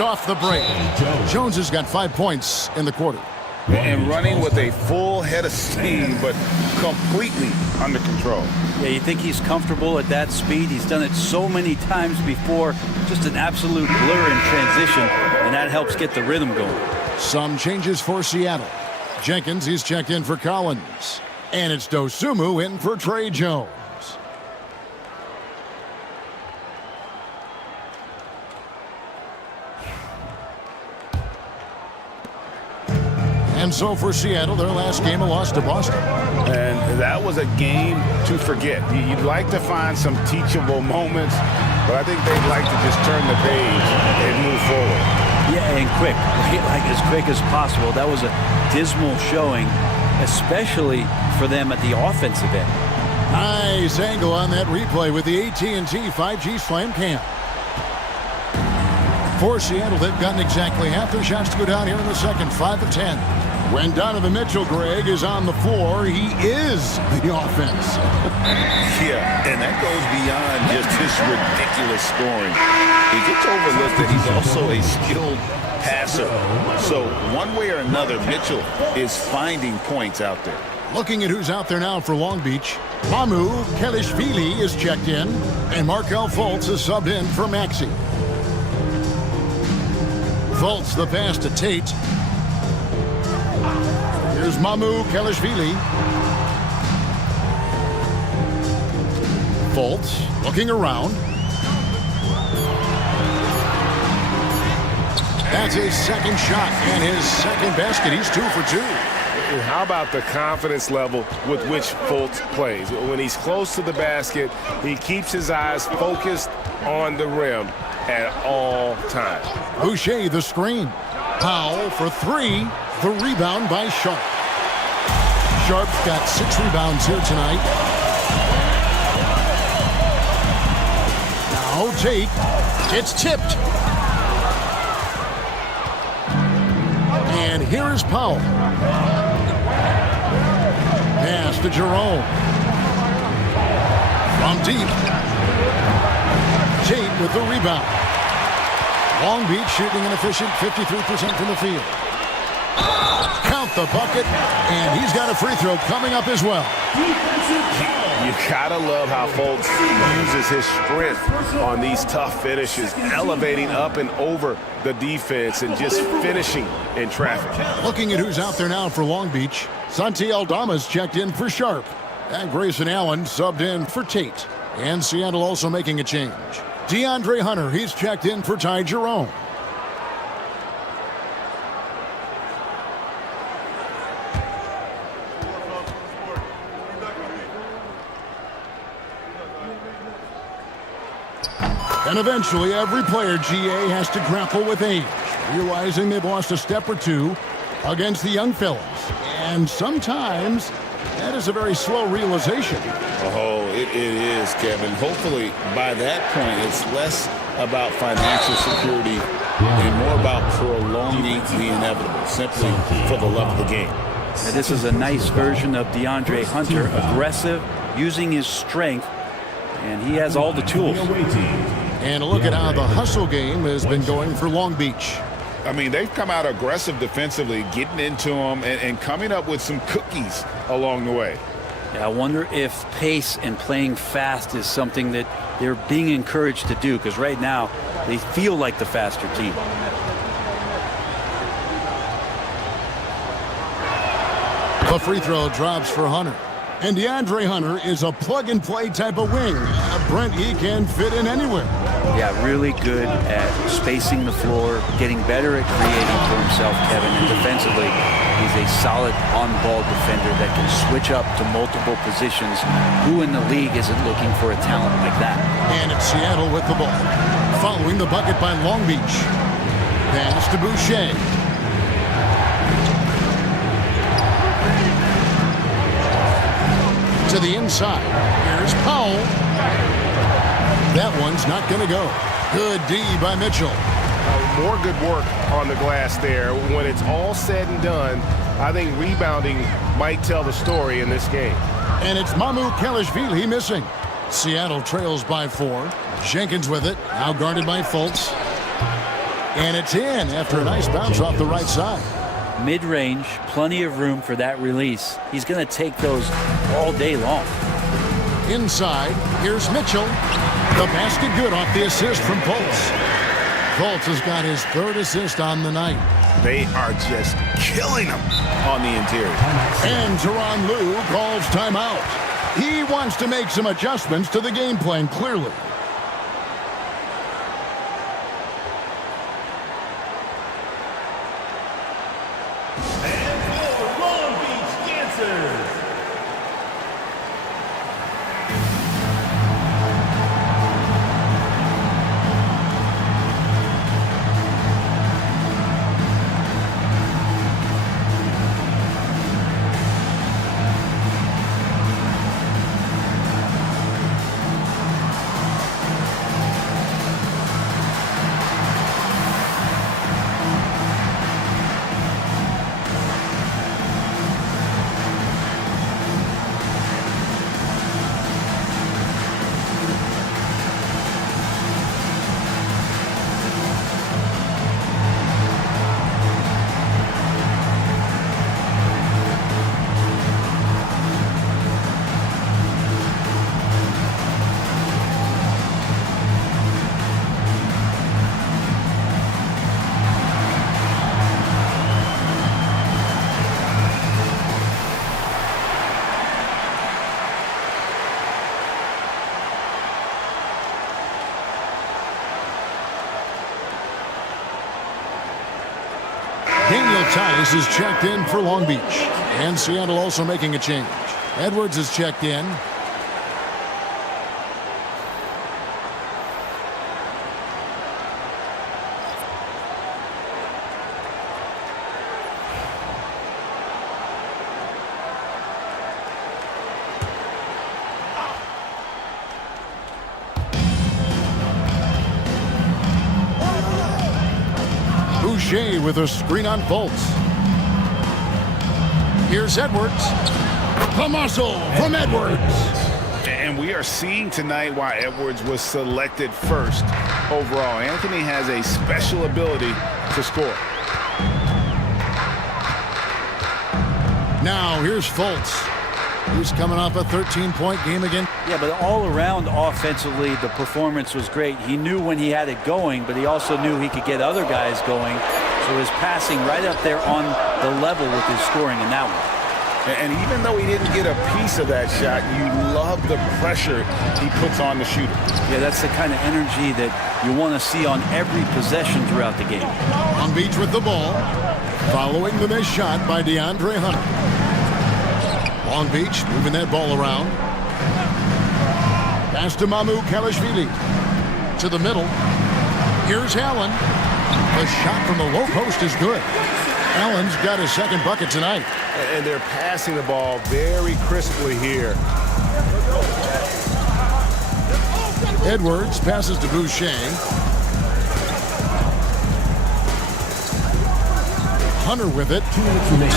just off the break. Jones has got 5 points in the quarter. And running with a full head of steam, but completely under control. Yeah, you think he's comfortable at that speed. He's done it so many times before. Just an absolute blur in transition, and that helps get the rhythm going. Some changes for Seattle. Jenkins, he's checked in for Collins. And it's Dosumu in for Trey Jones. And so for Seattle, their last game, a loss to Boston. And that was a game to forget. You'd like to find some teachable moments, but I think they'd like to just turn the page and move forward. Yeah, and quick, like as quick as possible. That was a dismal showing, especially for them at the offensive end. Nice angle on that replay with the AT&T 5G Slam Cam. For Seattle, they've gotten exactly half their shots to go down here in the second, 5 of 10. When Donovan Mitchell, Greg, is on the floor, he is the offense. Yeah, and that goes beyond just his ridiculous scoring. It gets overlooked that he's also a skilled passer. So one way or another, Mitchell is finding points out there. Looking at who's out there now for Long Beach, Mamu Kelishvili is checked in, and Markelle Fultz is subbed in for Maxey. Fultz the pass to Tate. Here's Mamu Kelishvili. Fultz looking around. That's his second shot and his second basket. He's 2 for 2. And how about the confidence level with which Fultz plays? When he's close to the basket, he keeps his eyes focused on the rim at all times. Boucher the screen. Powell for 3. The rebound by Sharp. Sharp's got 6 rebounds here tonight. Now Tate. It's tipped. And here is Powell. Pass to Jerome. From deep. Tate with the rebound. Long Beach shooting an efficient 53% from the field. Count the bucket, and he's got a free throw coming up as well. You gotta love how Fultz uses his strength on these tough finishes, elevating up and over the defense and just finishing in traffic. Looking at who's out there now for Long Beach, Santi Aldama's checked in for Sharp. And Grayson Allen subbed in for Tate. And Seattle also making a change. DeAndre Hunter, he's checked in for Ty Jerome. And eventually, every player, GA, has to grapple with age, realizing they've lost a step or two against the young fellas. And sometimes, that is a very slow realization. Oh, it is, Kevin. Hopefully, by that point, it's less about financial security and more about prolonging the inevitable, simply for the love of the game. Now, this is a nice version of DeAndre Hunter, aggressive, using his strength, and he has all the tools. And a look at how the hustle game has been going for Long Beach. I mean, they've come out aggressive defensively, getting into them and coming up with some cookies along the way. Yeah, I wonder if pace and playing fast is something that they're being encouraged to do, because right now they feel like the faster team. The free throw drops for Hunter. And DeAndre Hunter is a plug-and-play type of wing. Brent, he can fit in anywhere. Yeah, really good at spacing the floor, getting better at creating for himself, Kevin. And defensively, he's a solid on-ball defender that can switch up to multiple positions. Who in the league isn't looking for a talent like that? And it's Seattle with the ball. Following the bucket by Long Beach. Pass to Boucher. To the inside. Here's Powell. That one's not going to go. Good D by Mitchell. More good work on the glass there. When it's all said and done, I think rebounding might tell the story in this game. And it's Mamu Kelishvili missing. Seattle trails by 4. Jenkins with it. Now guarded by Fultz. And it's in after a nice bounce off the right side. Mid-range, plenty of room for that release. He's going to take those all day long. Inside, here's Mitchell. The basket good off the assist from Fultz. Fultz has got his third assist on the night. They are just killing him on the interior. And Tyronn Lue calls timeout. He wants to make some adjustments to the game plan, clearly. Daniel Tice is checked in for Long Beach. And Seattle also making a change. Edwards is checked in. Boucher with a screen on Fultz. Here's Edwards. The muscle from Edwards. And we are seeing tonight why Edwards was selected first overall. Anthony has a special ability to score. Now here's Fultz. He's coming off a 13-point game again. Yeah, but all around offensively, the performance was great. He knew when he had it going, but he also knew he could get other guys going. So his passing right up there on the level with his scoring in that one. And even though he didn't get a piece of that shot, you love the pressure he puts on the shooter. Yeah, that's the kind of energy that you want to see on every possession throughout the game. Long Beach with the ball, following the missed shot by DeAndre Hunter. Long Beach moving that ball around. Pass to Mamu Kalashvili. To the middle. Here's Allen. The shot from the low post is good. Allen's got his second bucket tonight. And they're passing the ball very crisply here. Edwards passes to Boucher. Hunter with it. 2 minutes remaining.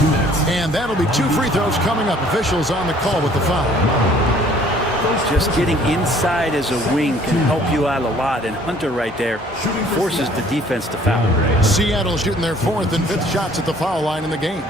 2 minutes. And that'll be 2 free throws coming up. Officials on the call with the foul. Just getting inside as a wing can help you out a lot, and Hunter right there forces the defense to foul. Seattle shooting their 4th and 5th shots at the foul line in the game.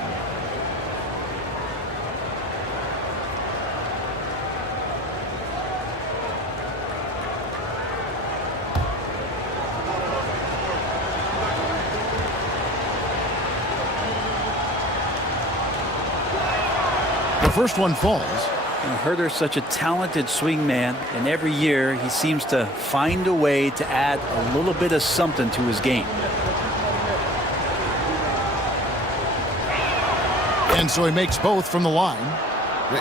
The first one falls. And Herter's such a talented swing man, and every year he seems to find a way to add a little bit of something to his game. And so he makes both from the line.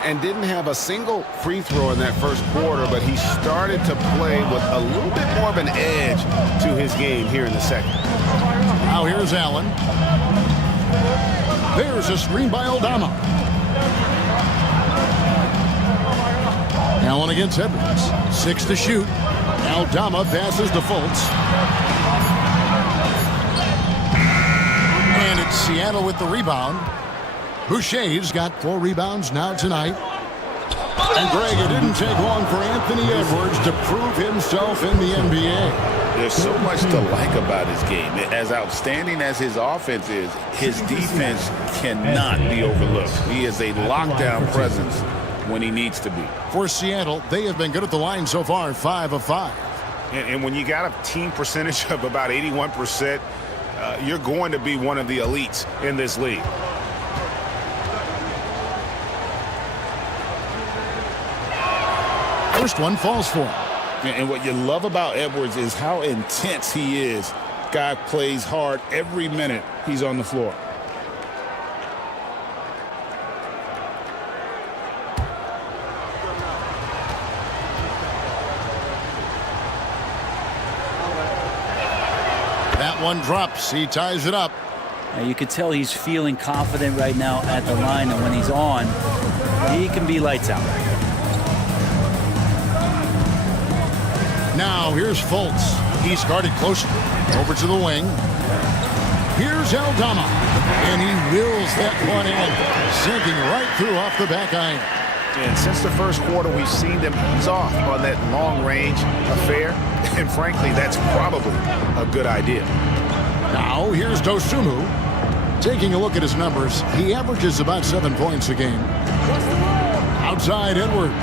And didn't have a single free throw in that first quarter, but he started to play with a little bit more of an edge to his game here in the second. Now here's Allen. There's a screen by Aldama. Allen against Edwards. 6 to shoot. Aldama passes to Fultz. And it's Seattle with the rebound. Boucher's got 4 rebounds now tonight. And Greg, it didn't take long for Anthony Edwards to prove himself in the NBA. There's so much to like about his game. As outstanding as his offense is, his defense cannot be overlooked. He is a lockdown presence when he needs to be. For Seattle, they have been good at the line so far, 5 of 5. And when you got a team percentage of about 81%, you're going to be one of the elites in this league. First one falls for him. And what you love about Edwards is how intense he is. Guy plays hard every minute he's on the floor. That one drops. He ties it up. You can tell he's feeling confident right now at the line, and when he's on, he can be lights out. Now here's Fultz. He's guarded closely. Over to the wing. Here's Aldama. And he wills that one in. Sinking right through off the back iron. And since the first quarter, we've seen them ease off on that long-range affair. And frankly, that's probably a good idea. Now here's Dosunmu. Taking a look at his numbers, he averages about 7 points a game. Outside Edwards.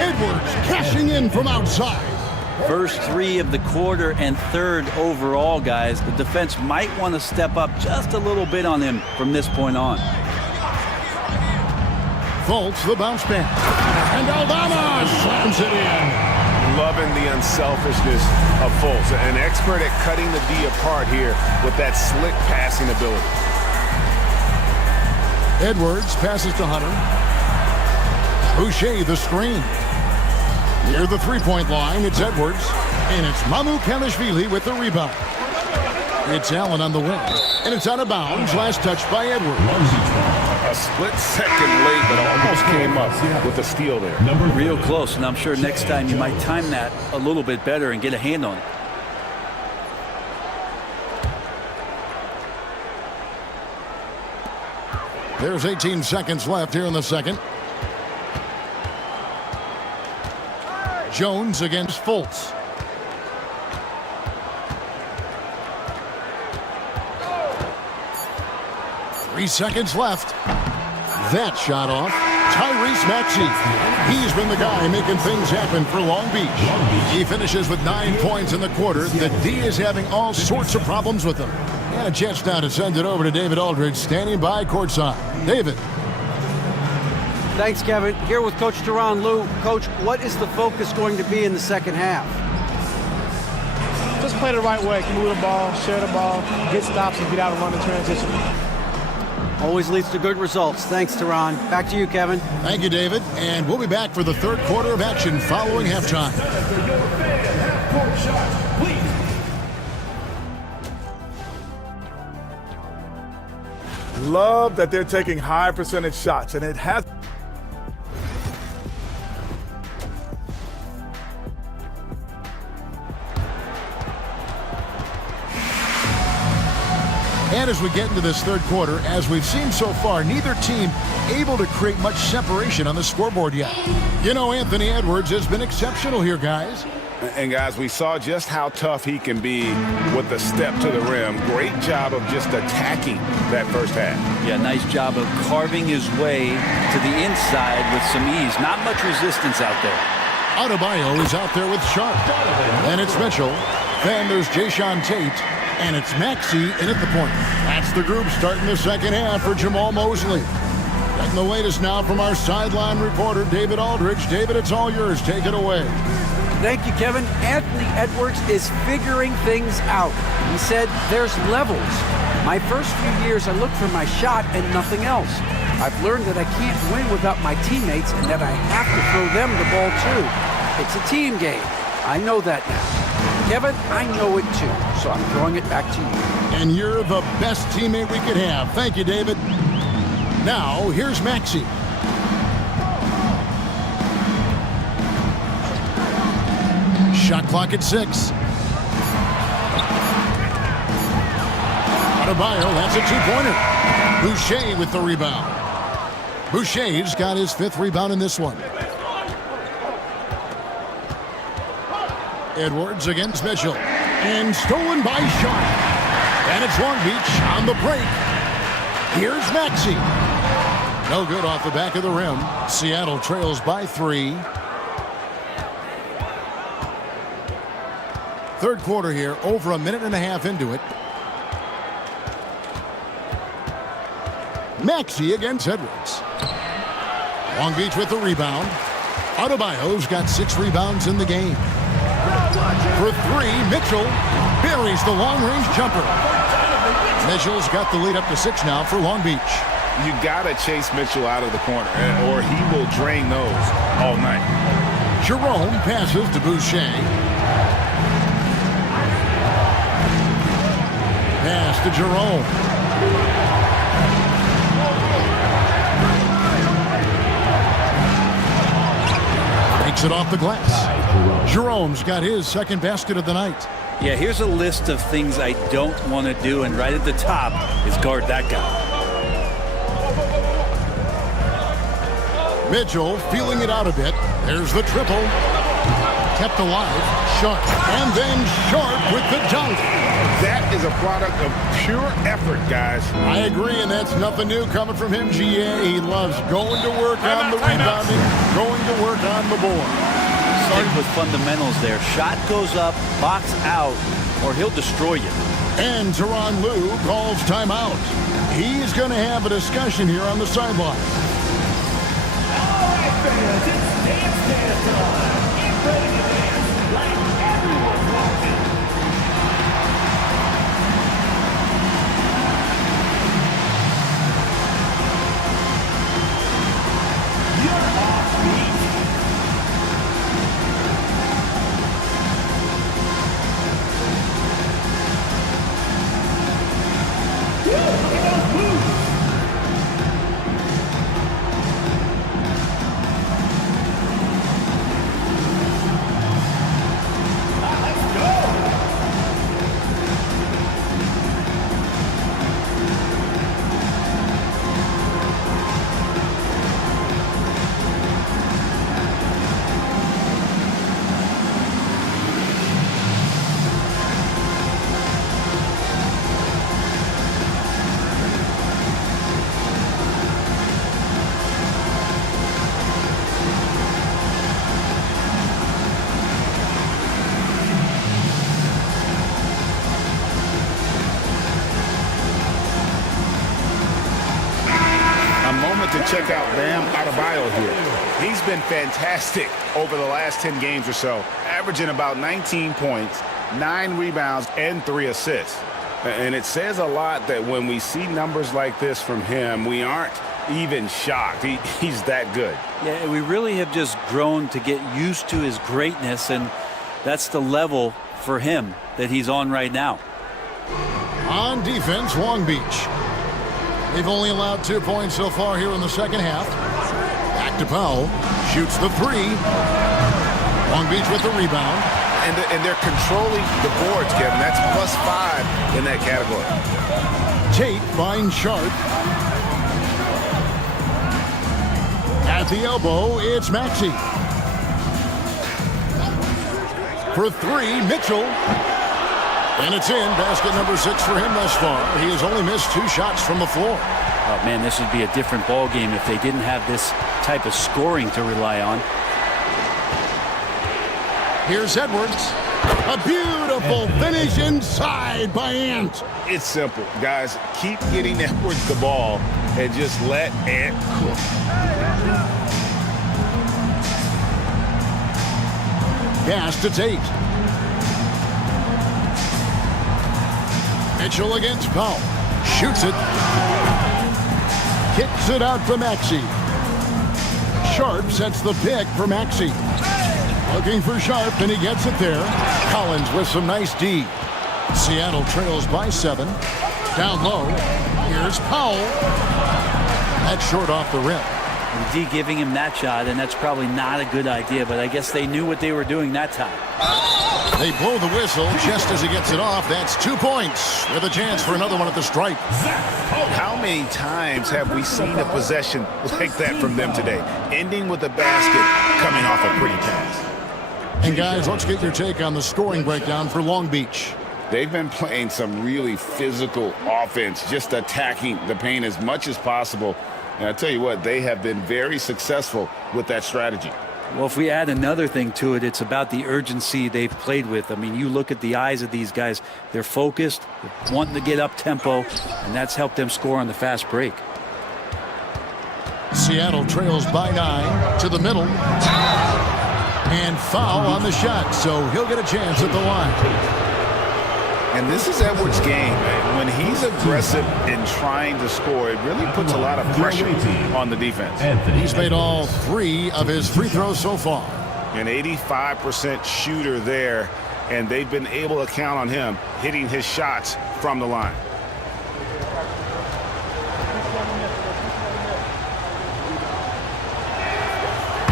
Edwards cashing in from outside. First 3 of the quarter and 3rd overall, guys. The defense might want to step up just a little bit on him from this point on. Fultz, the bounce back. And Aldama slams it in. Loving the unselfishness of Fultz. An expert at cutting the D apart here with that slick passing ability. Edwards passes to Hunter. Boucher the screen. Near the three-point line, it's Edwards. And it's Mamukelashvili with the rebound. It's Allen on the wing. And it's out of bounds. Last touch by Edwards. A split second late, but almost came up with a steal there. Real close, and I'm sure next time you might time that a little bit better and get a hand on it. There's 18 seconds left here in the second. Jones against Fultz. Three seconds left. That shot off. Tyrese Maxey. He's been the guy making things happen for Long Beach. He finishes with 9 points in the quarter. The D is having all sorts of problems with him. And a chance now to send it over to David Aldridge, standing by courtside. David. Thanks, Kevin. Here with Coach Teron Lue. Coach, what is the focus going to be in the second half? Just play the right way. Move the ball, share the ball, get stops, and get out and run the transition. Always leads to good results. Thanks, Teron. Back to you, Kevin. Thank you, David. And we'll be back for the third quarter of action following halftime. Love that they're taking high percentage shots, and it has. And as we get into this third quarter, as we've seen so far, neither team able to create much separation on the scoreboard yet. You know, Anthony Edwards has been exceptional here, guys. And guys, we saw just how tough he can be with the step to the rim. Great job of just attacking that first half. Yeah, nice job of carving his way to the inside with some ease. Not much resistance out there. Adebayo is out there with Sharp. And it's Mitchell. Then there's Jayshawn Tate. And it's Maxey in at the point. That's the group starting the second half for Jamal Mosley. Getting the latest now from our sideline reporter, David Aldridge. David, it's all yours. Take it away. Thank you, Kevin. Anthony Edwards is figuring things out. He said there's levels. My first few years, I looked for my shot and nothing else. I've learned that I can't win without my teammates and that I have to throw them the ball too. It's a team game. I know that now. Kevin, I know it too, so I'm throwing it back to you. And you're the best teammate we could have. Thank you, David. Now, here's Maxey. Shot clock at 6. Adebayo, that's a two-pointer. Boucher with the rebound. Boucher's got his 5th rebound in this one. Edwards against Mitchell. And stolen by Sharp. And it's Long Beach on the break. Here's Maxey. No good off the back of the rim. Seattle trails by 3. Third quarter here, over a minute and a half into it. Maxey against Edwards. Long Beach with the rebound. Adebayo's got 6 rebounds in the game. For 3, Mitchell buries the long-range jumper. Mitchell's got the lead up to 6 now for Long Beach. You got to chase Mitchell out of the corner, or he will drain those all night. Jerome passes to Boucher. Pass to Jerome. Takes it off the glass. Jerome's got his 2nd basket of the night. Yeah, here's a list of things I don't want to do, and right at the top is guard that guy. Mitchell feeling it out a bit. There's the triple. Kept alive. Sharp. And then Sharp with the dunk. That is a product of pure effort, guys. I agree, and that's nothing new coming from him, GA. He loves going to work on the rebounding, going to work on the board. Stick with fundamentals there. Shot goes up, box out, or he'll destroy you. And Tyronn Lue calls timeout. He's going to have a discussion here on the sideline. All right, fans, it's dance time. Get ready to dance like everyone's watching. You're off beat. Check out Bam Adebayo here. He's been fantastic over the last 10 games or so, averaging about 19 points, 9 rebounds, and 3 assists. And it says a lot that when we see numbers like this from him, we aren't even shocked. He's that good. Yeah, we really have just grown to get used to his greatness, and that's the level for him that he's on right now. On defense, Long Beach. They've only allowed 2 points so far here in the second half. Back to Powell. Shoots the 3. Long Beach with the rebound. And they're controlling the boards, Kevin. That's +5 in that category. Tate finds Sharp. At the elbow, it's Maxey. For 3, Mitchell. And it's in. Basket number 6 for him thus far. He has only missed 2 shots from the floor. Oh, man, this would be a different ball game if they didn't have this type of scoring to rely on. Here's Edwards. A beautiful finish inside by Ant. It's simple, guys. Keep getting Edwards the ball and just let Ant cook. Pass to Tate. Mitchell against Powell. Shoots it. Kicks it out to Maxey. Sharp sets the pick for Maxey. Looking for Sharp, and he gets it there. Collins with some nice D. Seattle trails by 7. Down low. Here's Powell. That's short off the rim. D giving him that shot, and that's probably not a good idea, but I guess they knew what they were doing that time. They blow the whistle just as he gets it off. That's 2 points with a chance for another one at the stripe. How many times have we seen a possession like that from them today? Ending with a basket, coming off a pretty pass. And guys, let's get your take on the scoring breakdown for Long Beach. They've been playing some really physical offense, just attacking the paint as much as possible. And I tell you what, they have been very successful with that strategy. Well, if we add another thing to it, it's about the urgency they've played with. I mean, you look at the eyes of these guys. They're focused, they're wanting to get up tempo, and that's helped them score on the fast break. Seattle trails by 9 to the middle. And foul on the shot, so he'll get a chance at the line. And this is Edwards' game. When he's aggressive in trying to score, it really puts a lot of pressure on the defense. He's made all 3 of his free throws so far. An 85% shooter there, and they've been able to count on him hitting his shots from the line.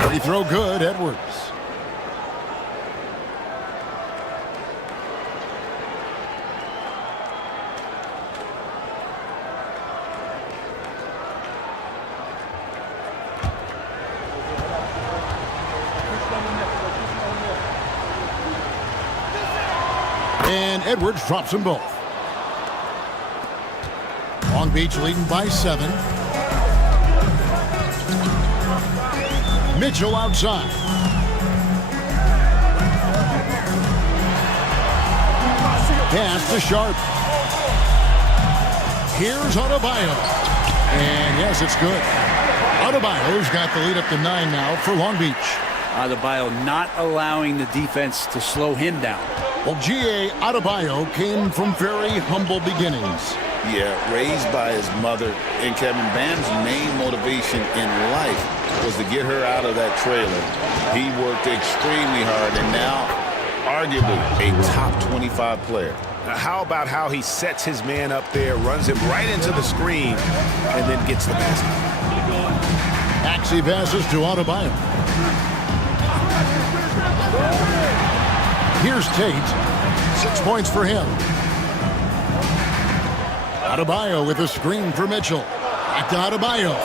Free throw good, Edwards. And Edwards drops them both. Long Beach leading by 7. Mitchell outside. Pass to Sharp. Here's Adebayo. And yes, it's good. Adebayo's got the lead up to 9 now for Long Beach. Adebayo not allowing the defense to slow him down. Well, G.A. Adebayo came from very humble beginnings. Yeah, raised by his mother. And Kevin, Bam's main motivation in life was to get her out of that trailer. He worked extremely hard and now arguably a top 25 player. Now, how about how he sets his man up there, runs him right into the screen, and then gets the basket. Maxey passes to Adebayo. Here's Tate. 6 points for him. Adebayo with a screen for Mitchell. Back to Adebayo.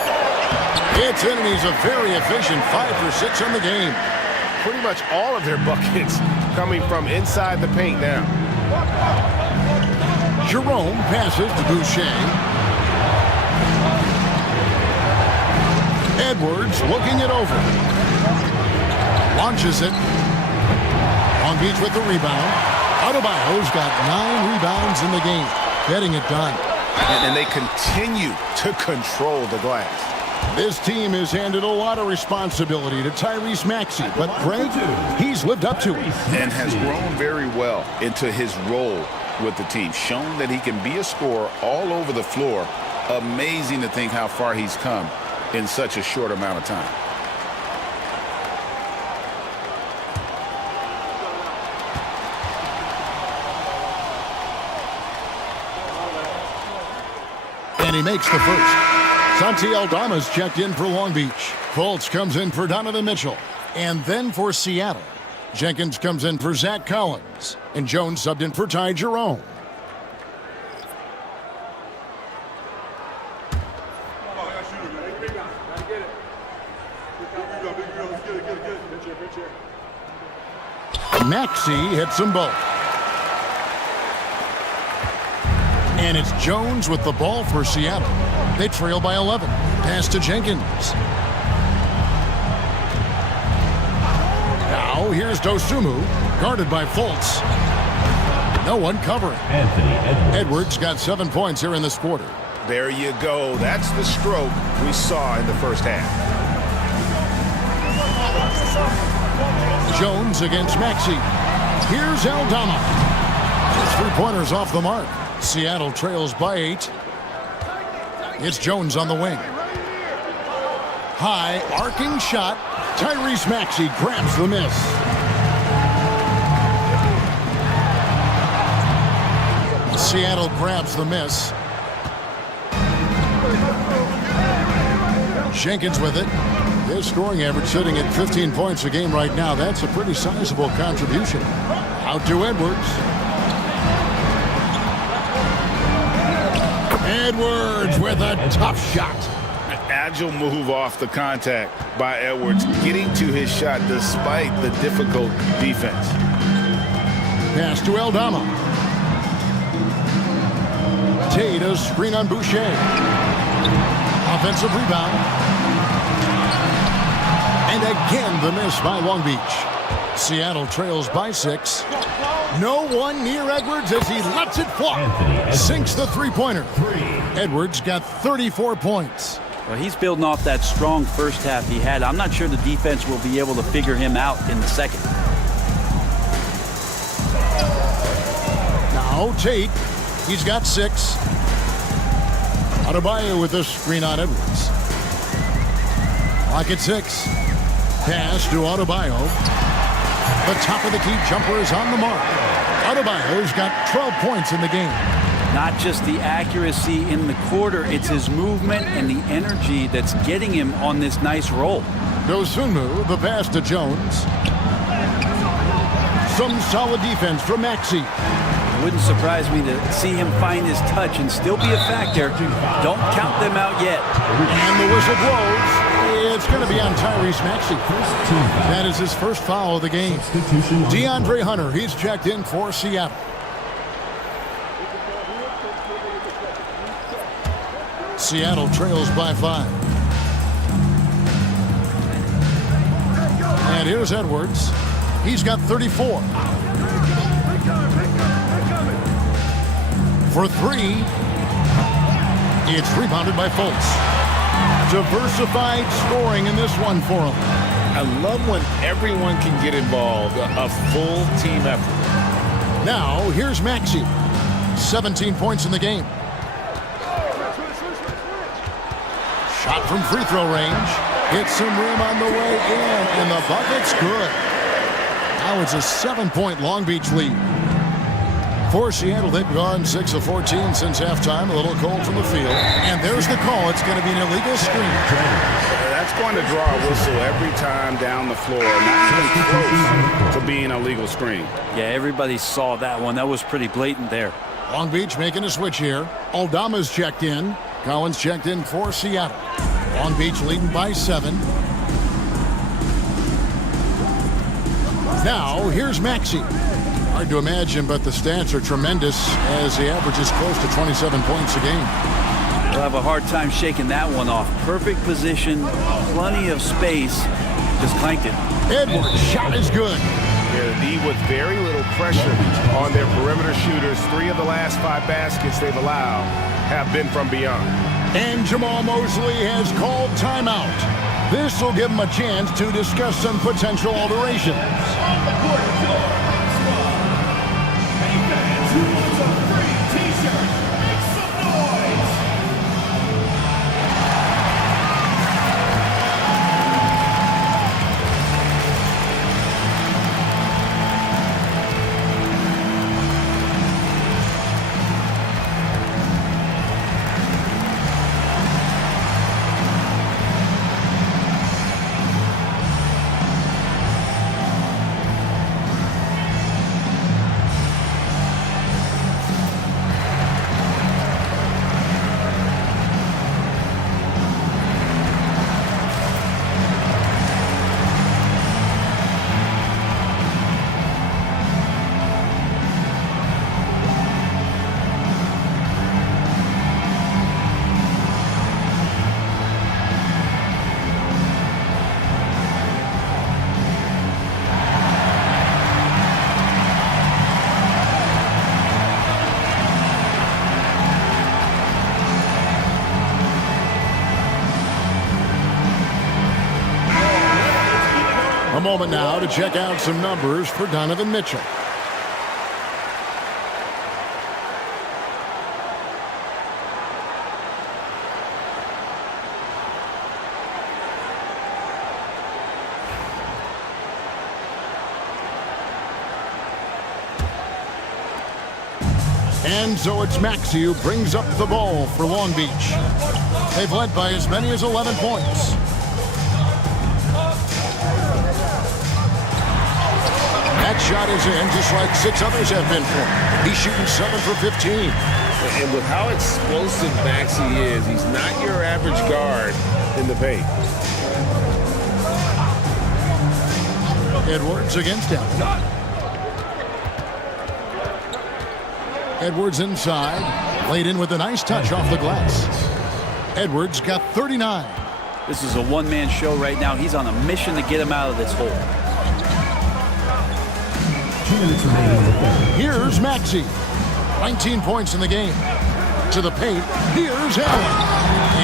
It's in, and he's a very efficient 5 for 6 in the game. Pretty much all of their buckets coming from inside the paint now. Jerome passes to Boucher. Edwards looking it over. Launches it. Long Beach with the rebound. Adebayo's got 9 rebounds in the game. Getting it done. And they continue to control the glass. This team has handed a lot of responsibility to Tyrese Maxey, but Greg, he's lived up to it. And has grown very well into his role with the team. Shown that he can be a scorer all over the floor. Amazing to think how far he's come in such a short amount of time. And he makes the first. Santi Aldama's checked in for Long Beach. Fultz comes in for Donovan Mitchell. And then for Seattle, Jenkins comes in for Zach Collins. And Jones subbed in for Ty Jerome. Maxey hits them both. And it's Jones with the ball for Seattle. They trail by 11. Pass to Jenkins. Now here's Dosunmu, guarded by Fultz. No one covering. Edwards got 7 points here in this quarter. There you go. That's the stroke we saw in the first half. Jones against Maxey. Here's Aldama. His 3-pointers off the mark. Seattle trails by 8. It's Jones on the wing. High arcing shot. Tyrese Maxey grabs the miss. Seattle grabs the miss. Jenkins with it. His scoring average sitting at 15 points a game right now. That's a pretty sizable contribution. Out to Edwards. Edwards with a tough shot. An agile move off the contact by Edwards, getting to his shot despite the difficult defense. Pass to Aldama. Tate, a screen on Boucher. Offensive rebound. And again, the miss by Long Beach. Seattle trails by 6. No one near Edwards as he lets it fly. Sinks the three-pointer. Edwards got 34 points. Well, he's building off that strong first half he had. I'm not sure the defense will be able to figure him out in the second. Now Tate, he's got 6. Adebayo with the screen on Edwards. Clock at 6. Pass to Adebayo. The top of the key jumper is on the mark. Adebayo's got 12 points in the game. Not just the accuracy in the quarter, it's his movement and the energy that's getting him on this nice roll. Dosunmu, the pass to Jones. Some solid defense from Maxey. It wouldn't surprise me to see him find his touch and still be a factor. Don't count them out yet. And the whistle blows. It's going to be on Tyrese Maxey. That is his first foul of the game. DeAndre Hunter, he's checked in for Seattle. Seattle trails by 5. And here's Edwards. He's got 34. For 3. It's rebounded by Fultz. Diversified scoring in this one for him. I love when everyone can get involved, a full team effort. Now, here's Maxey. 17 points in the game. Shot from free throw range. Hits some rim on the way in, and the bucket's good. Now it's a 7-point Long Beach lead. For Seattle, they've gone 6 of 14 since halftime. A little cold from the field. And there's the call. It's going to be an illegal screen. That's going to draw a whistle every time down the floor. Not even close to being a legal screen. Yeah, everybody saw that one. That was pretty blatant there. Long Beach making a switch here. Aldama's checked in. Collins checked in for Seattle. Long Beach leading by 7. Now, here's Maxey. Hard to imagine, but the stats are tremendous as he averages close to 27 points a game. They'll have a hard time shaking that one off. Perfect position, plenty of space. Just clanked it. Edwards' shot is good. They're D with very little pressure on their perimeter shooters. 3 of the last 5 baskets they've allowed have been from beyond. And Jamal Mosley has called timeout. This will give him a chance to discuss some potential alterations. A moment now to check out some numbers for Donovan Mitchell. And so it's Maxey who brings up the ball for Long Beach. They've led by as many as 11 points. That shot is in, just like 6 others have been for him. He's shooting 7 for 15. And with how explosive Maxey is, he's not your average guard in the paint. Edwards against Allen. Edwards inside, laid in with a nice touch off the glass. Edwards got 39. This is a one-man show right now. He's on a mission to get him out of this hole. 2 minutes remaining in the third. Here's Maxey. 19 points in the game. To the paint, here's Allen.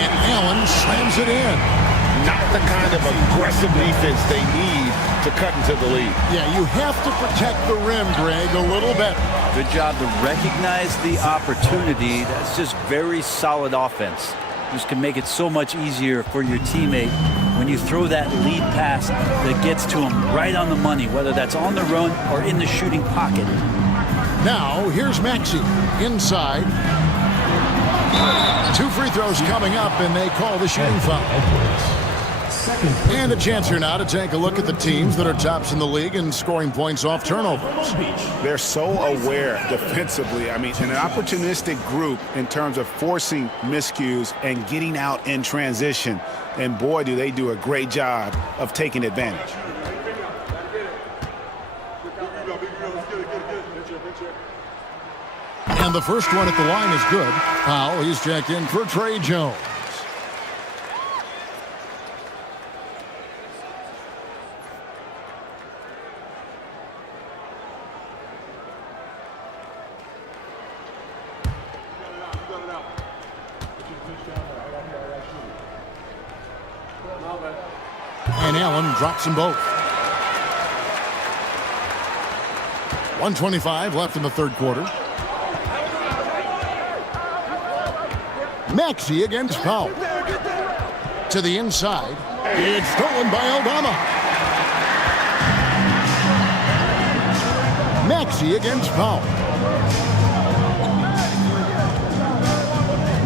And Allen slams it in. Not the kind of aggressive defense they need to cut into the lead. Yeah, you have to protect the rim, Greg, a little better. Good job to recognize the opportunity. That's just very solid offense. Just can make it so much easier for your teammate when you throw that lead pass that gets to him right on the money, whether that's on the run or in the shooting pocket. Now, here's Maxey inside. 2 free throws coming up, and they call the shooting foul. And a chance here now to take a look at the teams that are tops in the league in scoring points off turnovers. They're so aware defensively. I mean, an opportunistic group in terms of forcing miscues and getting out in transition. And boy, do they do a great job of taking advantage. And the first one at the line is good. Powell, he's checked in for Trey Jones. And Allen drops them both. 1:25 left in the third quarter. Maxey against Powell. To the inside. It's stolen by Aldama. Maxey against Powell.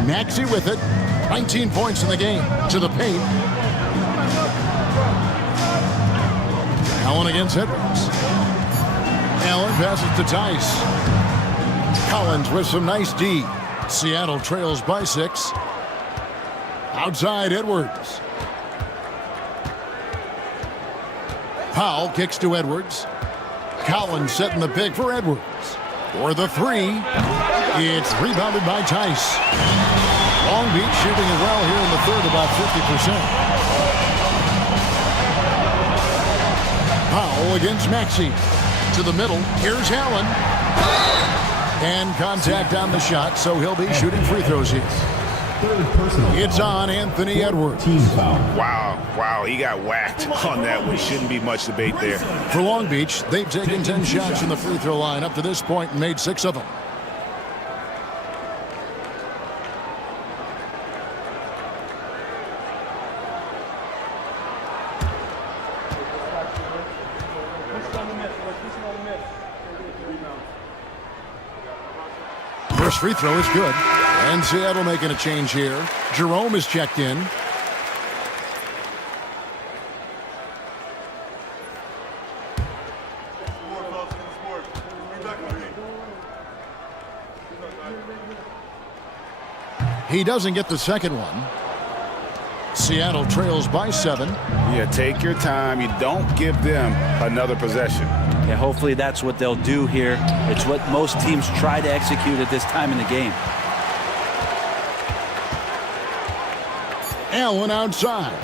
Maxey with it. 19 points in the game. To the paint. Allen against Edwards. Allen passes to Tice. Collins with some nice D. Seattle trails by 6. Outside Edwards. Powell kicks to Edwards. Collins setting the pick for Edwards. For the 3. It's rebounded by Tice. Long Beach shooting it well here in the third, about 50%. Powell against Maxey. To the middle. Here's Allen. And contact on the shot, so he'll be shooting free throws here. It's on Anthony Edwards. Team foul. Wow, he got whacked on that one. Shouldn't be much debate there. For Long Beach, they've taken 10 shots from the free throw line up to this point and made 6 of them. First free throw is good. And Seattle making a change here. Jerome is checked in. He doesn't get the second one. Seattle trails by 7. Yeah, take your time. You don't give them another possession. Yeah, hopefully that's what they'll do here. It's what most teams try to execute at this time in the game. Allen outside.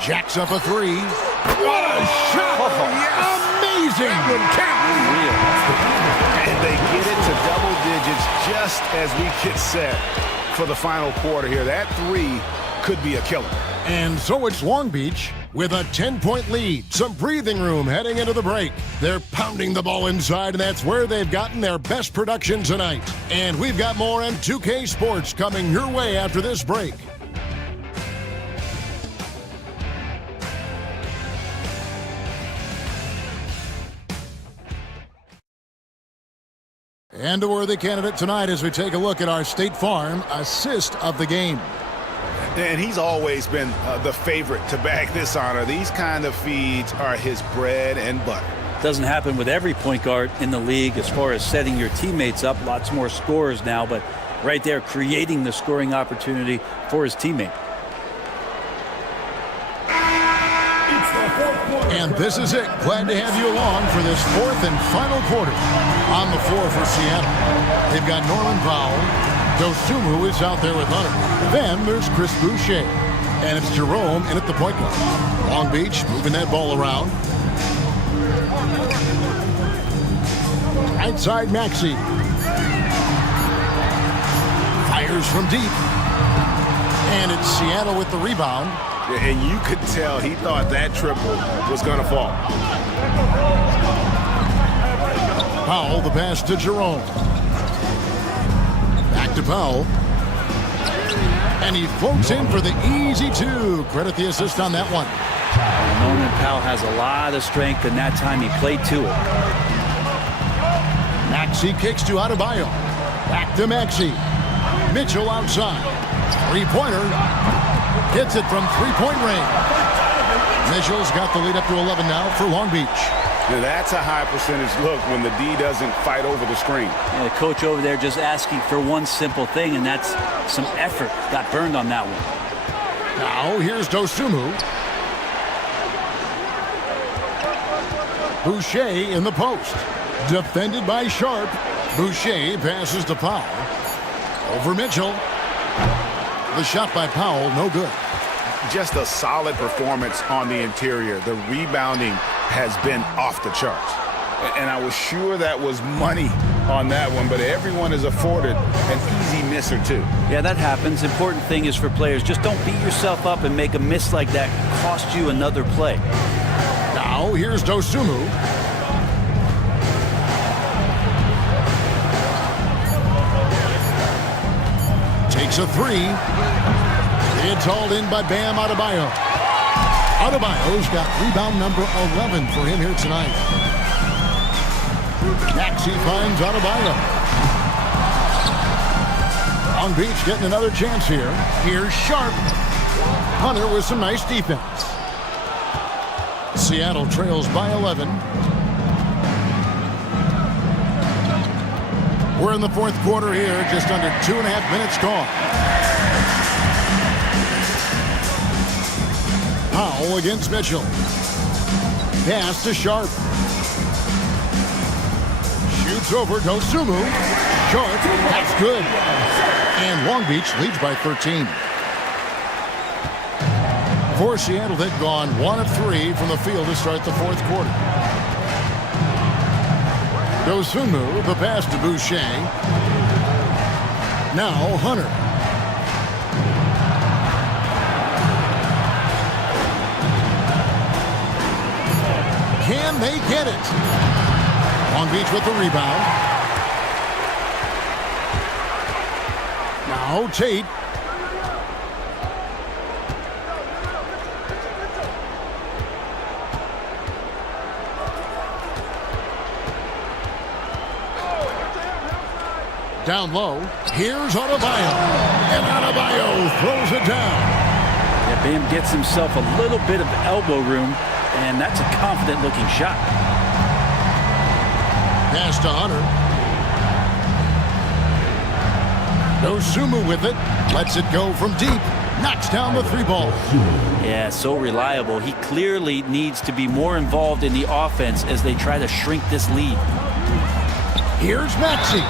Jacks up a 3. What a shot! Amazing! And they get it to double digits just as we get set for the final quarter here. That 3 could be a killer. And so it's Long Beach with a 10-point lead. Some breathing room heading into the break. They're pounding the ball inside, and that's where they've gotten their best production tonight. And we've got more on 2K Sports coming your way after this break. And a worthy candidate tonight as we take a look at our State Farm assist of the game. And he's always been the favorite to bag this honor. These kind of feeds are his bread and butter. Doesn't happen with every point guard in the league as far as setting your teammates up. Lots more scorers now, but right there creating the scoring opportunity for his teammate. And this is it. Glad to have you along for this fourth and final quarter. On the floor for Seattle, they've got Norman Powell. Dosumu is out there with Hunter. Then there's Chris Boucher. And it's Jerome in at the point guard. Long Beach moving that ball around. Right side, Maxey. Fires from deep. And it's Seattle with the rebound. And you could tell he thought that triple was going to fall. Powell, the pass to Jerome. Back to Powell. And he floats in for the easy two. Credit the assist on that one. Norman Powell has a lot of strength, and that time he played to it. Maxey kicks to Adebayo. Back to Maxey. Mitchell outside. Three-pointer. Hits it from three-point range. Mitchell's got the lead up to 11 now for Long Beach. Now that's a high percentage look when the D doesn't fight over the screen. Yeah, the coach over there just asking for one simple thing, and that's some effort. Got burned on that one. Now here's Dosumu. Boucher in the post. Defended by Sharp. Boucher passes to Powell. Over Mitchell. The shot by Powell, no good. Just a solid performance on the interior. The rebounding has been off the charts. And I was sure that was money on that one, but everyone is afforded an easy miss or two. Yeah, that happens. Important thing is for players, just don't beat yourself up and make a miss like that cost you another play. Now here's Dosumu. Takes a three. It's hauled in by Bam Adebayo. Adebayo's got rebound number 11 for him here tonight. Maxey finds Adebayo. Long Beach getting another chance here. Here's Sharp. Hunter with some nice defense. Seattle trails by 11. We're in the fourth quarter here, just under 2.5 minutes gone. Powell against Mitchell. Pass to Sharp. Shoots over Dosumu. Sharp, that's good. And Long Beach leads by 13. For Seattle, they've gone 1 of 3 from the field to start the fourth quarter. Dosumu, the pass to Boucher. Now Hunter. Can they get it? Long Beach with the rebound. Now Tate. Down low. Here's Adebayo. And Adebayo throws it down. Yeah, Bam gets himself a little bit of elbow room, and that's a confident-looking shot. Pass to Hunter. Dosumu with it. Lets it go from deep. Knocks down the three ball. Yeah, so reliable. He clearly needs to be more involved in the offense as they try to shrink this lead. Here's Maxey.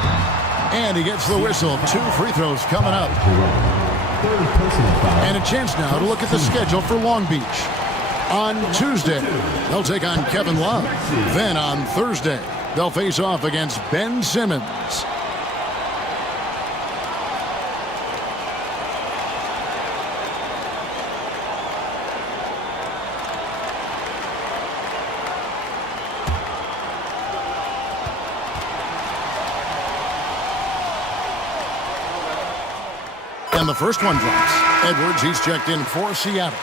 And he gets the whistle. 2 free throws coming up. And a chance now to look at the schedule for Long Beach. On Tuesday, they'll take on Kevin Love. Then on Thursday, they'll face off against Ben Simmons. And the first one drops. Edwards, he's checked in for Seattle.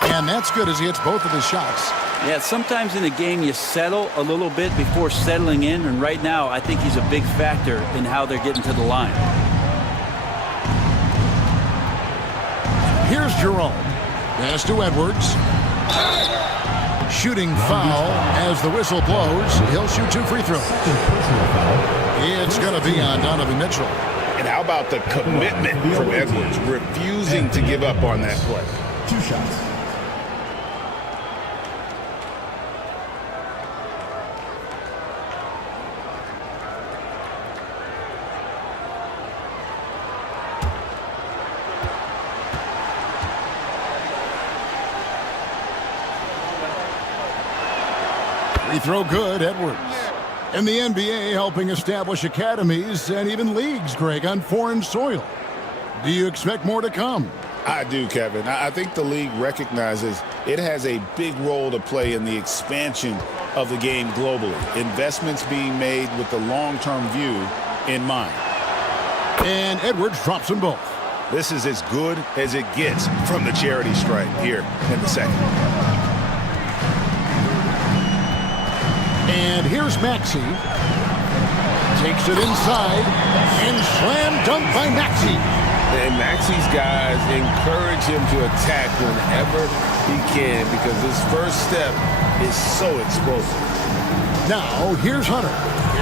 And that's good as he hits both of his shots. Yeah, sometimes in a game you settle a little bit before settling in, and right now I think he's a big factor in how they're getting to the line. Here's Jerome. Pass to Edwards. Shooting foul as the whistle blows. He'll shoot 2 free throws. It's going to be on Donovan Mitchell. And how about the commitment from Edwards, refusing to give up on that play? 2 shots. Free throw good, Edwards. And the NBA helping establish academies and even leagues, Greg, on foreign soil. Do you expect more to come? I do, Kevin. I think the league recognizes it has a big role to play in the expansion of the game globally. Investments being made with the long-term view in mind. And Edwards drops them both. This is as good as it gets from the charity stripe here in the second. And here's Maxey. Takes it inside and slam dunk by Maxey. And Maxey's guys encourage him to attack whenever he can because his first step is so explosive. Now, here's Hunter.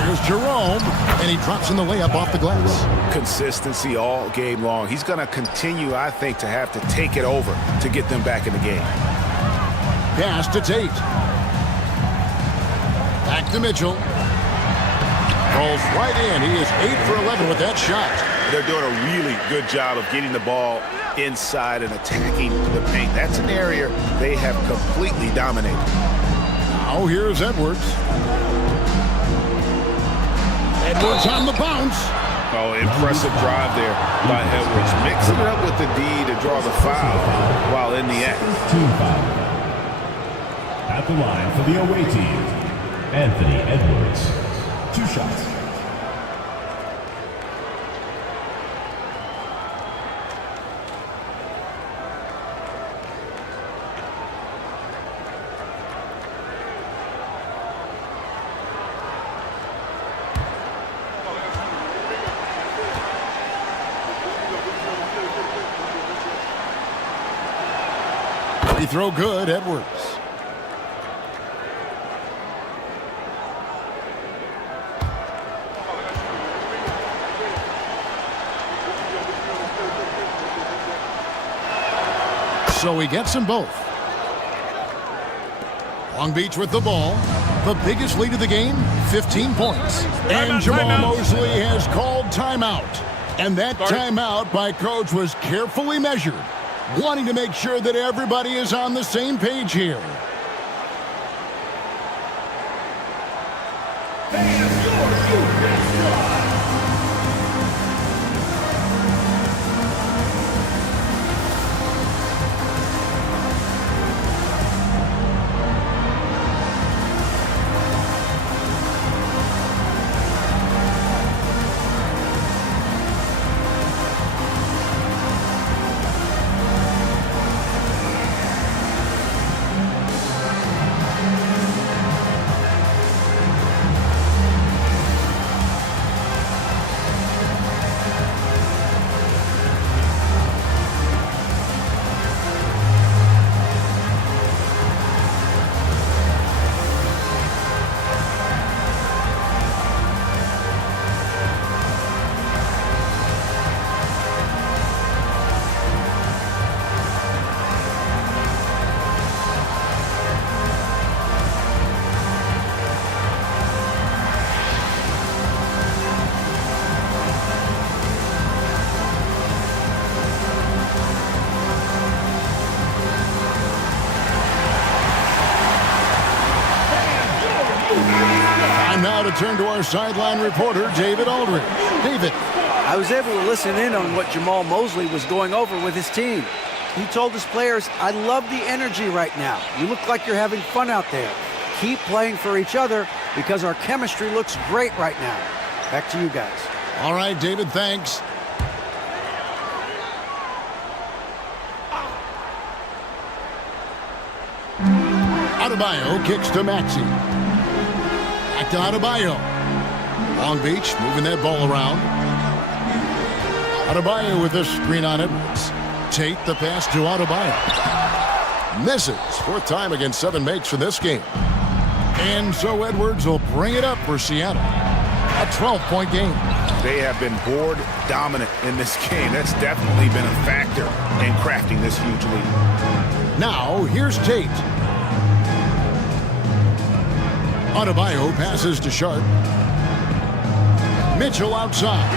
Here's Jerome. And he drops in the layup off the glass. Consistency all game long. He's going to continue, I think, to have to take it over to get them back in the game. Pass to Tate. Back to Mitchell. Rolls right in. He is 8 for 11 with that shot. They're doing a really good job of getting the ball inside and attacking the paint. That's an area they have completely dominated. Now here's Edwards. Edwards on the bounce. Oh, impressive drive there by Edwards. Mixing it up with the D to draw the foul while in the act. Team foul. At the line for the away team, Anthony Edwards. 2 shots. Free throw good, Edwards. So he gets them both. Long Beach with the ball. The biggest lead of the game, 15 points. And Jamal Mosley has called timeout. And that timeout by coach was carefully measured, wanting to make sure that everybody is on the same page here. Time now to turn to our sideline reporter, David Aldridge. David. I was able to listen in on what Jamal Mosley was going over with his team. He told his players, I love the energy right now. You look like you're having fun out there. Keep playing for each other because our chemistry looks great right now. Back to you guys. All right, David, thanks. Adebayo kicks to Maxey. Back to Adebayo. Long Beach moving that ball around. Adebayo with this screen on Edwards. Tate the pass to Adebayo. Misses. Fourth time against 7 makes for this game. And so Edwards will bring it up for Seattle. A 12-point game. They have been board dominant in this game. That's definitely been a factor in crafting this huge lead. Now, here's Tate. Adebayo passes to Sharp. Mitchell outside.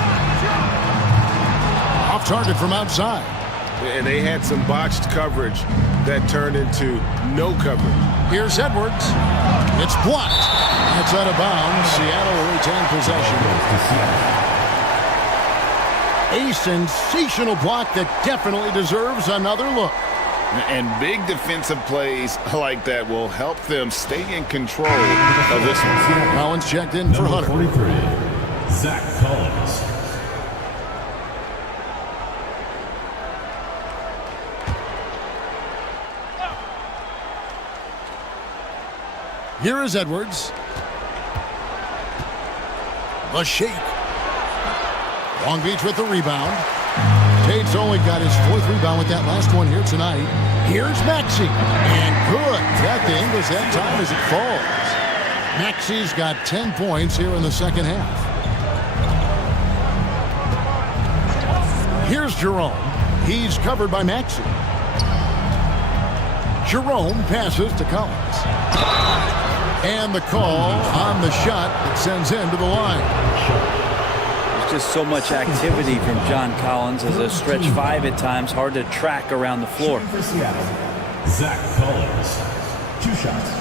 Off target from outside. And they had some botched coverage that turned into no coverage. Here's Edwards. It's blocked. It's out of bounds. Seattle will retain possession. A sensational block that definitely deserves another look. And big defensive plays like that will help them stay in control of this one. Collins checked in for Hunter. 43, Zach Collins. Here is Edwards. The shake. Long Beach with the rebound. Tate's only got his 4th rebound with that last one here tonight. Here's Maxey. And good. At the English that time as it falls. Maxey's got 10 points here in the second half. Here's Jerome. He's covered by Maxey. Jerome passes to Collins. And the call on the shot that sends him to the line. There's just so much activity from John Collins as a stretch 5 at times, hard to track around the floor. For Seattle, Zach Collins. 2 shots.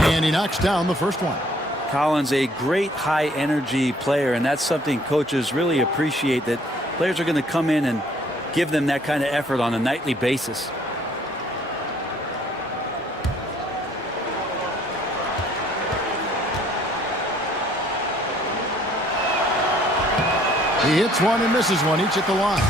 And he knocks down the first one. Collins, a great high-energy player, and that's something coaches really appreciate, that players are going to come in and give them that kind of effort on a nightly basis. He hits one and misses one, each at the line.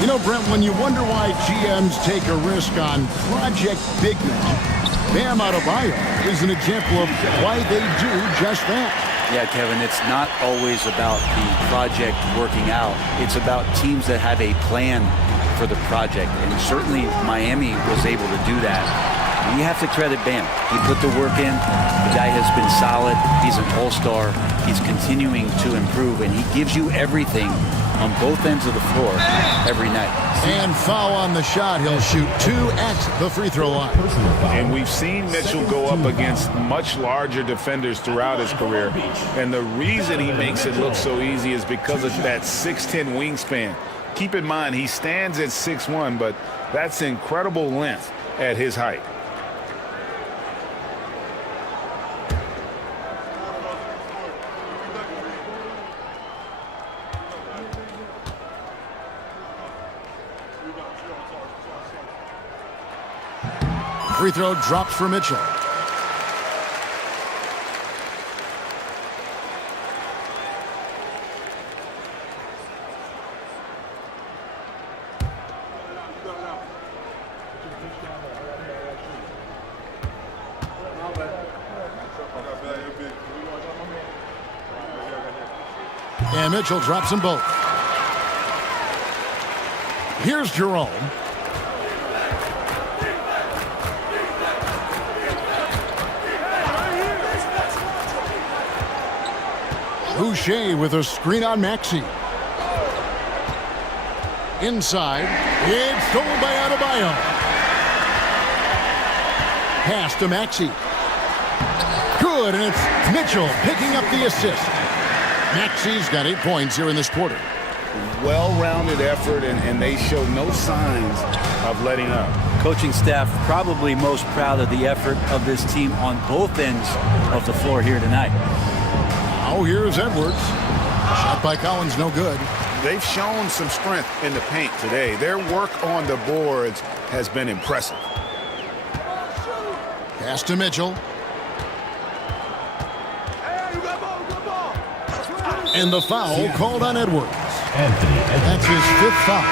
You know, Brent, when you wonder why GMs take a risk on project big men, Bam Adebayo is an example of why they do just that. Yeah, Kevin, it's not always about the project working out. It's about teams that have a plan for the project, and certainly Miami was able to do that. You have to credit Bam. He put the work in. The guy has been solid. He's an all-star. He's continuing to improve, and he gives you everything on both ends of the floor every night. And foul on the shot. He'll shoot 2 at the free throw line. And we've seen Mitchell go up against much larger defenders throughout his career. And the reason he makes it look so easy is because of that 6'10" wingspan. Keep in mind, he stands at 6'1", but that's incredible length at his height. Free throw drops for Mitchell. And Mitchell drops them both. Here's Jerome. Boucher with a screen on Maxey. Inside. It's stolen by Adebayo. Pass to Maxey. Good, and it's Mitchell picking up the assist. Maxey's got 8 points here in this quarter. Well-rounded effort, and they show no signs of letting up. Coaching staff probably most proud of the effort of this team on both ends of the floor here tonight. Now here's Edwards. Shot by Collins, no good. They've shown some strength in the paint today. Their work on the boards has been impressive. Pass to Mitchell. And the foul called on Edwards. That's his 5th foul.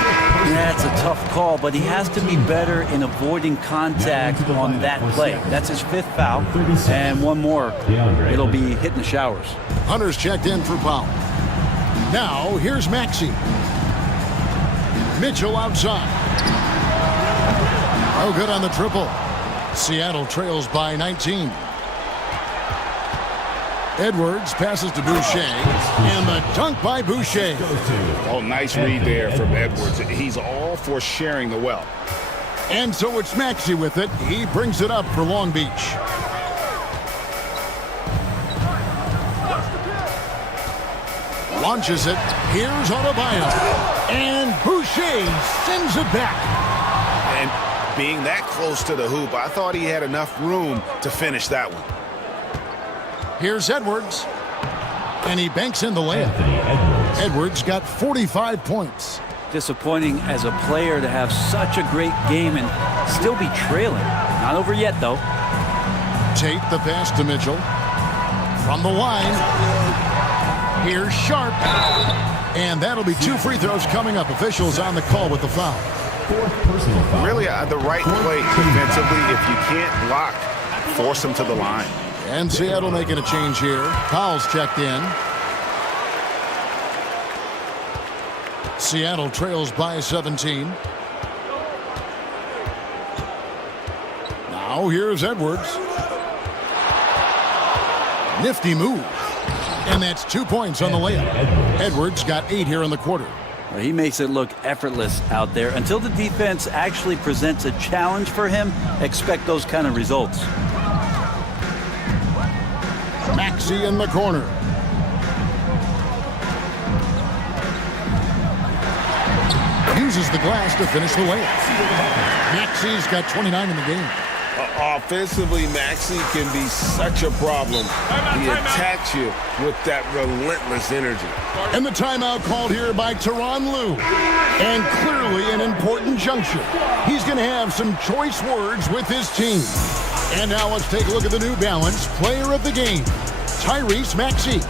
That's a tough call, but he has to be better in avoiding contact on that play. That's his 5th foul, and one more, it'll be hitting the showers. Hunter's checked in for Powell. Now, here's Maxey. Mitchell outside. No good on the triple. Seattle trails by 19. Edwards passes to Boucher, and the dunk by Boucher. Oh, nice read there from Edwards. He's all for sharing the wealth. And so it's Maxey with it. He brings it up for Long Beach. Launches it. Here's Adebayo. And Boucher sends it back. And being that close to the hoop, I thought he had enough room to finish that one. Here's Edwards. And he banks in the layup. Edwards got 45 points. Disappointing as a player to have such a great game and still be trailing. Not over yet, though. Tate the pass to Mitchell. From the line. Here's Sharp. And that'll be 2 free throws coming up. Officials on the call with the foul. Really, the right play defensively. If you can't block, force them to the line. And Seattle making a change here. Powell's checked in. Seattle trails by 17. Now here's Edwards. Nifty move. And that's 2 points on the layup. Edwards got 8 here in the quarter. Well, he makes it look effortless out there. Until the defense actually presents a challenge for him, expect those kind of results. Maxey in the corner. Uses the glass to finish the layup. Maxey's got 29 in the game. Offensively, Maxey can be such a problem. He attacks you with that relentless energy. And the timeout called here by Tyronn Lue. And clearly an important juncture. He's going to have some choice words with his team. And now let's take a look at the New Balance player of the game, Tyrese Maxey.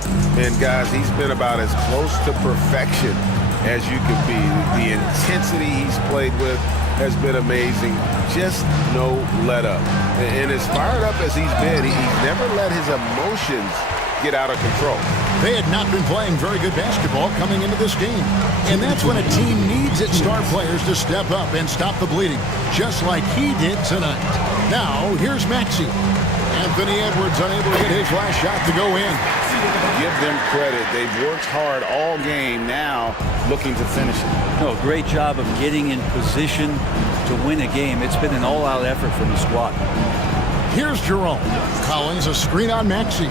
And guys, he's been about as close to perfection as you could be. The intensity he's played with has been amazing. Just no let up. And as fired up as he's been, he's never let his emotions get out of control. They had not been playing very good basketball coming into this game. And that's when a team needs its star players to step up and stop the bleeding, just like he did tonight. Now, here's Maxey. Anthony Edwards unable to get his last shot to go in. Give them credit. They've worked hard all game, now looking to finish it. Oh, great job of getting in position to win a game. It's been an all-out effort from the squad. Here's Jerome. Collins, a screen on Maxey.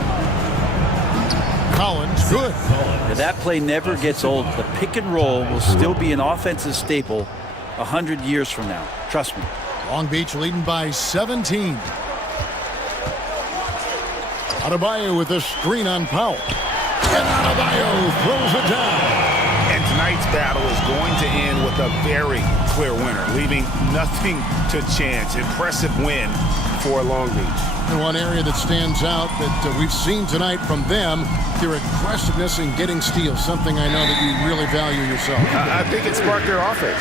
Collins, good. Now, that play never gets old. The pick and roll will still be an offensive staple 100 years from now. Trust me. Long Beach leading by 17. Adebayo with a screen on Powell. And Adebayo throws it down. And tonight's battle is going to end with a very clear winner, leaving nothing to chance. Impressive win for Long Beach. And one area that stands out that we've seen tonight from them, their aggressiveness in getting steals, something I know that you really value yourself. I think it sparked their offense.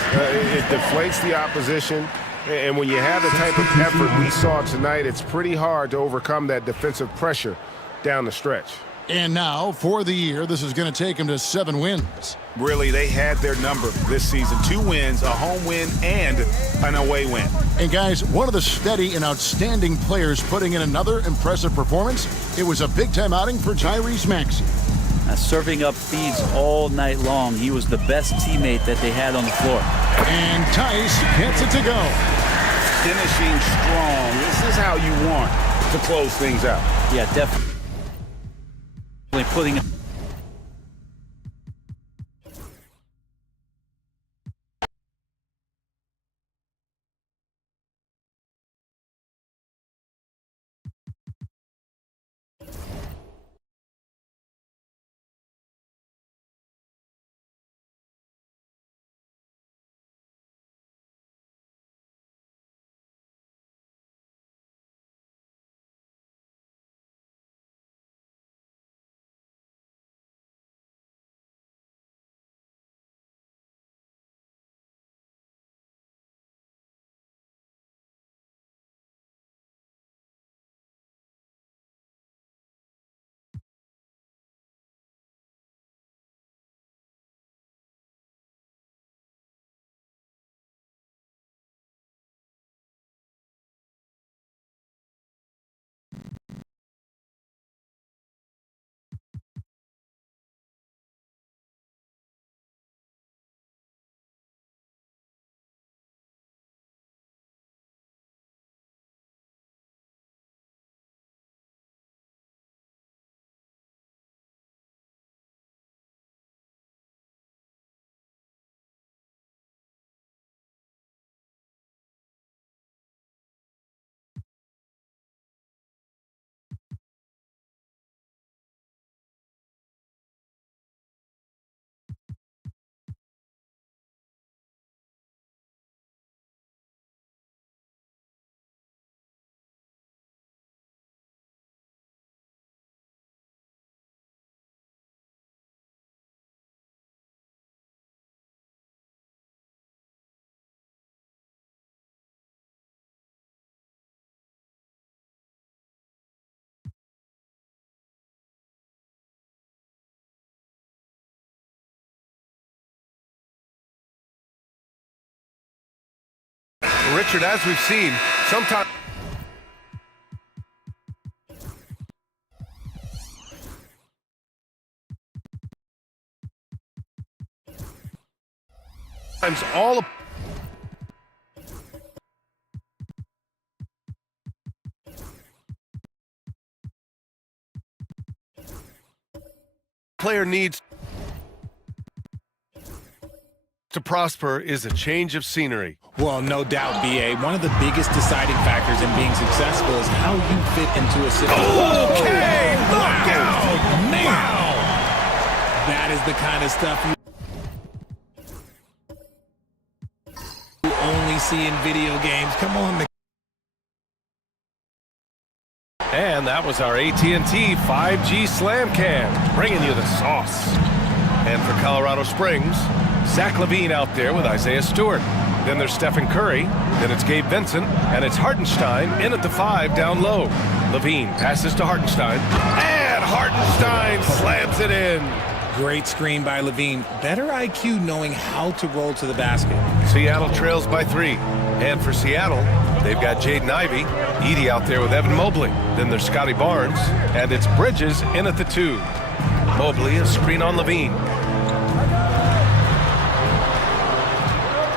It deflates the opposition. And when you have the type of effort we saw tonight, it's pretty hard to overcome that defensive pressure down the stretch. And now, for the year, this is going to take them to 7 wins. Really, they had their number this season. 2 wins, a home win, and an away win. And guys, one of the steady and outstanding players putting in another impressive performance, it was a big-time outing for Tyrese Maxey. Serving up feeds all night long. He was the best teammate that they had on the floor. And Tice gets it to go. Finishing strong. This is how you want to close things out. Yeah, definitely putting Richard, as we've seen, sometimes all player needs to prosper is a change of scenery. Well, no doubt, B.A. One of the biggest deciding factors in being successful is how you fit into a system. Okay, look out! Man. Wow! That is the kind of stuff you only see in video games. Come on, And that was our AT&T 5G Slam Cam, bringing you the sauce. And for Colorado Springs, Zach LaVine out there with Isaiah Stewart. Then there's Stephen Curry. Then it's Gabe Vincent. And it's Hartenstein in at the 5 down low. LaVine passes to Hartenstein. And Hartenstein slams it in. Great screen by LaVine. Better IQ knowing how to roll to the basket. Seattle trails by 3. And for Seattle, they've got Jaden Ivey. Edey out there with Evan Mobley. Then there's Scotty Barnes. And it's Bridges in at the 2. Mobley, a screen on LaVine.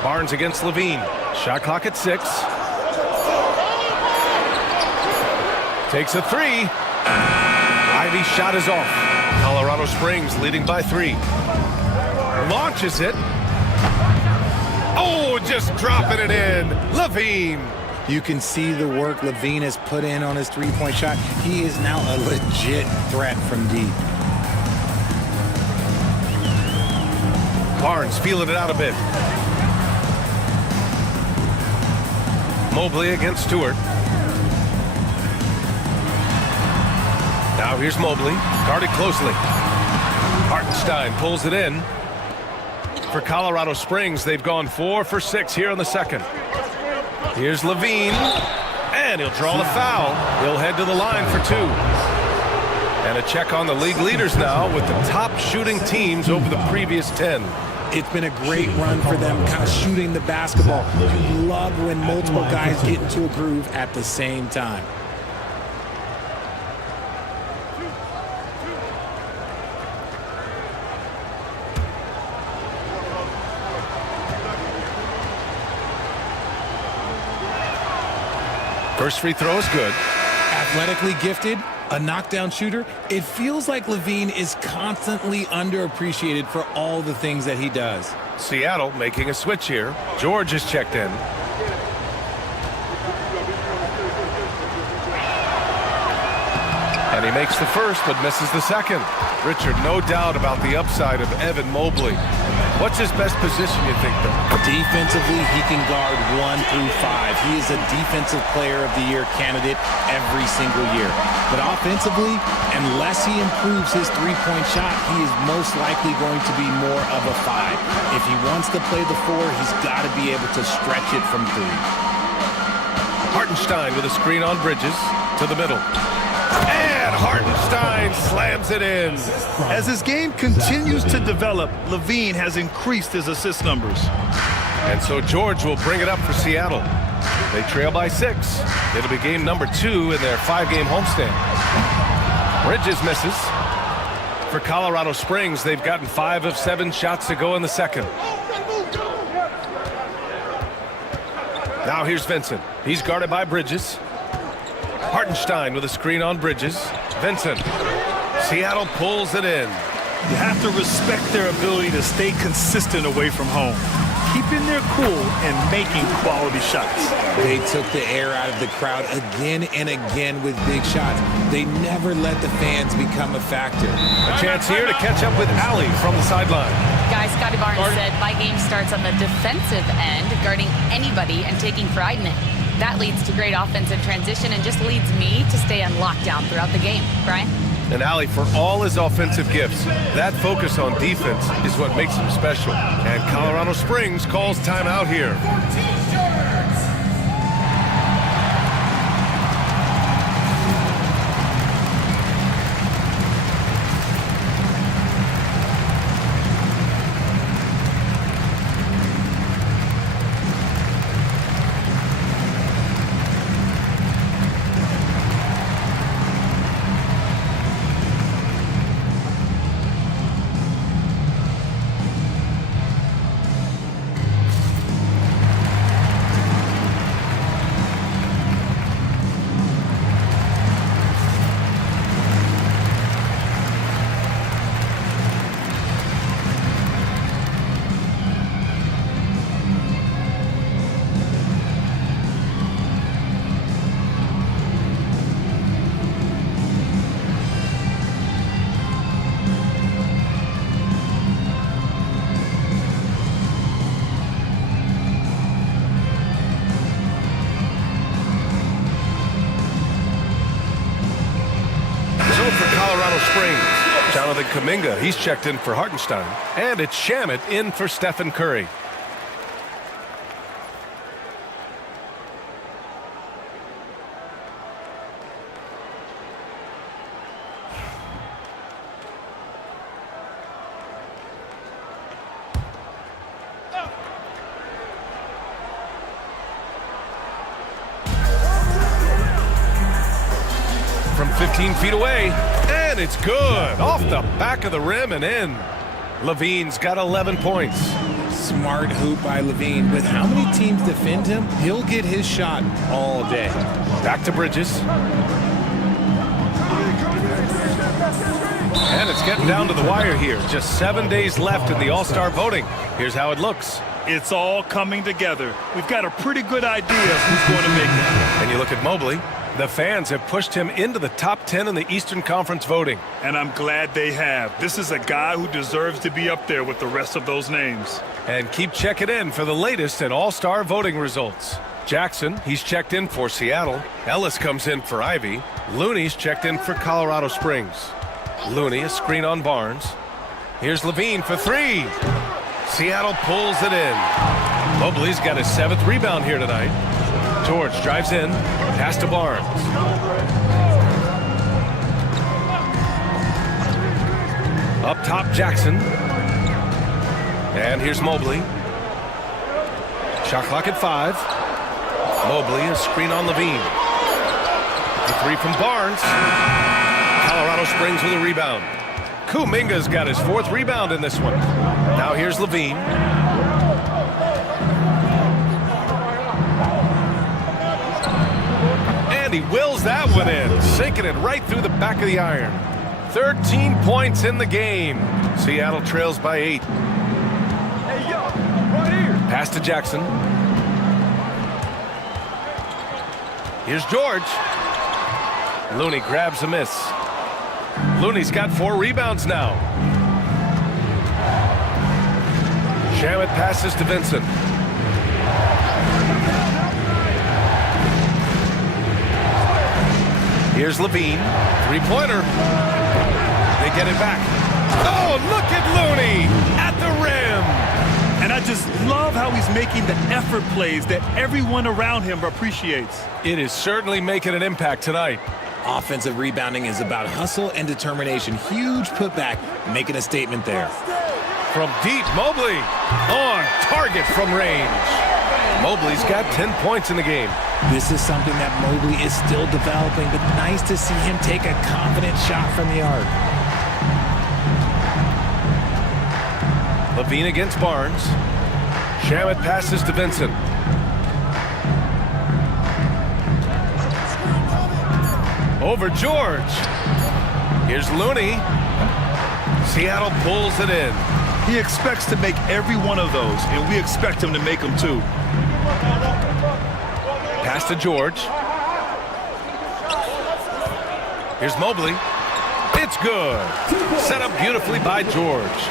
Barnes against LaVine. Shot clock at 6. Takes a 3. Ivey's shot is off. Colorado Springs leading by 3. Launches it. Oh, just dropping it in. LaVine. You can see the work LaVine has put in on his three-point shot. He is now a legit threat from deep. Barnes feeling it out a bit. Mobley against Stewart. Now here's Mobley, guarded closely. Hartenstein pulls it in. For Colorado Springs, they've gone 4 for 6 here in the second. Here's LaVine, and he'll draw the foul. He'll head to the line for 2. And a check on the league leaders now with the top shooting teams over the previous 10. It's been a great run for them, kind of shooting the basketball. You love when multiple guys get into a groove at the same time. First free throw is good. Athletically gifted, a knockdown shooter. It feels like LaVine is constantly underappreciated for all the things that he does. Seattle making a switch here. George is checked in. And he makes the first, but misses the second. Richard, no doubt about the upside of Evan Mobley. What's his best position, you think, though? Defensively, he can guard 1 through 5. He is a Defensive Player of the Year candidate every single year. But offensively, unless he improves his three-point shot, he is most likely going to be more of a 5. If he wants to play the 4, he's got to be able to stretch it from 3. Hartenstein with a screen on Bridges to the middle. And Hartenstein slams it in. As his game continues to develop, LaVine has increased his assist numbers. And so George will bring it up for Seattle. They trail by 6. It'll be game number 2 in their 5-game homestand. Bridges misses. For Colorado Springs, they've gotten 5 of 7 shots to go in the second. Now here's Vincent. He's guarded by Bridges. Hartenstein with a screen on Bridges. Vincent. Seattle pulls it in. You have to respect their ability to stay consistent away from home, keeping their cool and making quality shots. They took the air out of the crowd again and again with big shots. They never let the fans become a factor. A chance here to catch up with Allie from the sideline. Guys, Scotty Barnes said, my game starts on the defensive end, guarding anybody and taking pride in it. That leads to great offensive transition and just leads me to stay on lockdown throughout the game. Brian? And Allie, for all his offensive gifts, that focus on defense is what makes him special. And Colorado Springs calls timeout here. Colorado Springs. Jonathan Kuminga, he's checked in for Hartenstein. And it's Shamet in for Stephen Curry. From 15 feet away, and it's good. Off the back of the rim and in. Levine's got 11 points. Smart hoop by Levine. With how many teams defend him, he'll get his shot all day. Back to Bridges. And it's getting down to the wire here. Just 7 days left in the All-Star voting. Here's how it looks. It's all coming together. We've got a pretty good idea of who's going to make it. And you look at Mobley. The fans have pushed him into the top 10 in the Eastern Conference voting. And I'm glad they have. This is a guy who deserves to be up there with the rest of those names. And keep checking in for the latest in All-Star voting results. Jackson, he's checked in for Seattle. Ellis comes in for Ivy. Looney's checked in for Colorado Springs. Looney, a screen on Barnes. Here's Levine for three. Seattle pulls it in. Mobley's got his 7th rebound here tonight. George drives in, pass to Barnes. Up top, Jackson. And here's Mobley. Shot clock at 5. Mobley, a screen on Levine. The three from Barnes. Colorado Springs with a rebound. Kuminga's got his 4th rebound in this one. Now here's Levine. And he wills that one in, sinking it right through the back of the iron. 13 points in the game. Seattle trails by 8. Hey, yo, right here. Pass to Jackson. Here's George. Looney grabs a miss. Looney's got 4 rebounds now. Shamet passes to Vincent. Here's Levine. 3-pointer. They get it back. Oh, look at Looney at the rim. And I just love how he's making the effort plays that everyone around him appreciates. It is certainly making an impact tonight. Offensive rebounding is about hustle and determination. Huge putback, making a statement there. From deep, Mobley on target from range. Mobley's got 10 points in the game. This is something that Mobley is still developing, but nice to see him take a confident shot from the arc. Levine against Barnes. Shamet passes to Vincent. Over George. Here's Looney. Seattle pulls it in. He expects to make every one of those, and we expect him to make them too. Pass to George. Here's Mobley. It's good. Set up beautifully by George.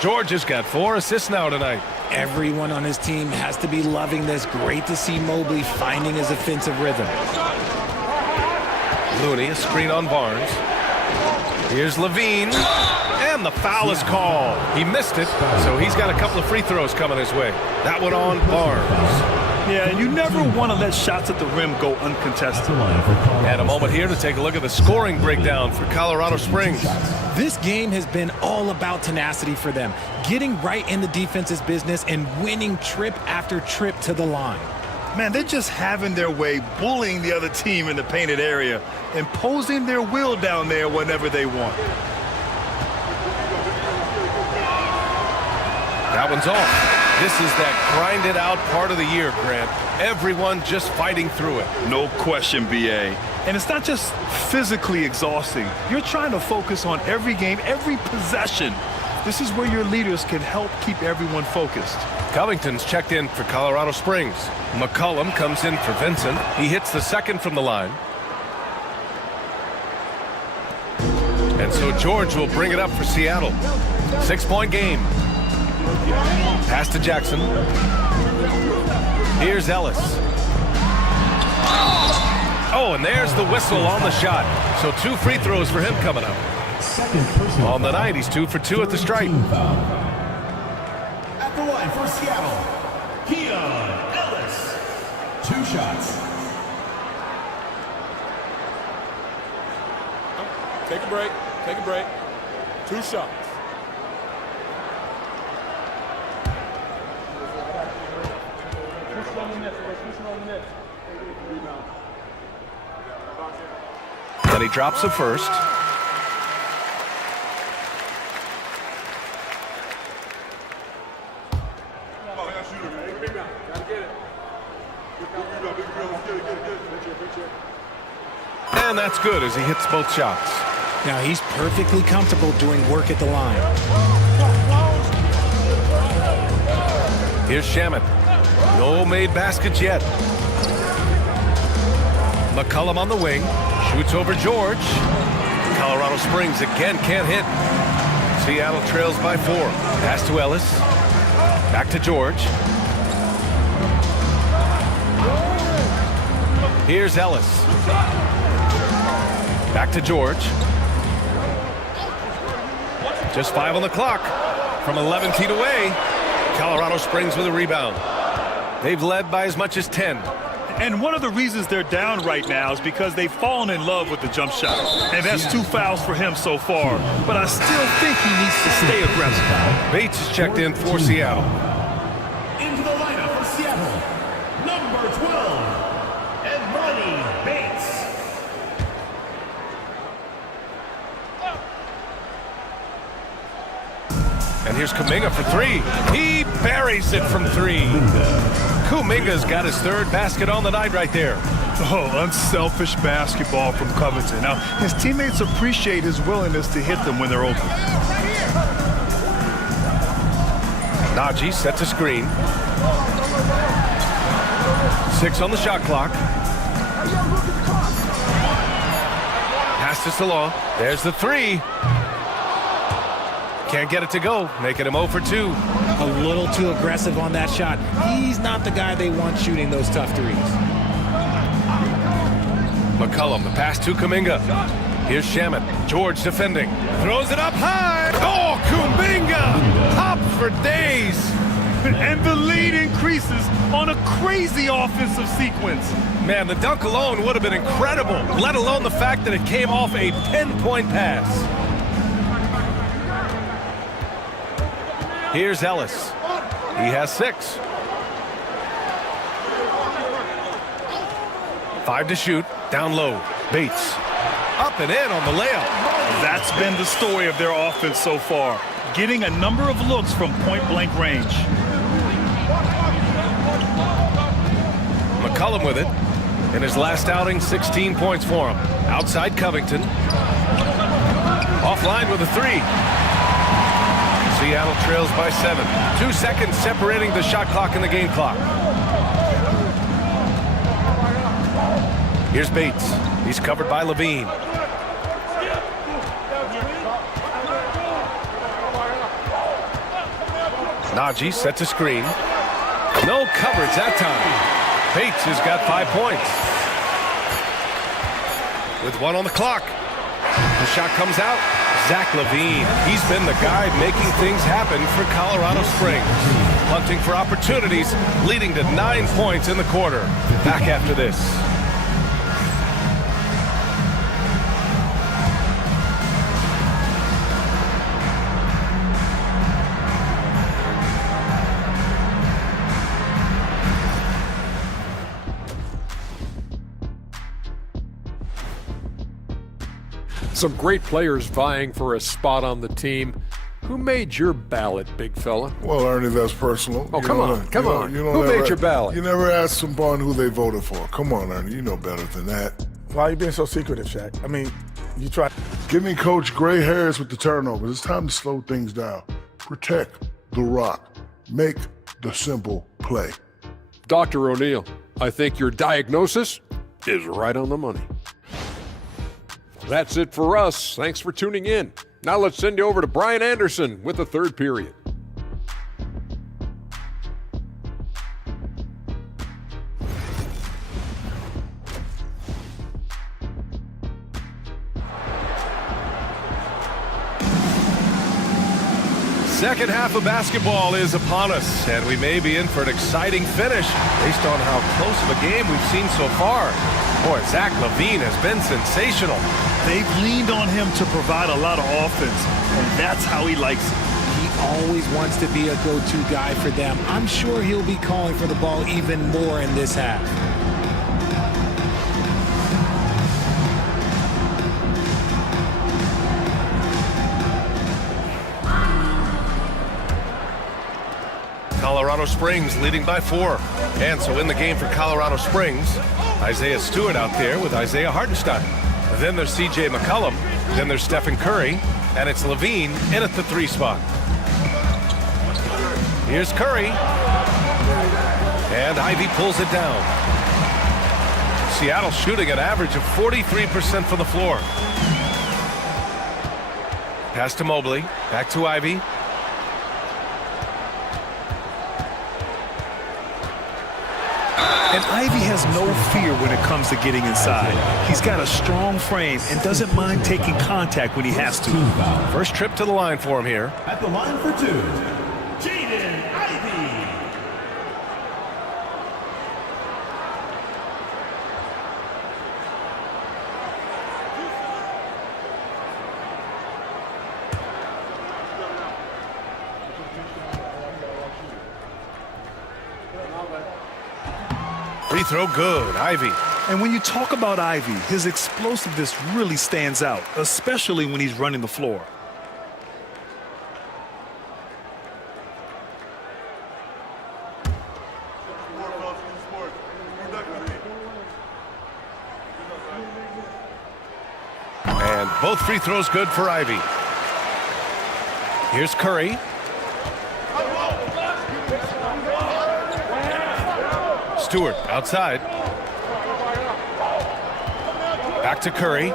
George has got 4 assists now tonight. Everyone on his team has to be loving this. Great to see Mobley finding his offensive rhythm. Looney, a screen on Barnes. Here's Levine. And the foul is called. He missed it, so he's got a couple of free throws coming his way. That one on Barnes. Yeah, and you never want to let shots at the rim go uncontested. And a moment here to take a look at the scoring breakdown for Colorado Springs. This game has been all about tenacity for them, getting right in the defense's business and winning trip after trip to the line. Man, they're just having their way, bullying the other team in the painted area, imposing their will down there whenever they want. That one's off. This is that grinded out part of the year, Grant. Everyone just fighting through it. No question, BA. And it's not just physically exhausting. You're trying to focus on every game, every possession. This is where your leaders can help keep everyone focused. Covington's checked in for Colorado Springs. McCollum comes in for Vincent. He hits the second from the line. And so George will bring it up for Seattle. 6-point game. Pass to Jackson. Here's Ellis. Oh, and there's the whistle on the shot. So 2 free throws for him coming up. On the night, he's 2 for 2 at the stripe. At the line for Seattle, Keon Ellis. 2 shots. Take a break. Take a break. 2 shots. Then he drops the first. And that's good as he hits both shots. Now he's perfectly comfortable doing work at the line. Here's Shamet. No made baskets yet. McCollum on the wing. Shoots over George. Colorado Springs again can't hit. Seattle trails by 4. Pass to Ellis. Back to George. Here's Ellis. Back to George. Just 5 on the clock. From 11 feet away. Colorado Springs with a rebound. They've led by as much as 10. And one of the reasons they're down right now is because they've fallen in love with the jump shot. And that's 2 fouls for him so far. But I still think he needs to stay aggressive. Bates is checked in for Seattle. Into the lineup for Seattle, number 12, Emoni Bates. And here's Kuminga for 3. He buries it from 3. Kuminga's got his 3rd basket on the night right there. Oh, unselfish basketball from Covington. Now, his teammates appreciate his willingness to hit them when they're open. Najee sets a screen. 6 on the shot clock. Pass to Salah. There's the 3. Can't get it to go, making him 0 for 2. A little too aggressive on that shot. He's not the guy they want shooting those tough threes. McCollum, the pass to Kuminga. Here's Shamet. George defending. Throws it up high. Oh, Kuminga! Hops for days. And the lead increases on a crazy offensive sequence. Man, the dunk alone would have been incredible, let alone the fact that it came off a 10-point pass. Here's Ellis. He has 6. 5 to shoot. Down low. Bates. Up and in on the layup. That's been the story of their offense so far. Getting a number of looks from point-blank range. McCollum with it. In his last outing, 16 points for him. Outside Covington. Offline with a 3. Seattle trails by 7. 2 seconds separating the shot clock and the game clock. Here's Bates. He's covered by Levine. Najee sets a screen. No coverage that time. Bates has got 5 points. With 1 on the clock. The shot comes out. Zach Levine, he's been the guy making things happen for Colorado Springs. Hunting for opportunities, leading to 9 points in the quarter. Back after this. Some great players vying for a spot on the team. Who made your ballot, big fella? Well, Ernie, that's personal. Oh, come on. Who made your ballot? You never asked someone who they voted for. Come on, Ernie, you know better than that. Why are you being so secretive, Shaq? I mean, you try. Give me Coach Gray Harris with the turnovers. It's time to slow things down. Protect the rock. Make the simple play. Dr. O'Neill, I think your diagnosis is right on the money. That's it for us. Thanks for tuning in. Now let's send you over to Brian Anderson with the third period. Second half of basketball is upon us, and we may be in for an exciting finish based on how close of a game we've seen so far. Boy, Zach LaVine has been sensational. They've leaned on him to provide a lot of offense, and that's how he likes it. He always wants to be a go-to guy for them. I'm sure he'll be calling for the ball even more in this half. Colorado Springs leading by 4. And so in the game for Colorado Springs, Isaiah Stewart out there with Isaiah Hartenstein. Then there's C.J. McCollum. Then there's Stephen Curry. And it's LaVine in at the 3 spot. Here's Curry. And Ivy pulls it down. Seattle shooting an average of 43% from the floor. Pass to Mobley. Back to Ivy. And Ivy has no fear when it comes to getting inside. He's got a strong frame and doesn't mind taking contact when he has to. First trip to the line for him here. At the line for 2, Jaden Ivey. Free throw good, Ivy. And when you talk about Ivy, his explosiveness really stands out, especially when he's running the floor. And both free throws good for Ivy. Here's Curry. Stewart outside. Back to Curry.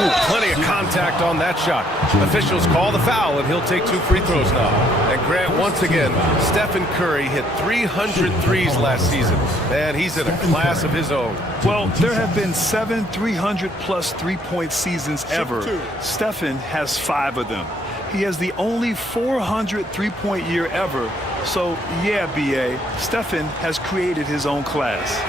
Oh, plenty of contact on that shot. Officials call the foul, and he'll take 2 free throws now. And Grant, once again, Stephen Curry hit 300 threes last season. Man, he's in a class of his own. Well, there have been 7 300-plus three-point seasons ever. Stephen has 5 of them. He has the only 400 three-point year ever. So, yeah, B.A., Stephen has created his own class.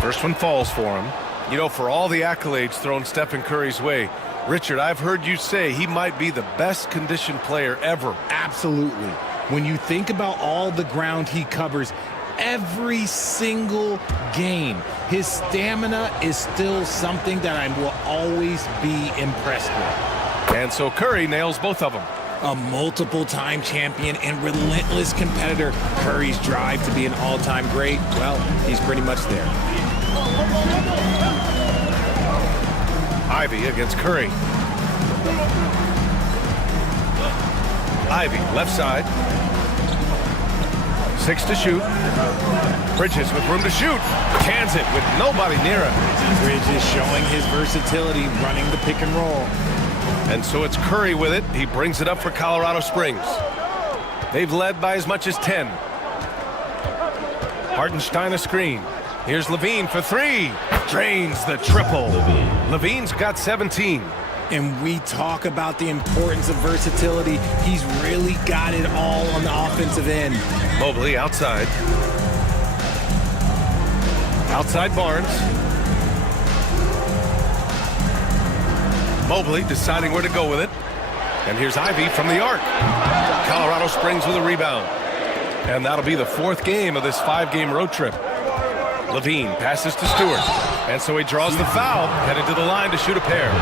First one falls for him. You know, for all the accolades thrown Stephen Curry's way, Richard, I've heard you say he might be the best conditioned player ever. Absolutely. When you think about all the ground he covers every single game, his stamina is still something that I will always be impressed with. And so Curry nails both of them. A multiple-time champion and relentless competitor. Curry's drive to be an all-time great, well, he's pretty much there. Ivy against Curry. Ivy, left side. 6 to shoot. Bridges with room to shoot. Cans it with nobody near him. Bridges showing his versatility, running the pick and roll. And so it's Curry with it. He brings it up for Colorado Springs. They've led by as much as 10. Hartenstein a screen. Here's LaVine for 3. Drains the triple. LaVine's got 17. And we talk about the importance of versatility. He's really got it all on the offensive end. Mobley outside. Outside Barnes. Mobley deciding where to go with it. And here's Ivy from the arc. Colorado Springs with a rebound. And that'll be the 4th game of this 5-game road trip. LaVine passes to Stewart. And so he draws the foul, headed to the line to shoot a pair.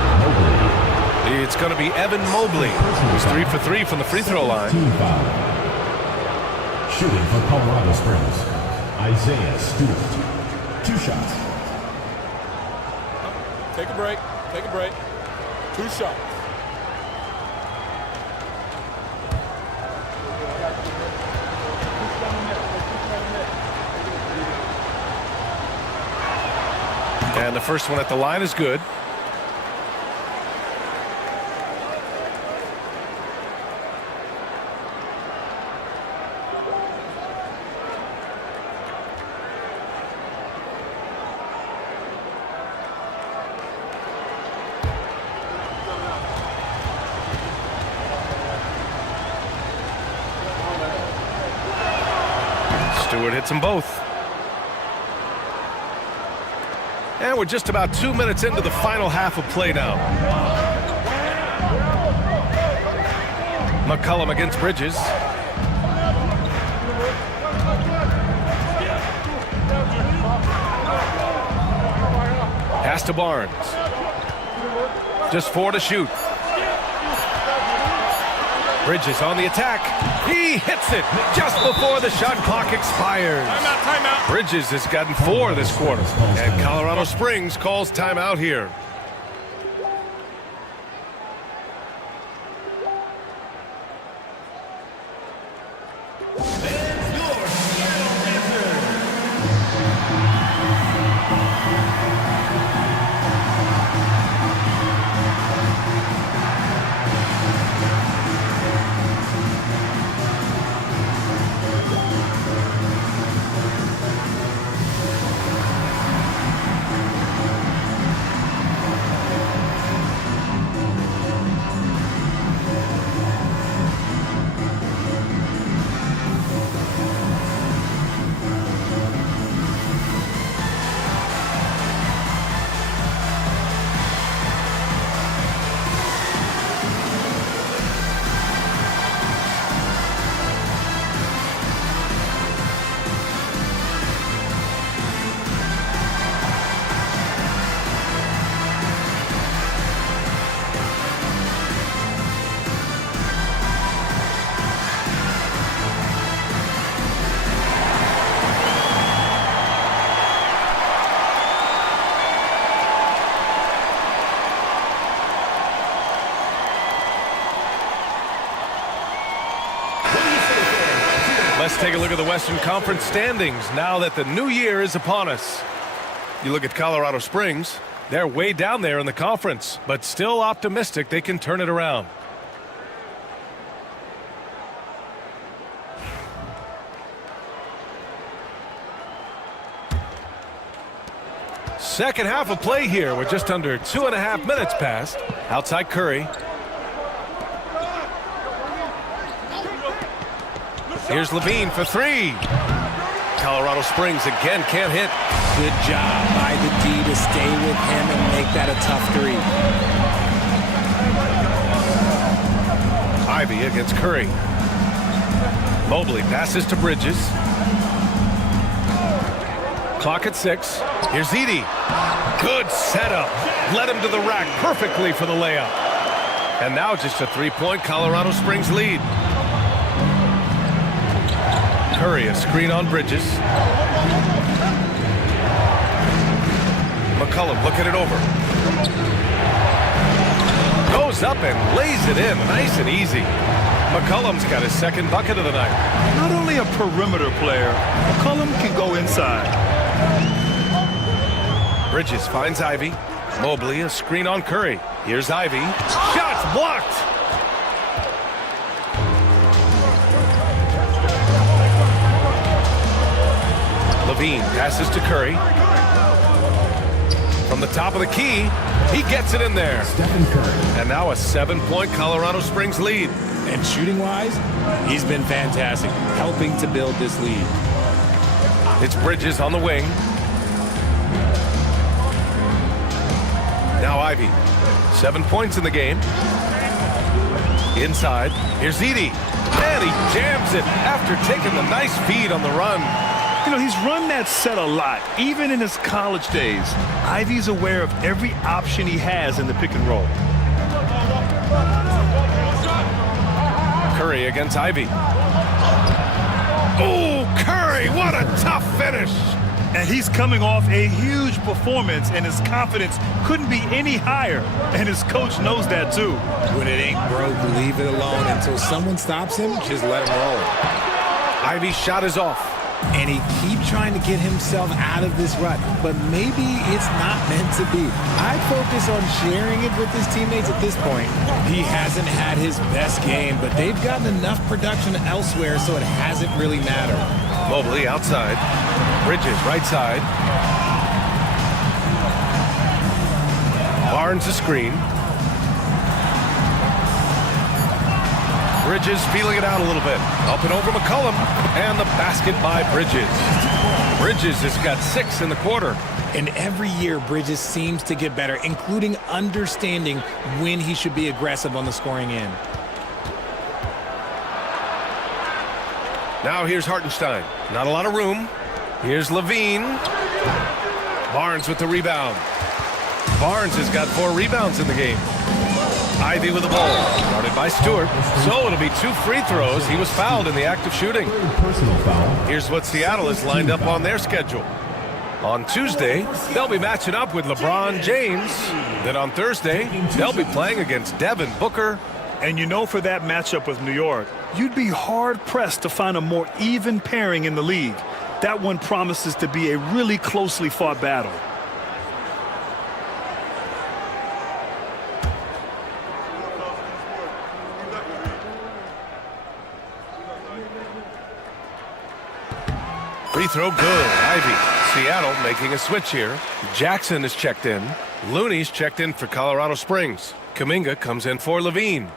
It's going to be Evan Mobley, who's 3 for 3 from the free throw line. Shooting for Colorado Springs, Isaiah Stewart. 2 shots. Take a break. Take a break. 2 shots. And the first one at the line is good. Stewart hits them both. And we're just about 2 minutes into the final half of play now. McCollum against Bridges. Pass to Barnes. Just 4 to shoot. Bridges on the attack. He hits it just before the shot clock expires. Timeout, timeout. Bridges has gotten 4 this quarter. And Colorado Springs calls timeout here. Let's take a look at the Western Conference standings now that the new year is upon us. You look at Colorado Springs, they're way down there in the conference, but still optimistic they can turn it around. Second half of play here. We're just under 2.5 minutes past. Outside Curry. Here's Levine for 3. Colorado Springs again can't hit. Good job by the D to stay with him and make that a tough 3. Ivy against Curry. Mobley passes to Bridges. Clock at 6. Here's Edey. Good setup. Led him to the rack perfectly for the layup. And now just a 3-point Colorado Springs lead. Curry, a screen on Bridges. McCollum looking it over. Goes up and lays it in, nice and easy. McCollum's got his second bucket of the night. Not only a perimeter player, McCollum can go inside. Bridges finds Ivy. Mobley, a screen on Curry. Here's Ivy. Shots blocked! Levine passes to Curry. From the top of the key, he gets it in there. Stephen Curry. And now a 7-point Colorado Springs lead. And shooting-wise, he's been fantastic, helping to build this lead. It's Bridges on the wing. Now Ivy. 7 points in the game. Inside. Here's Edey. And he jams it after taking the nice feed on the run. You know, he's run that set a lot, even in his college days. Ivy's aware of every option he has in the pick and roll. Curry against Ivy. Oh, Curry, what a tough finish. And he's coming off a huge performance, and his confidence couldn't be any higher. And his coach knows that, too. When it ain't broke, leave it alone. Until someone stops him, just let him roll. Ivy's shot is off. And he keeps trying to get himself out of this rut, but maybe it's not meant to be. I'd focus on sharing it with his teammates at this point. He hasn't had his best game, but they've gotten enough production elsewhere, so it hasn't really mattered. Mobley outside. Bridges right side. Barnes a screen. Bridges feeling it out a little bit. Up and over McCollum. And the basket by Bridges. Bridges has got 6 in the quarter. And every year, Bridges seems to get better, including understanding when he should be aggressive on the scoring end. Now here's Hartenstein. Not a lot of room. Here's Levine. Barnes with the rebound. Barnes has got 4 rebounds in the game. Ivy with the ball. Guarded by Stewart. So it'll be 2 free throws. He was fouled in the act of shooting. Personal foul. Here's what Seattle has lined up on their schedule. On Tuesday, they'll be matching up with LeBron James. Then on Thursday, they'll be playing against Devin Booker. And you know, for that matchup with New York, you'd be hard-pressed to find a more even pairing in the league. That one promises to be a really closely fought battle. Free throw good. Ivy. Seattle making a switch here. Jackson is checked in. Looney's checked in for Colorado Springs. Kuminga comes in for Levine.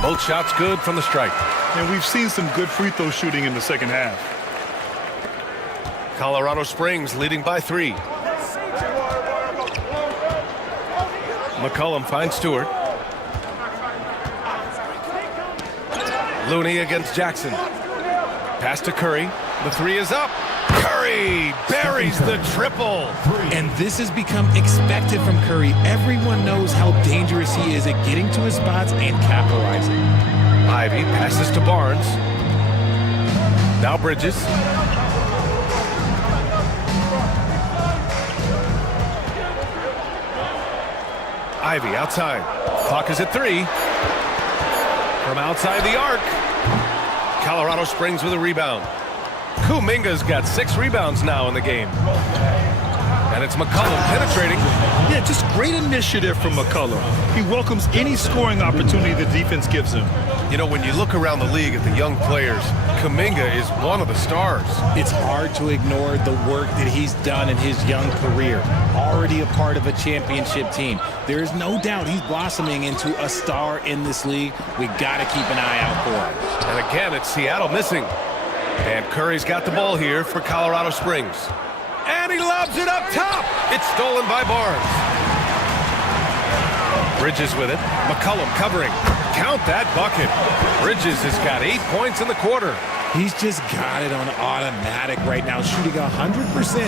Both shots good from the stripe. And we've seen some good free throw shooting in the second half. Colorado Springs leading by 3. McCollum finds Stewart. Looney against Jackson. Pass to Curry. The 3 is up. Curry buries the triple. And this has become expected from Curry. Everyone knows how dangerous he is at getting to his spots and capitalizing. Ivy passes to Barnes. Now Bridges. Ivy outside. Clock is at 3. From outside the arc. Colorado Springs with a rebound. Kuminga's got 6 rebounds now in the game. And it's McCollum penetrating. Yeah, just great initiative from McCollum. He welcomes any scoring opportunity the defense gives him. You know, when you look around the league at the young players, Kuminga is one of the stars. It's hard to ignore the work that he's done in his young career. Already a part of a championship team. There is no doubt he's blossoming into a star in this league. We got to keep an eye out for him. And again, it's Seattle missing. And Curry's got the ball here for Colorado Springs. And he lobs it up top. It's stolen by Barnes. Bridges with it. McCollum covering. Count that bucket. Bridges has got 8 points in the quarter. He's just got it on automatic right now, shooting 100%,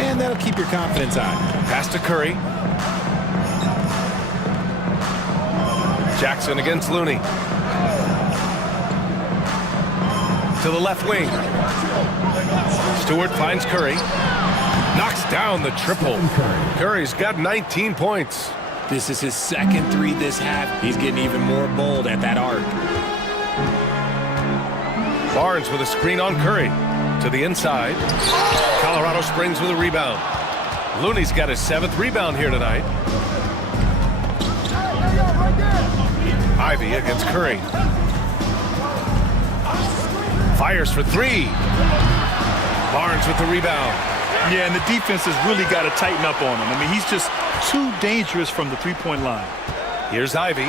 and that'll keep your confidence high. Pass to Curry. Jackson against Looney. To the left wing. Stewart finds Curry. Knocks down the triple. Curry's got 19 points. This is his second 3 this half. He's getting even more bold at that arc. Barnes with a screen on Curry. To the inside. Colorado Springs with a rebound. Looney's got his 7th rebound here tonight. Ivy against Curry. Fires for 3. Barnes with the rebound. Yeah, and the defense has really got to tighten up on him. I mean, he's just too dangerous from the three-point line. Here's Ivy.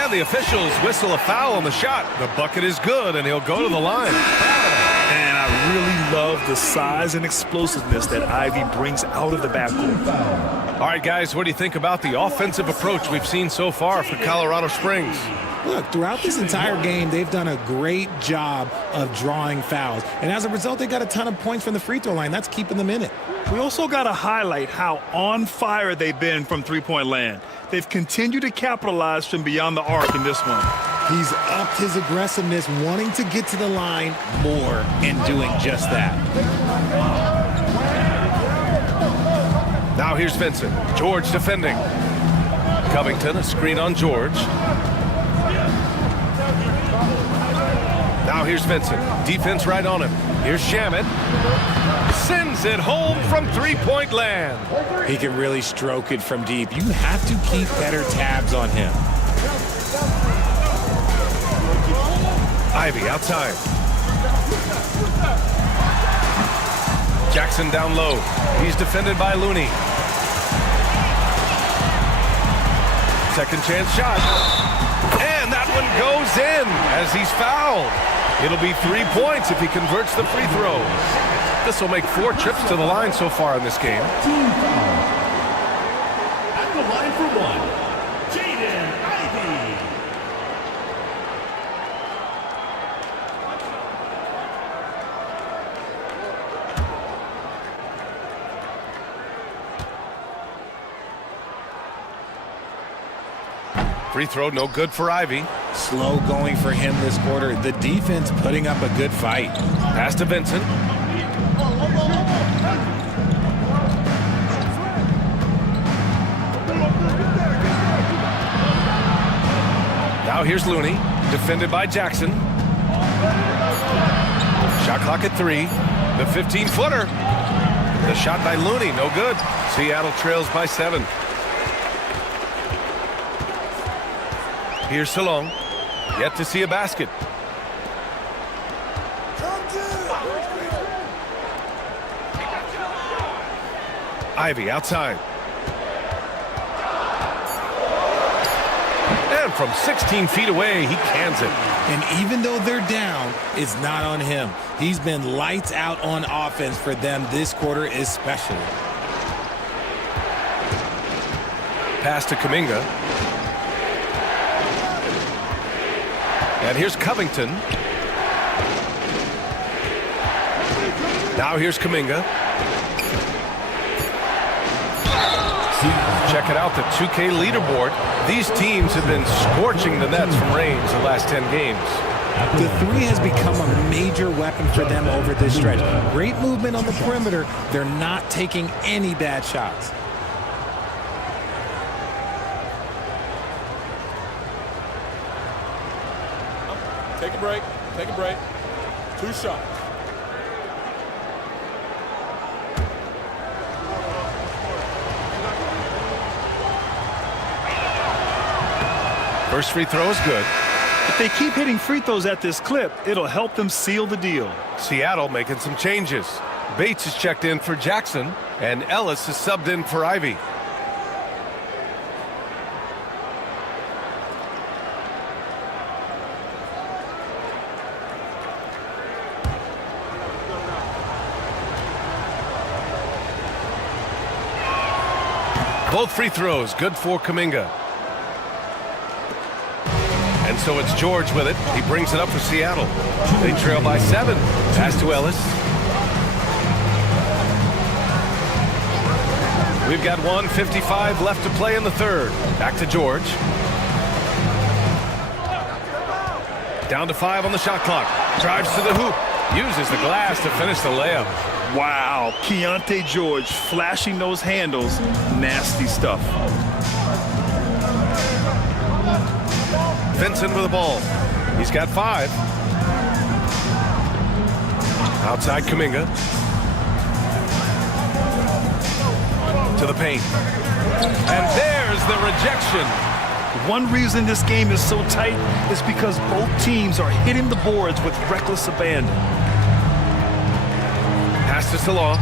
And the officials whistle a foul on the shot. The bucket is good, and he'll go to the line. And I really love the size and explosiveness that Ivy brings out of the backcourt. All right, guys, what do you think about the offensive approach we've seen so far for Colorado Springs? Look, throughout this entire game, they've done a great job of drawing fouls. And as a result, they got a ton of points from the free throw line. That's keeping them in it. We also got to highlight how on fire they've been from three-point land. They've continued to capitalize from beyond the arc in this one. He's upped his aggressiveness, wanting to get to the line more and doing just that. Now here's Vincent. George defending. Covington, a screen on George. Now here's Vincent. Defense right on him. Here's Shamet. Sends it home from three-point land. He can really stroke it from deep. You have to keep better tabs on him. Ivy outside. Jackson down low. He's defended by Looney. Second chance shot. And that one goes in as he's fouled. It'll be 3 points if he converts the free throws. This will make 4 trips to the line so far in this game. Team foul. At the line for one, Jaden Ivey. Free throw, no good for Ivy. Slow going for him this quarter. The defense putting up a good fight. Pass to Vincent. Now here's Looney, defended by Jackson. Shot clock at 3. The 15-footer. The shot by Looney, no good. Seattle trails by 7. Here's Salong, yet to see a basket. Ivy outside. And from 16 feet away, he cans it. And even though they're down, it's not on him. He's been lights out on offense for them this quarter especially. Pass to Kuminga. And here's Covington. Now here's Kuminga. Check it out, the 2K leaderboard. These teams have been scorching the nets from range the last 10 games. The 3 has become a major weapon for them over this stretch. Great movement on the perimeter. They're not taking any bad shots. Take a break. Take a break. 2 shots. First free throw is good. If they keep hitting free throws at this clip, it'll help them seal the deal. Seattle making some changes. Bates is checked in for Jackson, and Ellis is subbed in for Ivy. Both free throws good for Kuminga. And so it's George with it. He brings it up for Seattle. They trail by 7. Pass to Ellis. We've got 1:55 left to play in the third. Back to George. Down to 5 on the shot clock. Drives to the hoop. Uses the glass to finish the layup. Wow, Keontae George flashing those handles. Nasty stuff. Vincent with the ball. He's got 5. Outside Kuminga. To the paint. And there's the rejection. One reason this game is so tight is because both teams are hitting the boards with reckless abandon. Pass to Salah.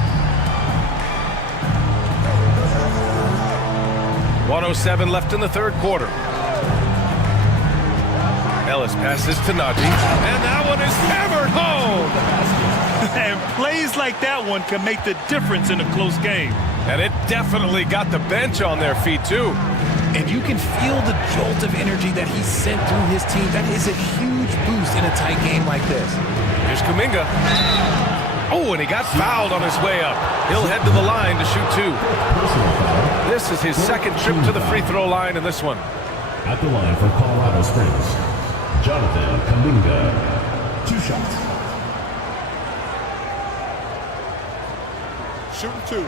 1:07 left in the third quarter. Ellis passes to Najee, and that one is hammered home. And plays like that one can make the difference in a close game. And it definitely got the bench on their feet, too. And you can feel the jolt of energy that he sent through his team. That is a huge boost in a tight game like this. Here's Kuminga. Oh, and he got fouled on his way up. He'll head to the line to shoot 2. This is his second trip to the free throw line in this one. At the line for Colorado Springs, Jonathan Kuminga. 2 shots. Shooting 2.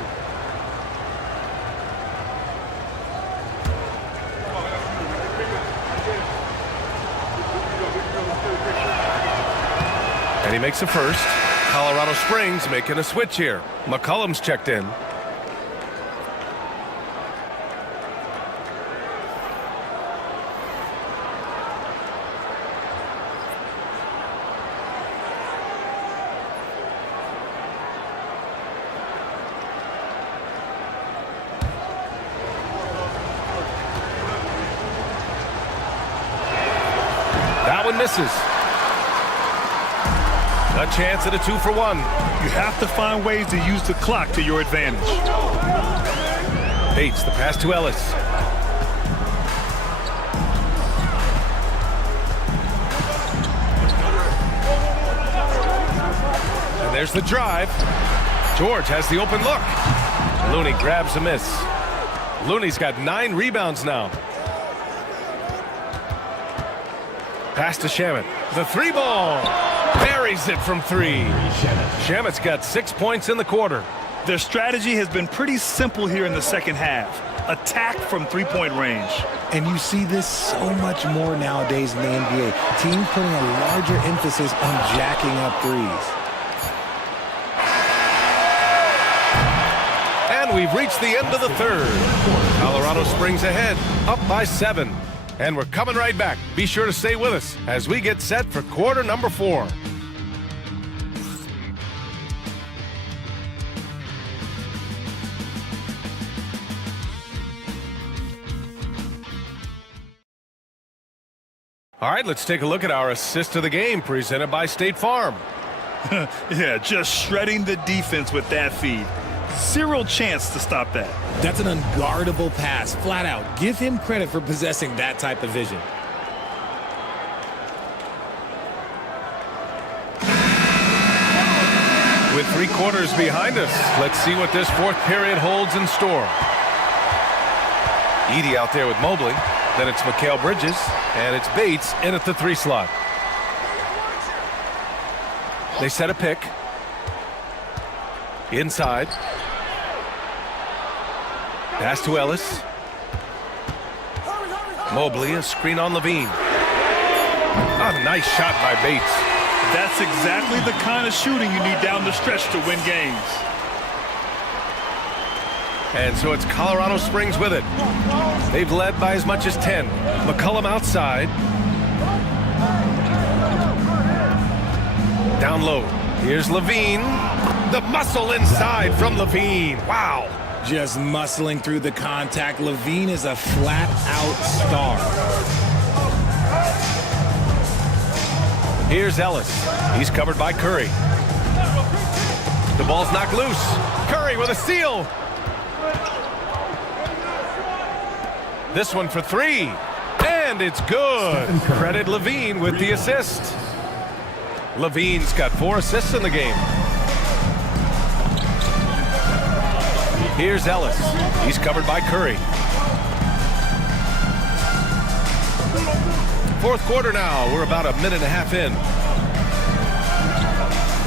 And he makes a first. Colorado Springs making a switch here. McCollum's checked in. That one misses. A chance at a 2-for-1. You have to find ways to use the clock to your advantage. Bates, the pass to Ellis. And there's the drive. George has the open look. Looney grabs a miss. Looney's got 9 rebounds now. Pass to Shamet. The 3-ball. Buries it from 3. Shamet's got 6 points in the quarter. Their strategy has been pretty simple here in the second half. Attack from 3-point range. And you see this so much more nowadays in the NBA. Teams putting a larger emphasis on jacking up threes. And we've reached the end of the third. Colorado Springs ahead, up by 7. And we're coming right back. Be sure to stay with us as we get set for quarter number 4. All right, let's take a look at our assist of the game presented by State Farm. Yeah, just shredding the defense with that feed. Zero chance to stop that. That's an unguardable pass, flat out. Give him credit for possessing that type of vision. With 3 quarters behind us, let's see what this 4th period holds in store. Edey out there with Mobley. Then it's Mikal Bridges, and it's Bates in at the 3 slot. They set a pick. Inside. Pass to Ellis. Mobley, a screen on Levine. A nice shot by Bates. That's exactly the kind of shooting you need down the stretch to win games. And so it's Colorado Springs with it. They've led by as much as 10. McCollum outside. Down low. Here's Levine. The muscle inside from Levine. Wow. Just muscling through the contact. Levine is a flat-out star. Here's Ellis. He's covered by Curry. The ball's knocked loose. Curry with a steal. This one for 3. And it's good. Credit Levine with the assist. Levine's got 4 assists in the game. Here's Ellis. He's covered by Curry. 4th quarter now. We're about a minute and a half in.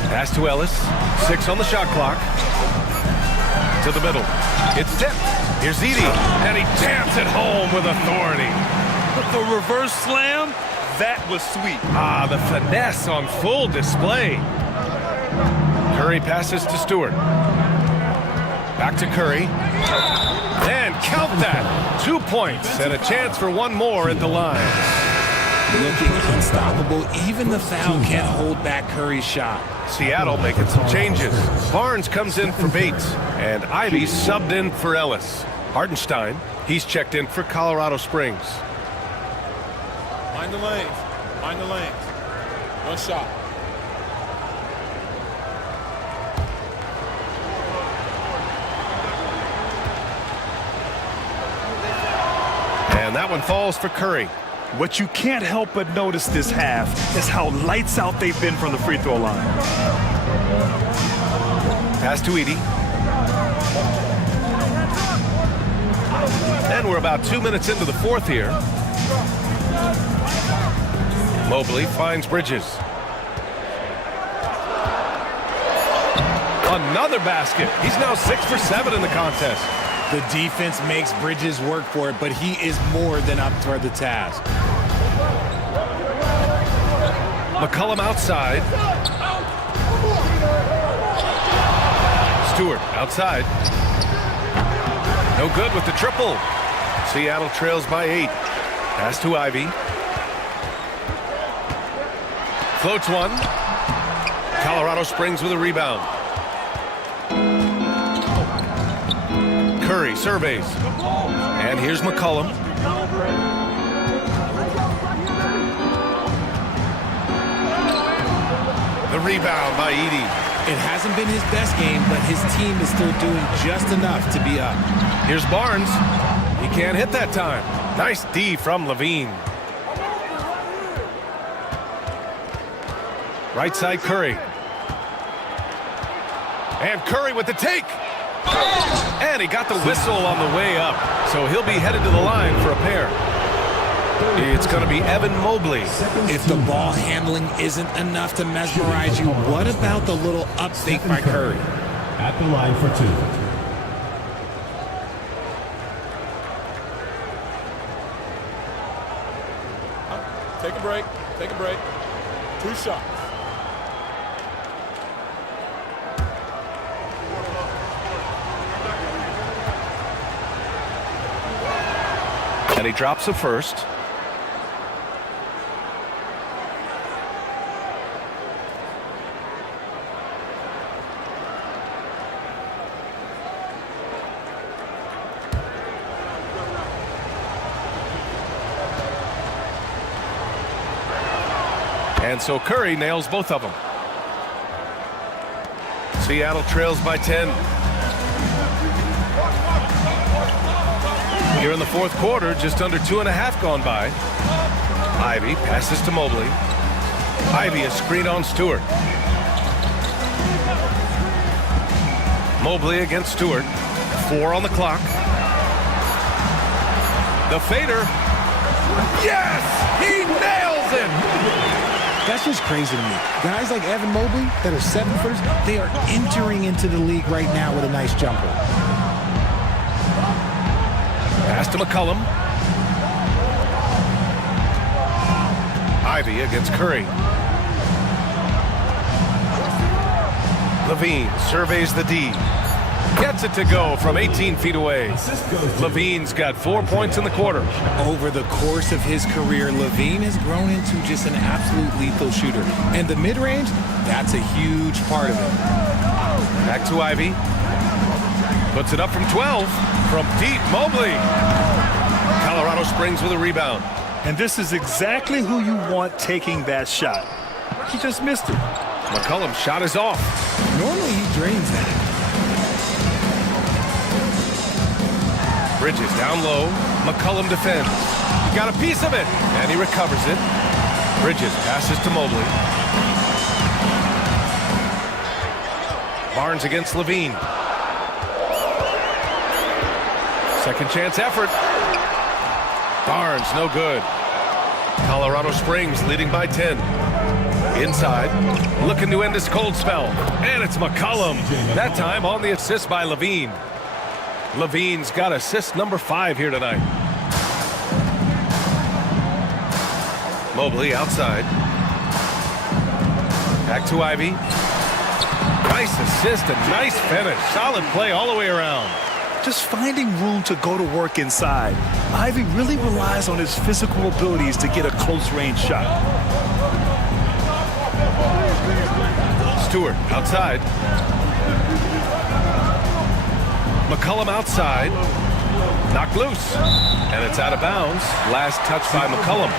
Pass to Ellis. 6 on the shot clock. To the middle. It's tipped. Here's Edey. And he jams it home with authority. The reverse slam, that was sweet. Ah, the finesse on full display. Curry passes to Stewart. Back to Curry. And count that. 2 points and a chance for 1 more at the line. Looking unstoppable. Even the foul can't hold back Curry's shot. Seattle making some changes. Barnes comes in for Bates. And Ivy subbed in for Ellis. Hartenstein, he's checked in for Colorado Springs. Mind the lanes. Mind the lanes. 1 shot. And that one falls for Curry. What you can't help but notice this half is how lights out they've been from the free throw line. Pass to Edey. And we're about 2 minutes into the 4th here. Mobley finds Bridges. Another basket. He's now 6 for 7 in the contest. The defense makes Bridges work for it, but he is more than up for the task. McCollum outside. Stewart outside. No good with the triple. Seattle trails by 8. Pass to Ivy. Floats one. Colorado Springs with a rebound. Curry surveys. And here's McCollum. The rebound by Edey. It hasn't been his best game, but his team is still doing just enough to be up. Here's Barnes. He can't hit that time. Nice D from Levine. Right side Curry. And Curry with the take. And he got the whistle on the way up. So he'll be headed to the line for a pair. It's going to be Evan Mobley. If the ball handling isn't enough to mesmerize you, what about the little up fake by Curry? At the line for 2. Take a break. Take a break. 2 shots. And he drops the first. And so Curry nails both of them. Seattle trails by 10. Here in the fourth quarter, just under 2.5 gone by. Ivey passes to Mobley. Ivey a screen on Stewart. Mobley against Stewart. 4 on the clock. The fader. Yes! He nails it! That's just crazy to me. Guys like Evan Mobley that are 7-footers, they are entering into the league right now with a nice jumper. Pass to McCollum. Ivey against Curry. Levine surveys the D. Gets it to go from 18 feet away. Levine's got 4 points in the quarter. Over the course of his career, Levine has grown into just an absolute lethal shooter. And the mid-range, that's a huge part of it. Back to Ivey. Puts it up from 12. From deep, Mobley. Colorado Springs with a rebound. And this is exactly who you want taking that shot. He just missed it. McCollum's shot is off. Normally he drains that. Bridges down low. McCollum defends. He got a piece of it, and he recovers it. Bridges passes to Mobley. Barnes against Levine. Second chance effort. Barnes, no good. Colorado Springs leading by 10. Inside, looking to end this cold spell. And it's McCollum. That time on the assist by Levine. Levine's got assist number 5 here tonight. Mobley outside. Back to Ivey. Nice assist and nice finish. Solid play all the way around. Just finding room to go to work inside. Ivey really relies on his physical abilities to get a close-range shot. Stewart outside. McCollum outside. Knocked loose. And it's out of bounds. Last touch by McCollum.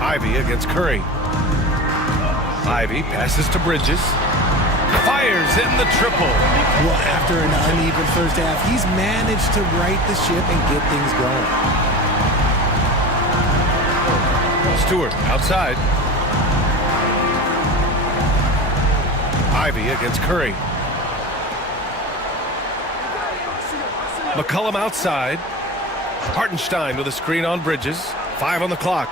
Ivey against Curry. Ivey passes to Bridges. Fires in the triple. Well, after an uneven first half, he's managed to right the ship and get things going. Stewart outside. Ivey against Curry. McCollum outside. Hartenstein with a screen on Bridges. 5 on the clock.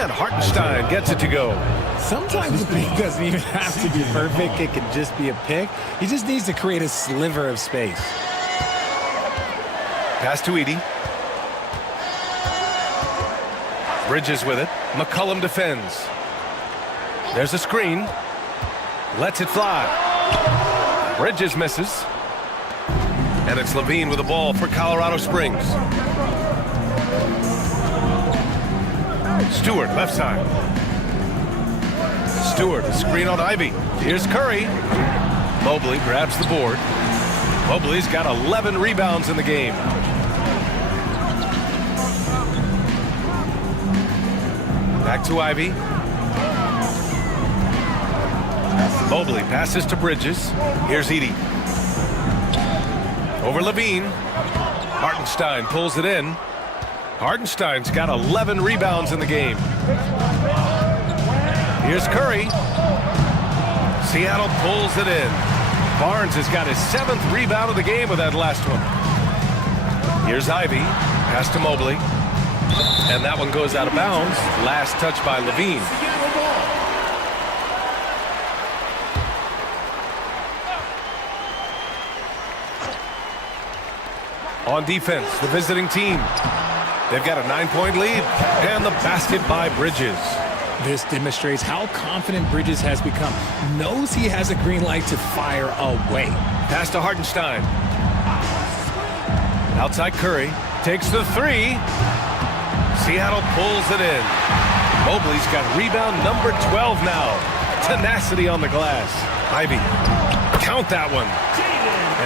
And Hartenstein gets it to go. Sometimes the pick doesn't even have to be perfect. It can just be a pick. He just needs to create a sliver of space. Pass to Edey. Bridges with it. McCollum defends. There's a screen. Lets it fly. Bridges misses. And it's Levine with the ball for Colorado Springs. Stewart, left side. Stewart, a screen on Ivey. Here's Curry. Mobley grabs the board. Mobley's got 11 rebounds in the game. Back to Ivy. Mobley passes to Bridges. Here's Edey. Over Levine. Hartenstein pulls it in. Hartenstein's got 11 rebounds in the game. Here's Curry. Seattle pulls it in. Barnes has got his 7th rebound of the game with that last one. Here's Ivy. Pass to Mobley. And that one goes out of bounds. Last touch by Levine. On defense, the visiting team. They've got a 9-point lead. And the basket by Bridges. This demonstrates how confident Bridges has become. Knows he has a green light to fire away. Pass to Hartenstein. Outside Curry. Takes the 3. Seattle pulls it in. Mobley's got rebound number 12 now. Tenacity on the glass. Ivy. Count that one.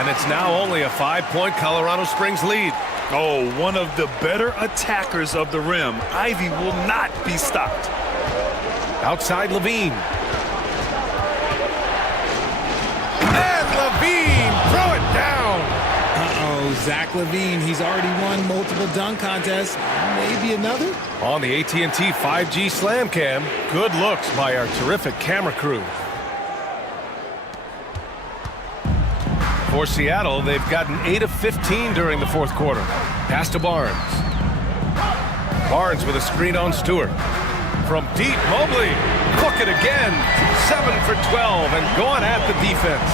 And it's now only a 5-point Colorado Springs lead. Oh, one of the better attackers of the rim. Ivy will not be stopped. Outside Levine. And Levine, throw it down. Uh-oh, Zach Levine, he's already won multiple dunk contests. Maybe another? On the AT&T 5G Slam Cam, good looks by our terrific camera crew. For Seattle, they've gotten 8 of 15 during the fourth quarter. Pass to Barnes. Barnes with a screen on Stewart. From deep, Mobley. Book it again. 7 for 12 and going at the defense.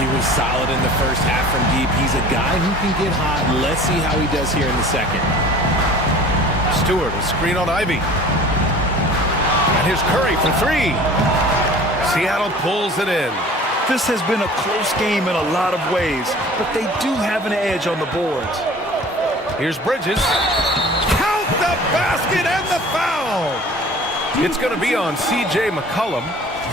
He was solid in the first half from deep. He's a guy who can get hot. Let's see how he does here in the second. Stewart, a screen on Ivy. And here's Curry for 3. Seattle pulls it in. This has been a close game in a lot of ways, but they do have an edge on the boards. Here's Bridges. Count the basket and the foul. It's going to be on C.J. McCollum.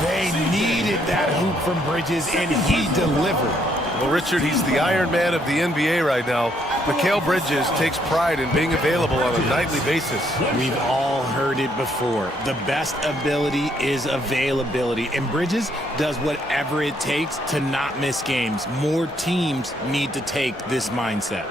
They needed that hoop from Bridges, and he delivered. Well, Richard, he's the Iron Man of the NBA right now. Mikal Bridges takes pride in being available on a nightly basis. We've all heard it before. The best ability is availability, and Bridges does whatever it takes to not miss games. More teams need to take this mindset.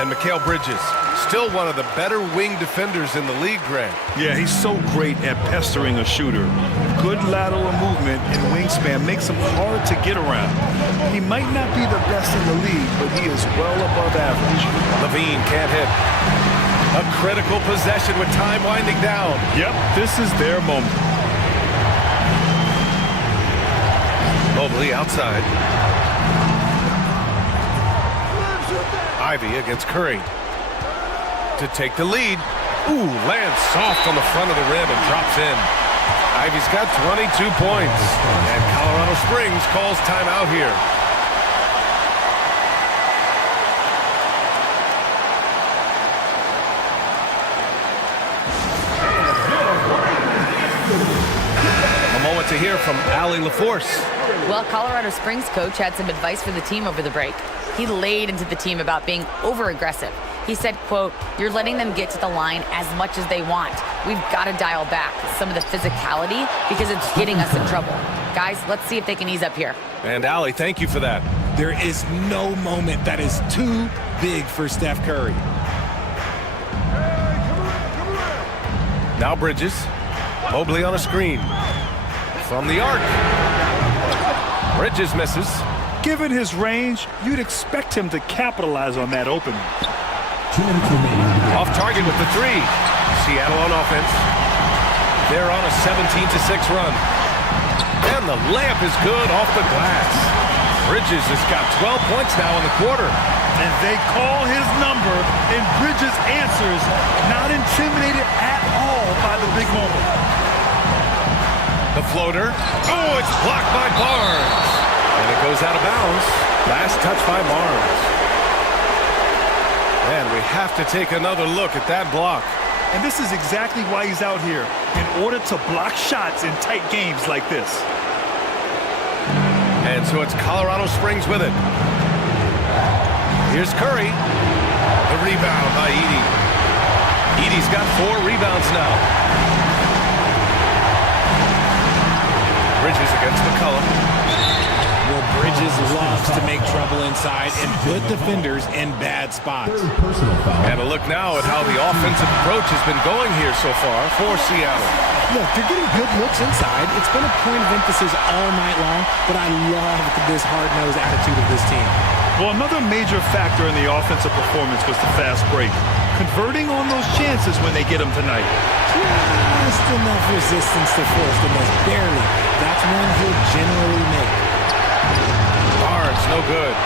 And Mikal Bridges, still one of the better wing defenders in the league, Grant. Yeah, he's so great at pestering a shooter. Good lateral movement and wingspan makes him hard to get around. He might not be the best in the league, but he is well above average. Levine can't hit. A critical possession with time winding down. Yep, this is their moment. Mobley outside. Ivy against Curry to take the lead. Ooh, lands soft on the front of the rim and drops in. Ivy's got 22 points, and Colorado Springs calls timeout here. A moment to hear from Allie LaForce. Well, Colorado Springs coach had some advice for the team over the break. He laid into the team about being over-aggressive. He said, quote, "You're letting them get to the line as much as they want. We've got to dial back some of the physicality because it's getting us in trouble. Guys, let's see if they can ease up here." And Allie, thank you for that. There is no moment that is too big for Steph Curry. Now Bridges. Mobley on a screen. From the arc. Bridges misses. Given his range, you'd expect him to capitalize on that opening. Off target with the 3. Seattle on offense. They're on a 17-6 run. And the layup is good off the glass. Bridges has got 12 points now in the quarter. And they call his number, and Bridges answers, not intimidated at all by the big moment. The floater. Oh, it's blocked by Barnes. And it goes out of bounds. Last touch by Barnes. And we have to take another look at that block. And this is exactly why he's out here, in order to block shots in tight games like this. And so it's Colorado Springs with it. Here's Curry. The rebound by Edey. Edey's got 4 rebounds now. Bridges against McCollum. Well, Bridges loves to make trouble inside and put defenders in bad spots. And a look now at how the offensive approach has been going here so far for Seattle. Look, they're getting good looks inside. It's been a point of emphasis all night long, but I love this hard-nosed attitude of this team. Well, another major factor in the offensive performance was the fast break. Converting on those chances when they get them tonight. Just enough resistance to force the miss. Barely. That's one he'll generally make. Barnes, no good.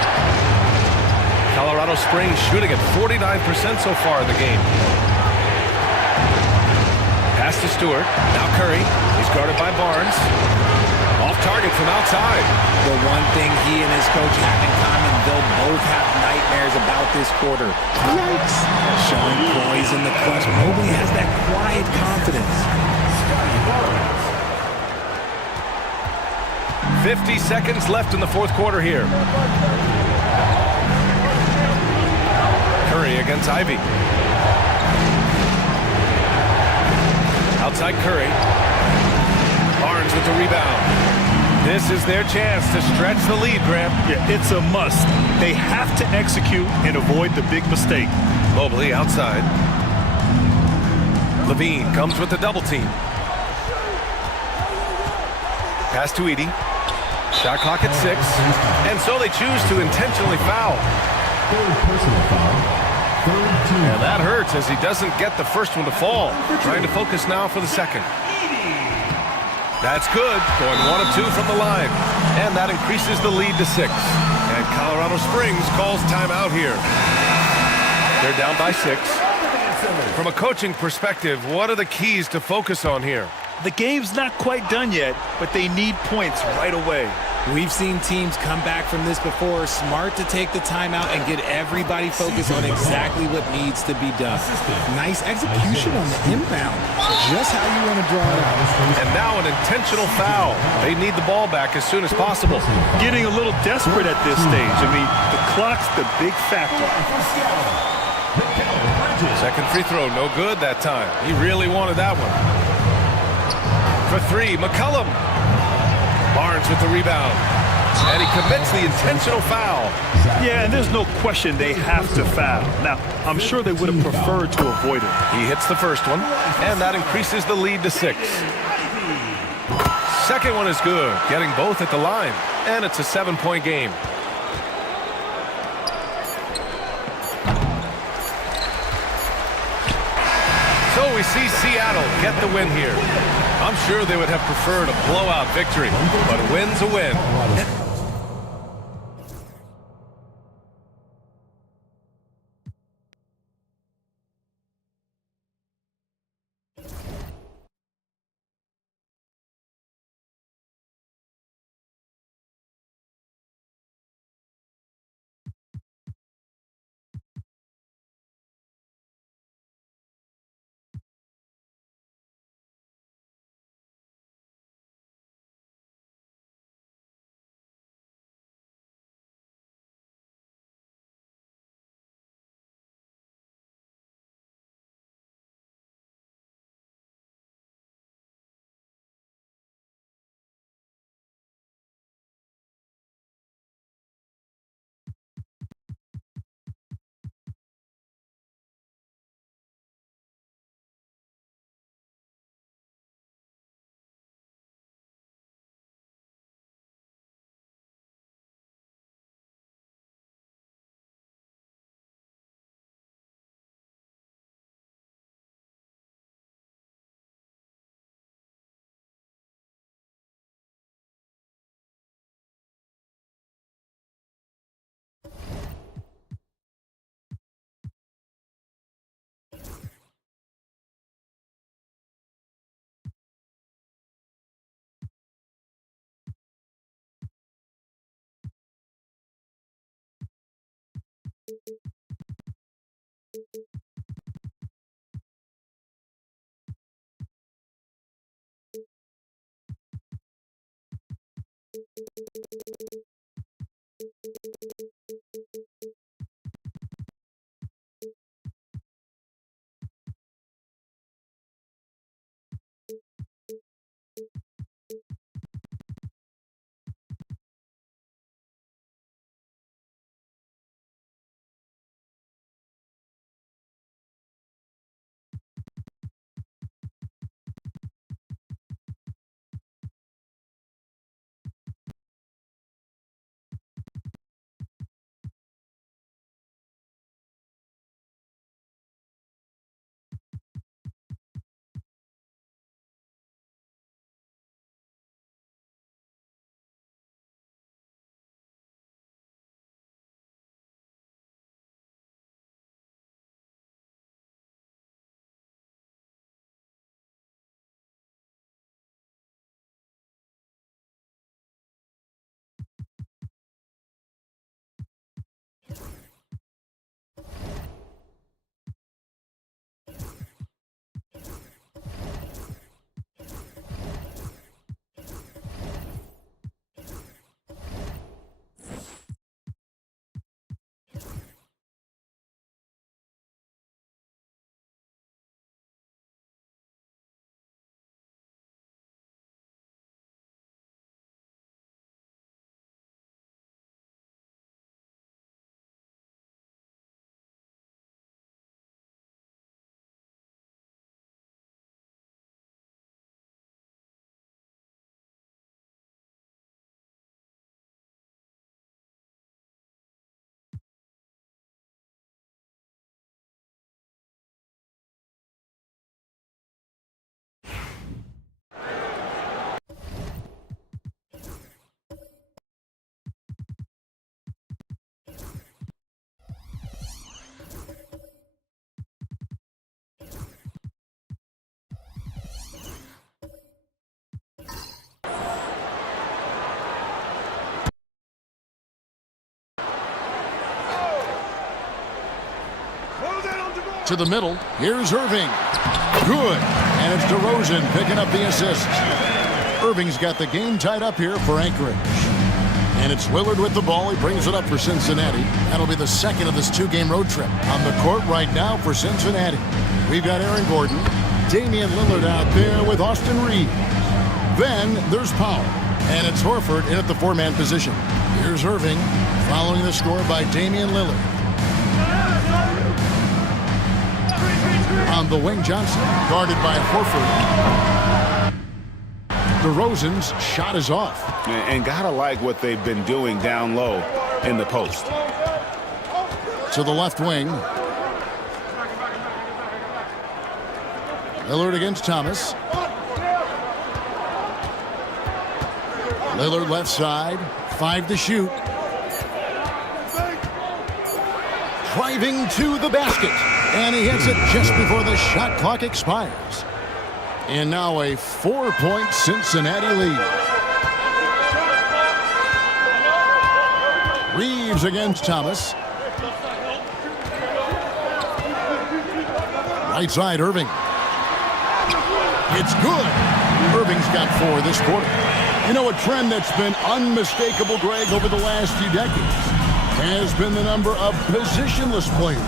Colorado Springs shooting at 49% so far in the game. Pass to Stewart. Now Curry. He's guarded by Barnes. Off target from outside. The one thing he and his coach have in common, they'll both have nightmares about this quarter. Yikes. Showing poise in the clutch. Mobley has that quiet confidence. 50 seconds left in the fourth quarter here. Curry against Ivey. Outside Curry. Barnes with the rebound. This is their chance to stretch the lead, Graham. Yeah, it's a must. They have to execute and avoid the big mistake. Mobley outside. Levine comes with the double team. Pass to Edey. Shot clock at 6. And so they choose to intentionally foul. And that hurts as he doesn't get the first one to fall. Trying to focus now for the second. That's good. Going 1 of 2 from the line. And that increases the lead to 6. And Colorado Springs calls timeout here. They're down by 6. From a coaching perspective, what are the keys to focus on here? The game's not quite done yet, but they need points right away. We've seen teams come back from this before. Smart to take the timeout and get everybody focused on exactly what needs to be done. Nice execution on the inbound. Just how you want to draw it out. And now an intentional foul. They need the ball back as soon as possible. Getting a little desperate at this stage. I mean, the clock's the big factor. Second free throw, no good that time. He really wanted that one. For 3, McCollum. Barnes with the rebound. And he commits the intentional foul. Yeah, and there's no question they have to foul. Now, I'm sure they would have preferred to avoid it. He hits the first one, and that increases the lead to 6. Second one is good, getting both at the line. And it's a 7-point game. So we see Seattle get the win here. I'm sure they would have preferred a blowout victory, but a win's a win. To the middle. Here's Irving. Good. And it's DeRozan picking up the assist. Irving's got the game tied up here for Anchorage. And it's Lillard with the ball. He brings it up for Cincinnati. That'll be the second of this two-game road trip. On the court right now for Cincinnati, we've got Aaron Gordon, Damian Lillard out there with Austin Reeves. Then there's Powell. And it's Horford in at the four-man position. Here's Irving following the score by Damian Lillard. On the wing, Johnson, guarded by Horford. DeRozan's shot is off. And gotta like what they've been doing down low in the post. To the left wing. Lillard against Thomas. Lillard left side. 5 to shoot. Driving to the basket. And he hits it just before the shot clock expires. And now a 4-point Cincinnati lead. Reeves against Thomas. Right side, Irving. It's good. Irving's got 4 this quarter. You know, a trend that's been unmistakable, Greg, over the last few decades has been the number of positionless players.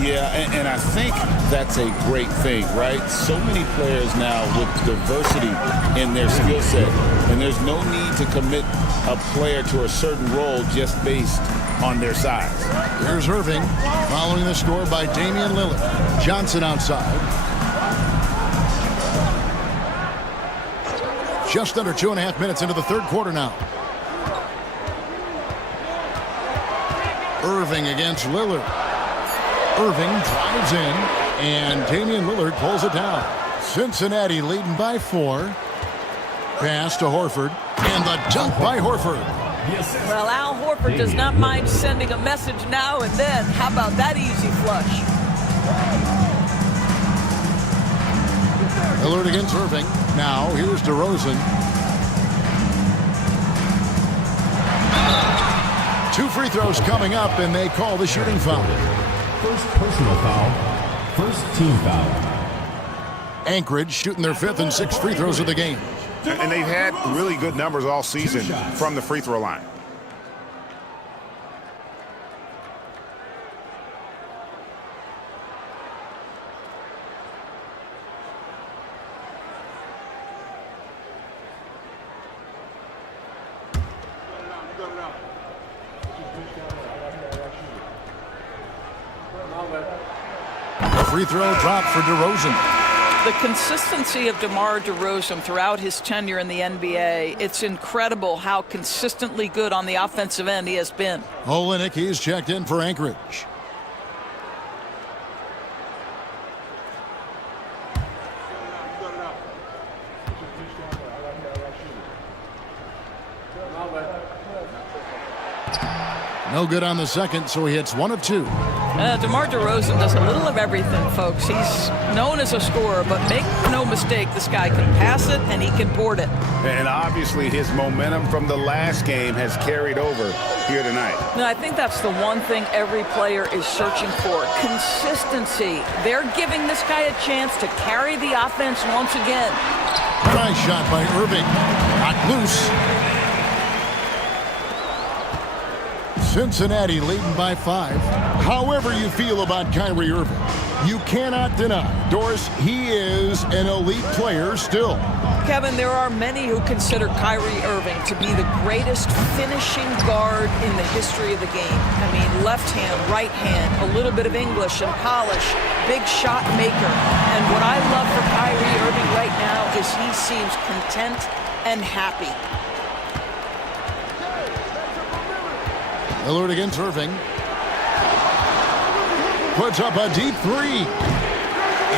Yeah, and I think that's a great thing, right? So many players now with diversity in their skill set, and there's no need to commit a player to a certain role just based on their size. Here's Irving following the score by Damian Lillard. Johnson outside. Just under 2.5 minutes into the third quarter now. Irving against Lillard. Irving drives in, and Damian Lillard pulls it down. Cincinnati leading by 4. Pass to Horford, and the dunk by Horford. Well, Al Horford does not mind sending a message now and then. How about that easy flush? Lillard against Irving. Now, here's DeRozan. 2 free throws coming up, and they call the shooting foul. First personal foul, first team foul. Anchorage shooting their 5th and 6th free throws of the game. And they've had really good numbers all season from the free throw line. A free throw drop for DeRozan. The consistency of DeMar DeRozan throughout his tenure in the NBA, it's incredible how consistently good on the offensive end he has been. Olynyk, he's checked in for Anchorage. No good on the second, so he hits 1 of 2. DeMar DeRozan does a little of everything, folks. He's known as a scorer, but make no mistake, this guy can pass it and he can board it. And obviously his momentum from the last game has carried over here tonight. Now, I think that's the one thing every player is searching for, consistency. They're giving this guy a chance to carry the offense once again. Nice shot by Irving. Knocked loose. Cincinnati leading by 5. However you feel about Kyrie Irving, you cannot deny, Doris, he is an elite player still. Kevin, there are many who consider Kyrie Irving to be the greatest finishing guard in the history of the game. I mean, left hand, right hand, a little bit of English and polish, big shot maker. And what I love for Kyrie Irving right now is he seems content and happy. Lillard against Irving. Puts up a deep 3.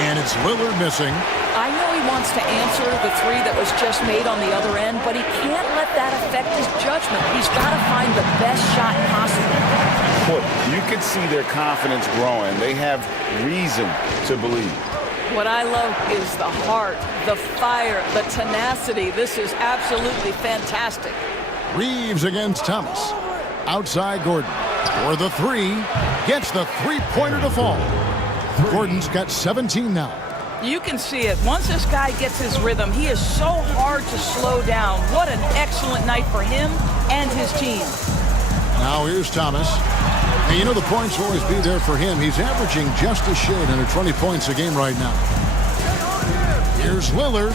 And it's Lillard missing. I know he wants to answer the 3 that was just made on the other end, but he can't let that affect his judgment. He's got to find the best shot possible. Well, you can see their confidence growing. They have reason to believe. What I love is the heart, the fire, the tenacity. This is absolutely fantastic. Reeves against Thomas. Outside Gordon. For the 3. Gets the three-pointer to fall. Gordon's got 17 now. You can see it. Once this guy gets his rhythm, he is so hard to slow down. What an excellent night for him and his team. Now here's Thomas. And you know the points will always be there for him. He's averaging just a shade under 20 points a game right now. Here's Lillard.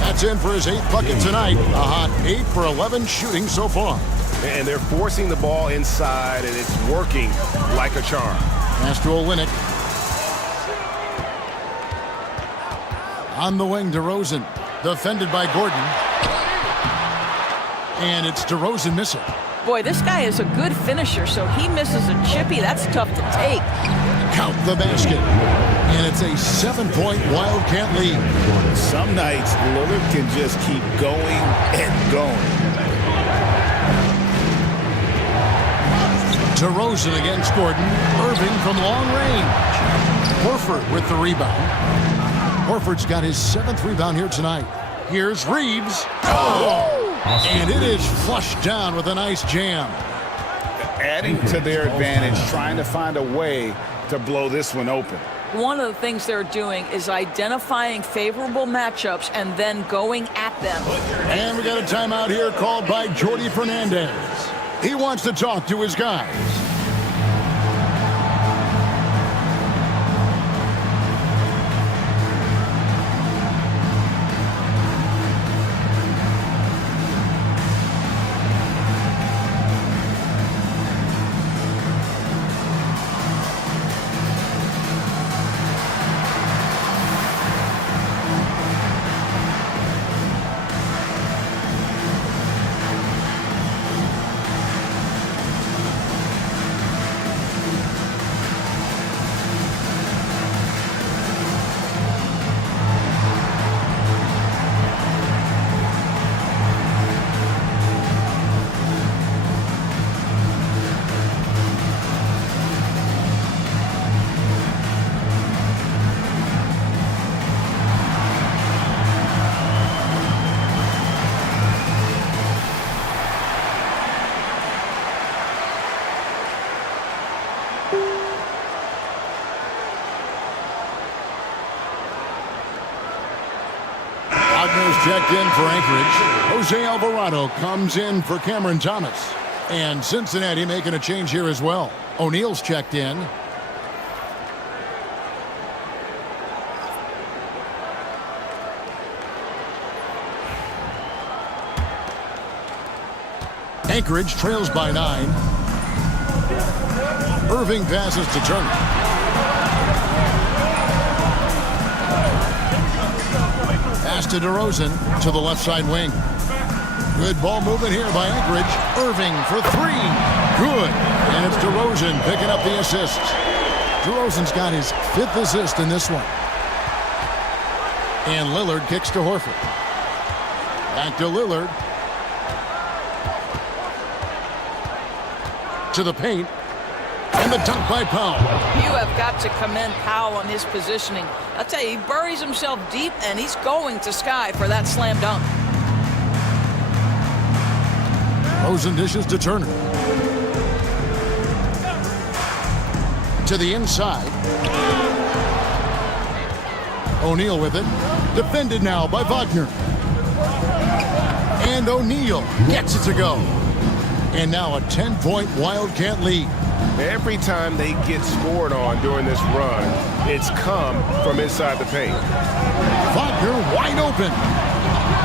That's in for his 8th bucket tonight. A hot 8 for 11 shooting so far. And they're forcing the ball inside, and it's working like a charm. Pass to Olynyk. On the wing, DeRozan. Defended by Gordon. And it's DeRozan missing. Boy, this guy is a good finisher, so he misses a chippy. That's tough to take. Count the basket. And it's a 7-point Wildcat lead. Some nights, Lillard can just keep going and going. DeRozan against Gordon. Irving from long range. Horford with the rebound. Horford's got his 7th rebound here tonight. Here's Reeves. Oh! And it is flushed down with a nice jam. Adding to their advantage, trying to find a way to blow this one open. One of the things they're doing is identifying favorable matchups and then going at them. And we got a timeout here called by Jordi Fernandez. He wants to talk to his guys. checked in for Anchorage. Jose Alvarado comes in for Cameron Thomas. And Cincinnati making a change here as well. O'Neill's checked in. Anchorage trails by 9. Irving passes to Turner. Pass to DeRozan to the left side wing. Good ball movement here by Anchorage. Irving for 3. Good. And it's DeRozan picking up the assist. DeRozan's got his 5th assist in this one. And Lillard kicks to Horford. Back to Lillard. To the paint. And the dunk by Powell. You have got to commend Powell on his positioning. I'll tell you, he buries himself deep, and he's going to Sky for that slam dunk. Rosen dishes to Turner. To the inside. O'Neal with it. Defended now by Wagner. And O'Neal gets it to go. And now a 10-point Wildcat lead. Every time they get scored on during this run, it's come from inside the paint. Wagner wide open.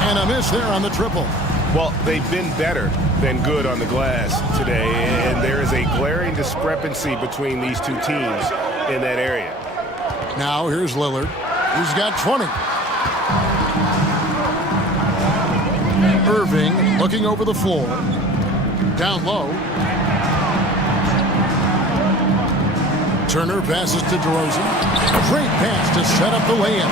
And a miss there on the triple. Well, they've been better than good on the glass today, and there is a glaring discrepancy between these two teams in that area. Now here's Lillard. He's got 20. Irving looking over the floor. Down low. Turner passes to DeRozan. Great pass to set up the layup.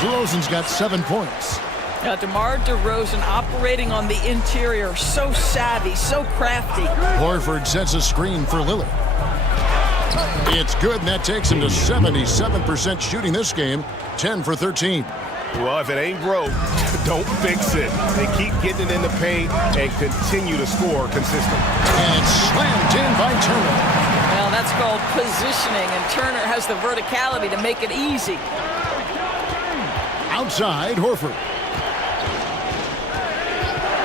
DeRozan's got 7 points. Now, DeMar DeRozan operating on the interior. So savvy, so crafty. Horford sets a screen for Lillard. It's good, and that takes him to 77% shooting this game. 10 for 13. Well, if it ain't broke, don't fix it. They keep getting it in the paint and continue to score consistently. And it's slammed in by Turner. Well, that's called positioning, and Turner has the verticality to make it easy. Outside, Horford.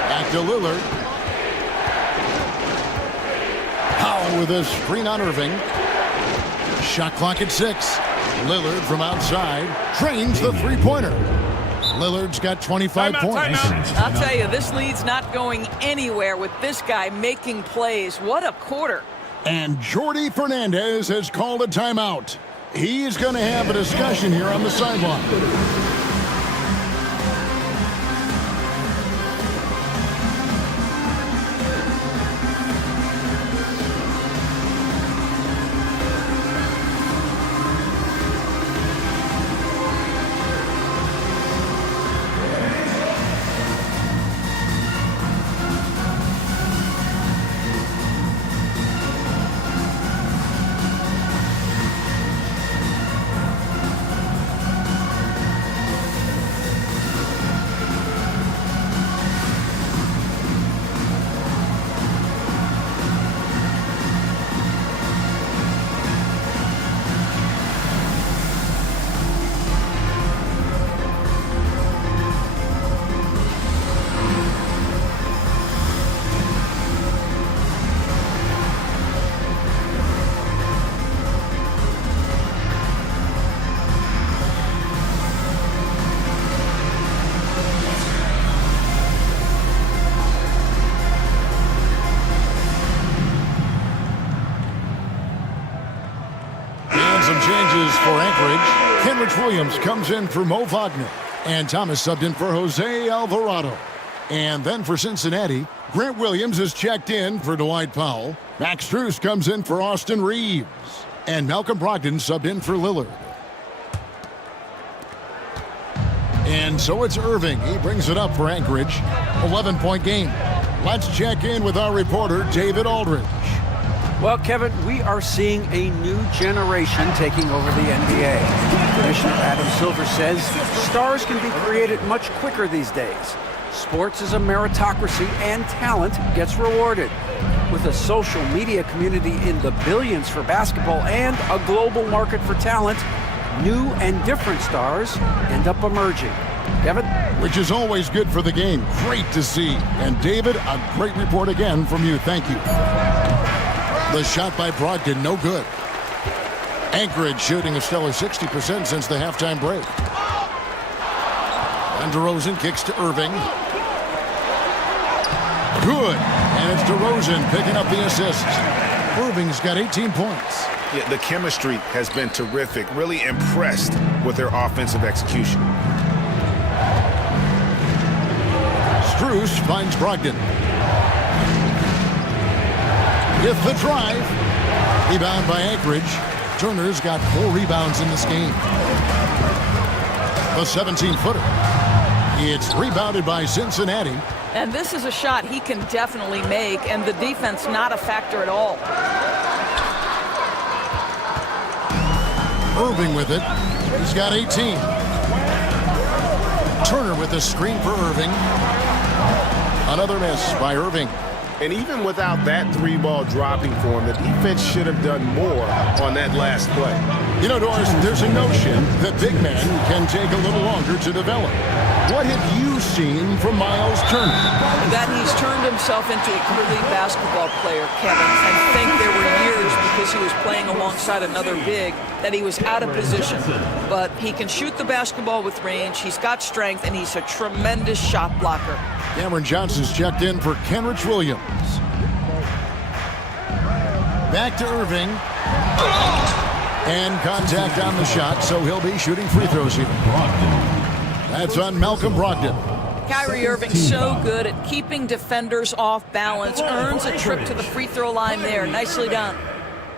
Back to Lillard. Powell with a screen on Irving. Shot clock at 6. Lillard from outside drains the three-pointer. Lillard's got 25 points. I'll tell you, this lead's not going anywhere with this guy making plays. What a quarter. And Jordi Fernandez has called a timeout. He's going to have a discussion here on the sideline. Changes for Anchorage. Kenrich Williams comes in for Mo Wagner. And Thomas subbed in for Jose Alvarado. And then for Cincinnati, Grant Williams is checked in for Dwight Powell. Max Strus comes in for Austin Reeves. And Malcolm Brogdon subbed in for Lillard. And so it's Irving. He brings it up for Anchorage. 11-point game. Let's check in with our reporter, David Aldridge. Well, Kevin, we are seeing a new generation taking over the NBA. Commissioner Adam Silver says stars can be created much quicker these days. Sports is a meritocracy and talent gets rewarded. With a social media community in the billions for basketball and a global market for talent, new and different stars end up emerging. Kevin? Which is always good for the game. Great to see. And David, a great report again from you. Thank you. The shot by Brogdon, no good. Anchorage shooting a stellar 60% since the halftime break. And DeRozan kicks to Irving. Good. And it's DeRozan picking up the assist. Irving's got 18 points. Yeah, the chemistry has been terrific. Really impressed with their offensive execution. Strus finds Brogdon. With the drive. Rebound by Anchorage. Turner's got 4 rebounds in this game. The 17-footer. It's rebounded by Cincinnati. And this is a shot he can definitely make, and the defense not a factor at all. Irving with it. He's got 18. Turner with the screen for Irving. Another miss by Irving. And even without that 3-ball dropping for him, the defense should have done more on that last play. You know, Doris, there's a notion that big men can take a little longer to develop. What have you seen from Miles Turner? That he's turned himself into a complete basketball player, Kevin. And think there were years, because he was playing alongside another big, that he was out of position. But he can shoot the basketball with range, he's got strength, and he's a tremendous shot blocker. Cameron Johnson's checked in for Kenrich Williams. Back to Irving. And contact on the shot, so he'll be shooting free throws here. That's on Malcolm Brogdon. Kyrie Irving so good at keeping defenders off balance, earns a trip to the free throw line there. Nicely done.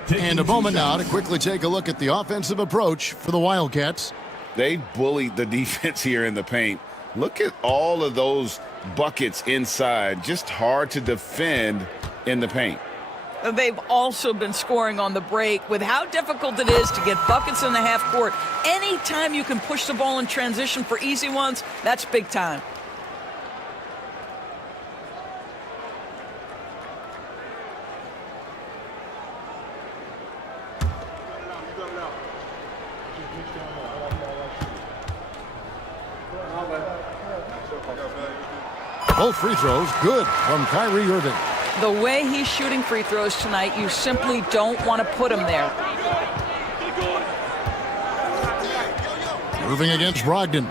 And a moment now to quickly take a look at the offensive approach for the Wildcats. They bullied the defense here in the paint. Look at all of those buckets inside. Just hard to defend in the paint. They've also been scoring on the break. With how difficult it is to get buckets in the half court, anytime you can push the ball in transition for easy ones, that's big time. Both free throws good from Kyrie Irving. The way he's shooting free throws tonight, you simply don't want to put him there. Irving against Brogdon.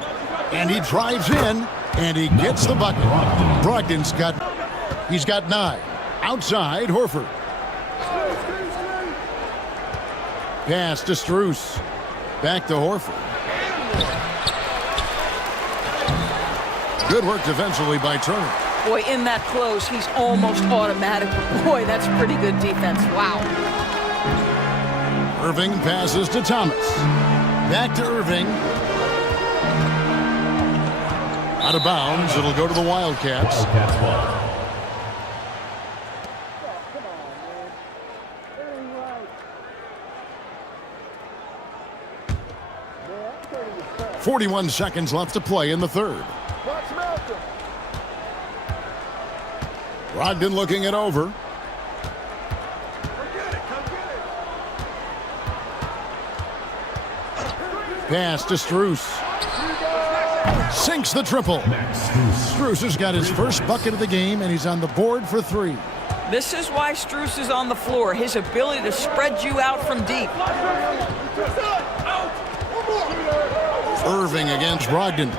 And he drives in, and he gets the bucket. Brogdon's got 9. Outside, Horford. Pass to Strus. Back to Horford. Good work defensively by Turner. Boy, in that close, he's almost automatic. Boy, that's pretty good defense. Wow. Irving passes to Thomas. Back to Irving. Out of bounds. It'll go to the Wildcats. Ball. 41 seconds left to play in the third. Brogdon looking it over. Pass to Strus. Sinks the triple. Strus has got his first bucket of the game, and he's on the board for 3. This is why Strus is on the floor. His ability to spread you out from deep. Irving against Brogdon.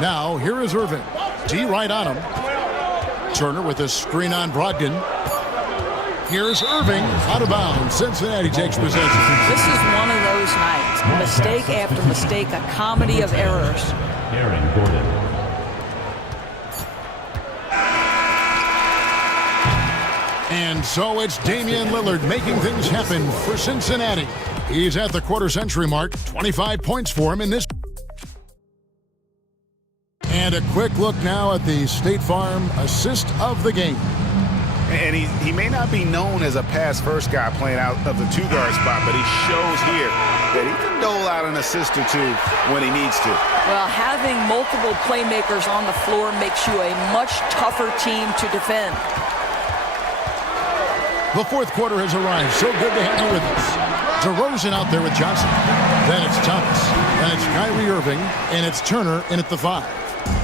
Now, here is Irving. D right on him. Turner with a screen on Brogdon. Here's Irving, out of bounds. Cincinnati takes possession. This is one of those nights. Mistake after mistake, a comedy of errors. Aaron Gordon. And so it's Damian Lillard making things happen for Cincinnati. He's at the quarter-century mark. 25 points for him in this. And a quick look now at the State Farm assist of the game. And he may not be known as a pass-first guy playing out of the 2-guard spot, but he shows here that he can dole out an assist or 2 when he needs to. Well, having multiple playmakers on the floor makes you a much tougher team to defend. The fourth quarter has arrived. So good to have you with us. DeRozan out there with Johnson. Then it's Thomas. Then it's Kyrie Irving. And it's Turner in at the 5.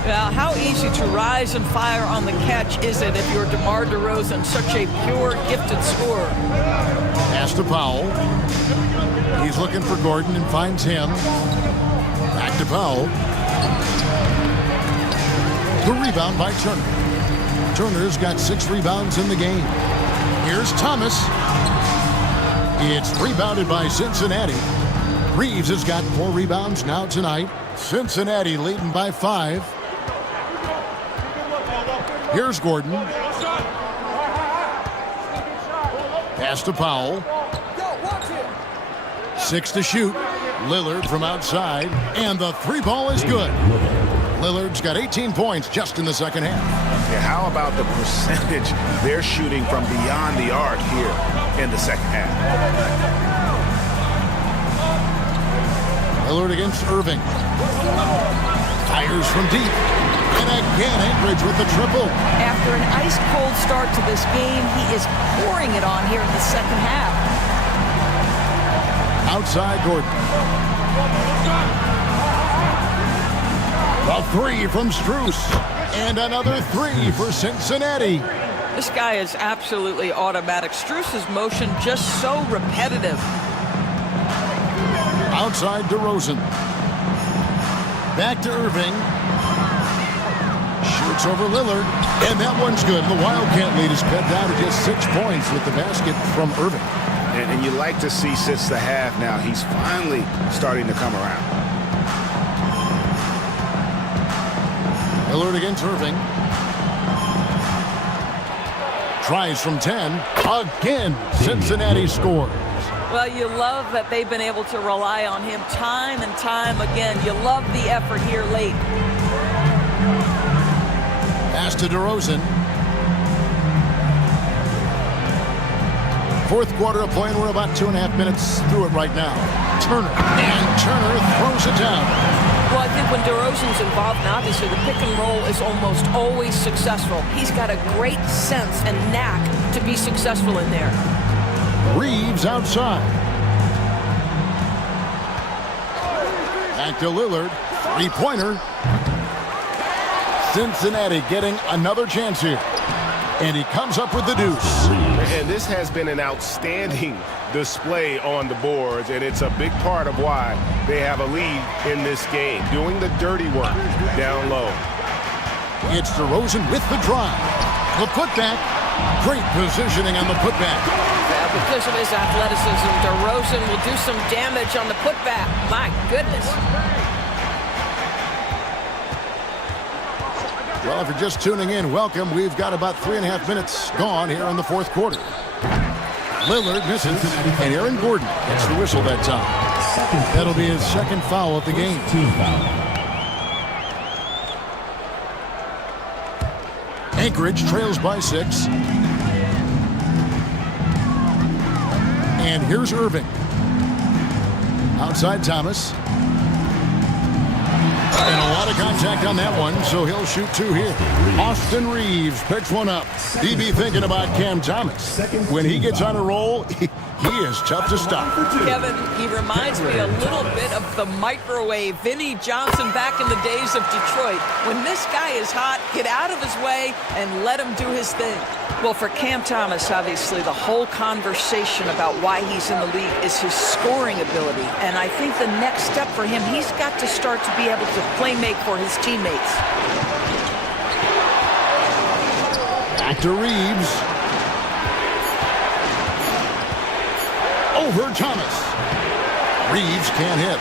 Well, how easy to rise and fire on the catch is it if you're DeMar DeRozan, such a pure, gifted scorer? Pass to Powell. He's looking for Gordon and finds him. Back to Powell. The rebound by Turner. Turner's got 6 rebounds in the game. Here's Thomas. It's rebounded by Cincinnati. Reeves has got 4 rebounds now tonight. Cincinnati leading by 5. Here's Gordon. Pass to Powell. 6 to shoot. Lillard from outside. And the 3 ball is good. Lillard's got 18 points just in the second half. Yeah, how about the percentage they're shooting from beyond the arc here in the second half? Lillard against Irving. Fires from deep. And again, Anchorage with the triple. After an ice-cold start to this game, he is pouring it on here in the second half. Outside Gordon. A 3 from Strus. And another 3 for Cincinnati. This guy is absolutely automatic. Strus's motion just so repetitive. Outside DeRozan. Back to Irving. Shoots over Lillard. And that one's good. The Wildcat lead is cut down to just 6 points with the basket from Irving. And you like to see since the half now, he's finally starting to come around. Lillard against Irving. Tries from 10. Again, Cincinnati scores. Well, you love that they've been able to rely on him time and time again. You love the effort here late. Pass to DeRozan. Fourth quarter of play, and we're about 2.5 minutes through it right now. Turner. And Turner throws it down. Well, I think when DeRozan's involved, and obviously the pick and roll is almost always successful. He's got a great sense and knack to be successful in there. Reeves outside. Back to Lillard. 3-pointer. Cincinnati getting another chance here. And he comes up with the deuce. And this has been an outstanding display on the boards, and it's a big part of why they have a lead in this game, doing the dirty work down low. It's DeRozan with the drive. The putback. Great positioning on the putback. Because of his athleticism, DeRozan will do some damage on the putback. My goodness. Well, if you're just tuning in, welcome. We've got about 3.5 minutes gone here in the fourth quarter. Lillard misses, and Aaron Gordon gets the whistle that time. That'll be his second foul of the game. Anchorage trails by 6. And here's Irving. Outside Thomas. And a lot of contact on that one, so he'll shoot 2 here. Austin Reeves picks one up. DB thinking about Cam Thomas. When he gets on a roll, he is tough to stop. Kevin, he reminds me a little bit of the microwave Vinnie Johnson back in the days of Detroit. When this guy is hot, get out of his way and let him do his thing. Well, for Cam Thomas, obviously, the whole conversation about why he's in the league is his scoring ability. And I think the next step for him, he's got to start to be able to play make for his teammates. Back to Reeves. Over Thomas. Reeves can't hit.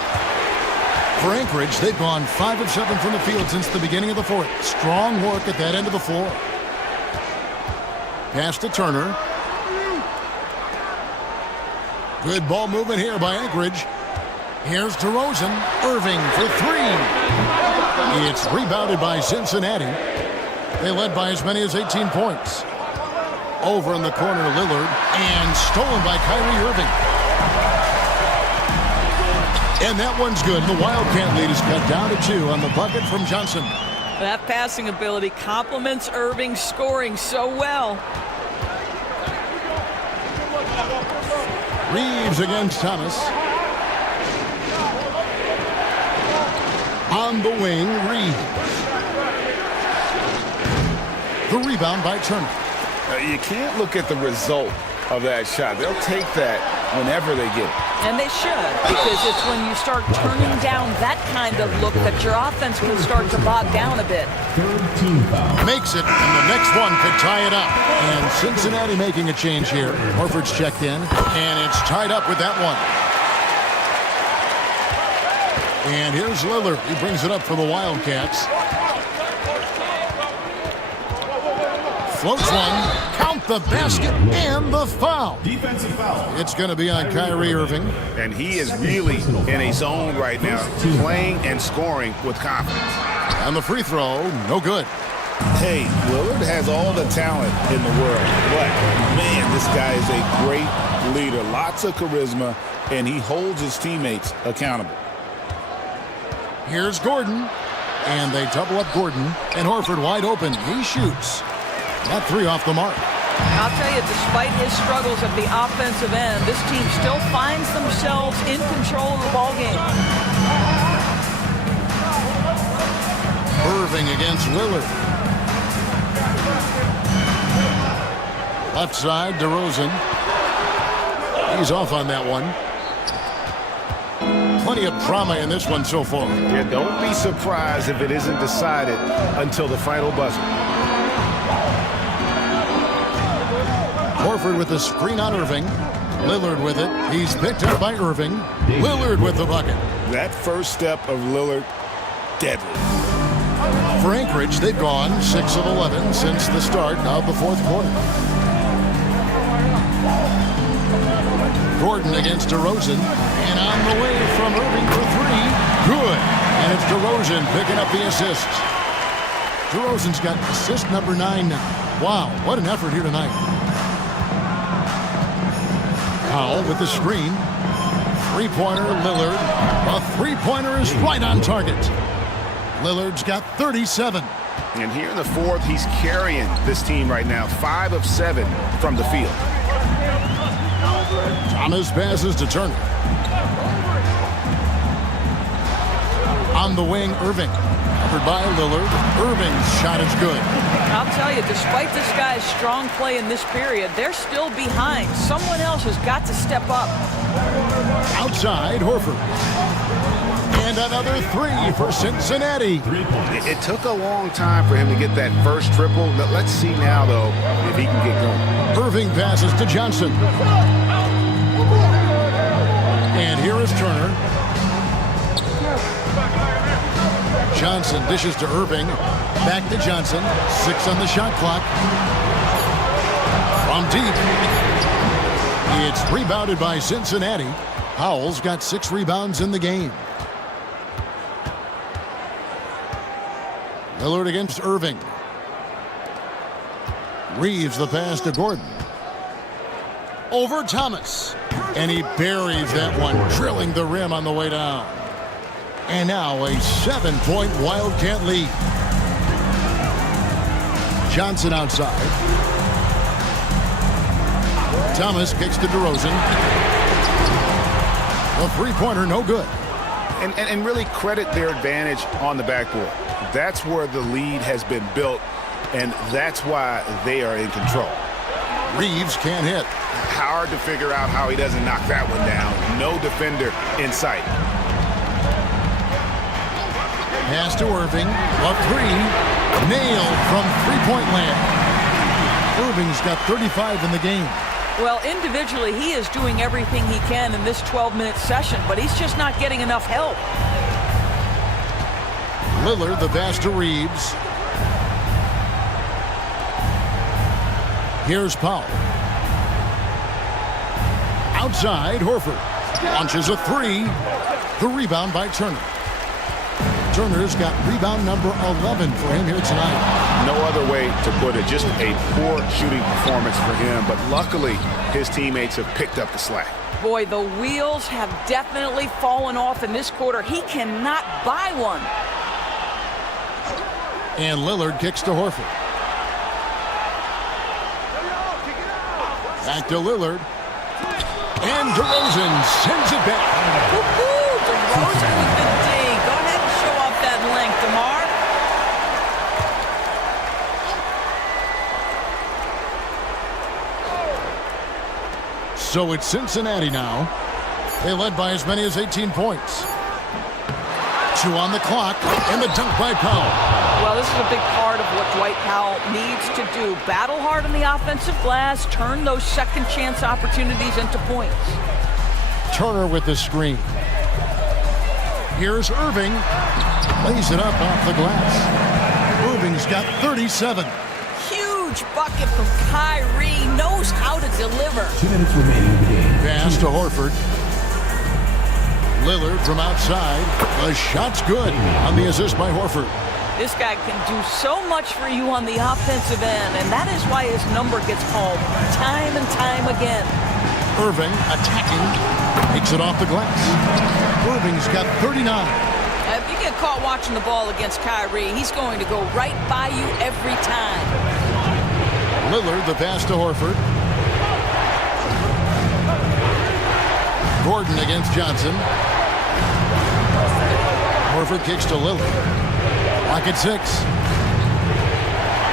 For Anchorage, they've gone 5 of 7 from the field since the beginning of the fourth. Strong work at that end of the floor. Pass to Turner. Good ball movement here by Anchorage. Here's DeRozan. Irving for 3. It's rebounded by Cincinnati. They led by as many as 18 points. Over in the corner, Lillard. And stolen by Kyrie Irving. And that one's good. The Wildcat lead is cut down to 2 on the bucket from Johnson. That passing ability complements Irving's scoring so well. Reeves against Thomas. On the wing, Reeves. The rebound by Turner. You can't look at the result of that shot. They'll take that whenever they get it. And they should, because it's when you start turning down that kind of look that your offense can start to bog down a bit. Makes it, and the next one could tie it up. And Cincinnati making a change here. Horford's checked in, and it's tied up with that one. And here's Lillard. He brings it up for the Wildcats. Floats one. Count the basket and the foul. Defensive foul. It's going to be on Kyrie Irving. And he is really in a zone right now, playing and scoring with confidence. And the free throw, no good. Hey, Lillard has all the talent in the world, but man, this guy is a great leader. Lots of charisma, and he holds his teammates accountable. Here's Gordon, and they double up Gordon, and Horford wide open. He shoots. That three off the mark. I'll tell you, despite his struggles at the offensive end, this team still finds themselves in control of the ball game. Irving against Lillard. Left side, DeRozan. He's off on that one. Plenty of drama in this one so far. Yeah, don't be surprised if it isn't decided until the final buzzer. Horford with the screen on Irving. Lillard with it. He's picked up by Irving. Lillard with the bucket. That first step of Lillard, deadly. For Anchorage, they've gone 6 of 11 since the start of the fourth quarter. Gordon against DeRozan. And on the way from Irving for three. Good. And it's DeRozan picking up the assist. DeRozan's got assist number 9 now. Wow, what an effort here tonight. Powell with the screen. Three-pointer, Lillard. A three-pointer is right on target. Lillard's got 37. And here in the fourth, he's carrying this team right now. 5 of 7 from the field. Thomas passes to Turner. On the wing, Irving. Covered by Lillard. Irving's shot is good. I'll tell you, despite this guy's strong play in this period, they're still behind. Someone else has got to step up. Outside, Horford. And another three for Cincinnati. It took a long time for him to get that first triple. Let's see now, though, if he can get going. Irving passes to Johnson. And here is Turner. Johnson dishes to Irving. Back to Johnson. 6 on the shot clock. From deep. It's rebounded by Cincinnati. Powell's got 6 rebounds in the game. Lillard against Irving. Reeves the pass to Gordon. Over Thomas. And he buries that one, drilling the rim on the way down. And now a 7-point Wildcat lead. Johnson outside. Thomas kicks to DeRozan. The three-pointer, no good. And really credit their advantage on the backboard. That's where the lead has been built, and that's why they are in control. Reeves can't hit. Hard to figure out how he doesn't knock that one down. No defender in sight. Pass to Irving. A three. Nailed from three-point land. Irving's got 35 in the game. Well, individually, he is doing everything he can in this 12-minute session, but he's just not getting enough help. Lillard, the pass to Reeves. Here's Powell. Outside, Horford. Launches a three. The rebound by Turner. Turner's got rebound number 11 for him here tonight. No other way to put it. Just a poor shooting performance for him, but luckily his teammates have picked up the slack. Boy, the wheels have definitely fallen off in this quarter. He cannot buy one. And Lillard kicks to Horford. Back to Lillard. And DeRozan sends it back. Woo-hoo! DeRozan with the D. Go ahead and show off So it's Cincinnati now. They led by as many as 18 points. 2 on the clock, and the dunk by Powell. Well, this is a big part of what Dwight Powell needs to do. Battle hard on the offensive glass, turn those second chance opportunities into points. Turner with the screen. Here's Irving. Lays it up off the glass. Irving's got 37. Huge bucket from Kyrie. Knows how to deliver. 2 minutes remaining in the game. Pass to Horford. Lillard from outside. The shot's good on the assist by Horford. This guy can do so much for you on the offensive end, and that is why his number gets called time and time again. Irving attacking. Takes it off the glass. Irving's got 39. If you get caught watching the ball against Kyrie, he's going to go right by you every time. Lillard, the pass to Horford. Gordon against Johnson. Horford kicks to Lillard. Lock at 6.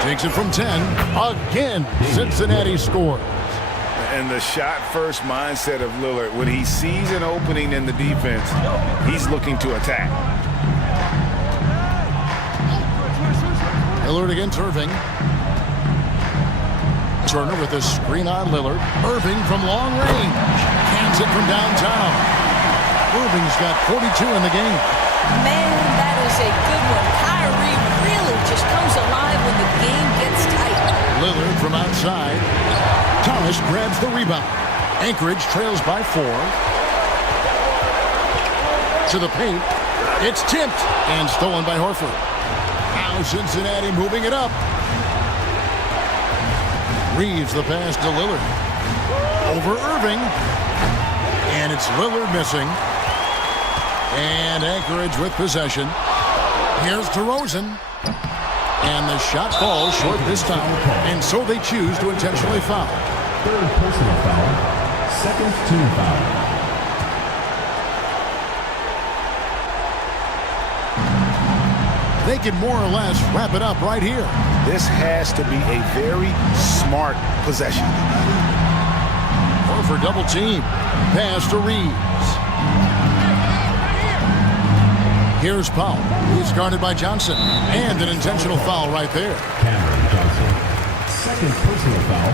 Takes it from 10. Again, Cincinnati scores. And the shot-first mindset of Lillard, when he sees an opening in the defense, he's looking to attack. Lillard against Irving. Turner with a screen on Lillard. Irving from long range. Cans it from downtown. Irving's got 42 in the game. Man, that is a good one. Kyrie really just comes alive when the game gets tight. Lillard from outside. Thomas grabs the rebound. Anchorage trails by 4. To the paint. It's tipped and stolen by Horford. Now Cincinnati moving it up. Reeves the pass to Lillard. Over Irving. And it's Lillard missing. And Anchorage with possession. Here's DeRozan. And the shot falls short this time. And so they choose to intentionally foul. 3rd personal foul. 2nd team foul. They can more or less wrap it up right here. This has to be a very smart possession. Horford double team. Pass to Reeves. Here's Powell. He's guarded by Johnson. And an intentional foul right there. Cameron Johnson. 2nd personal foul.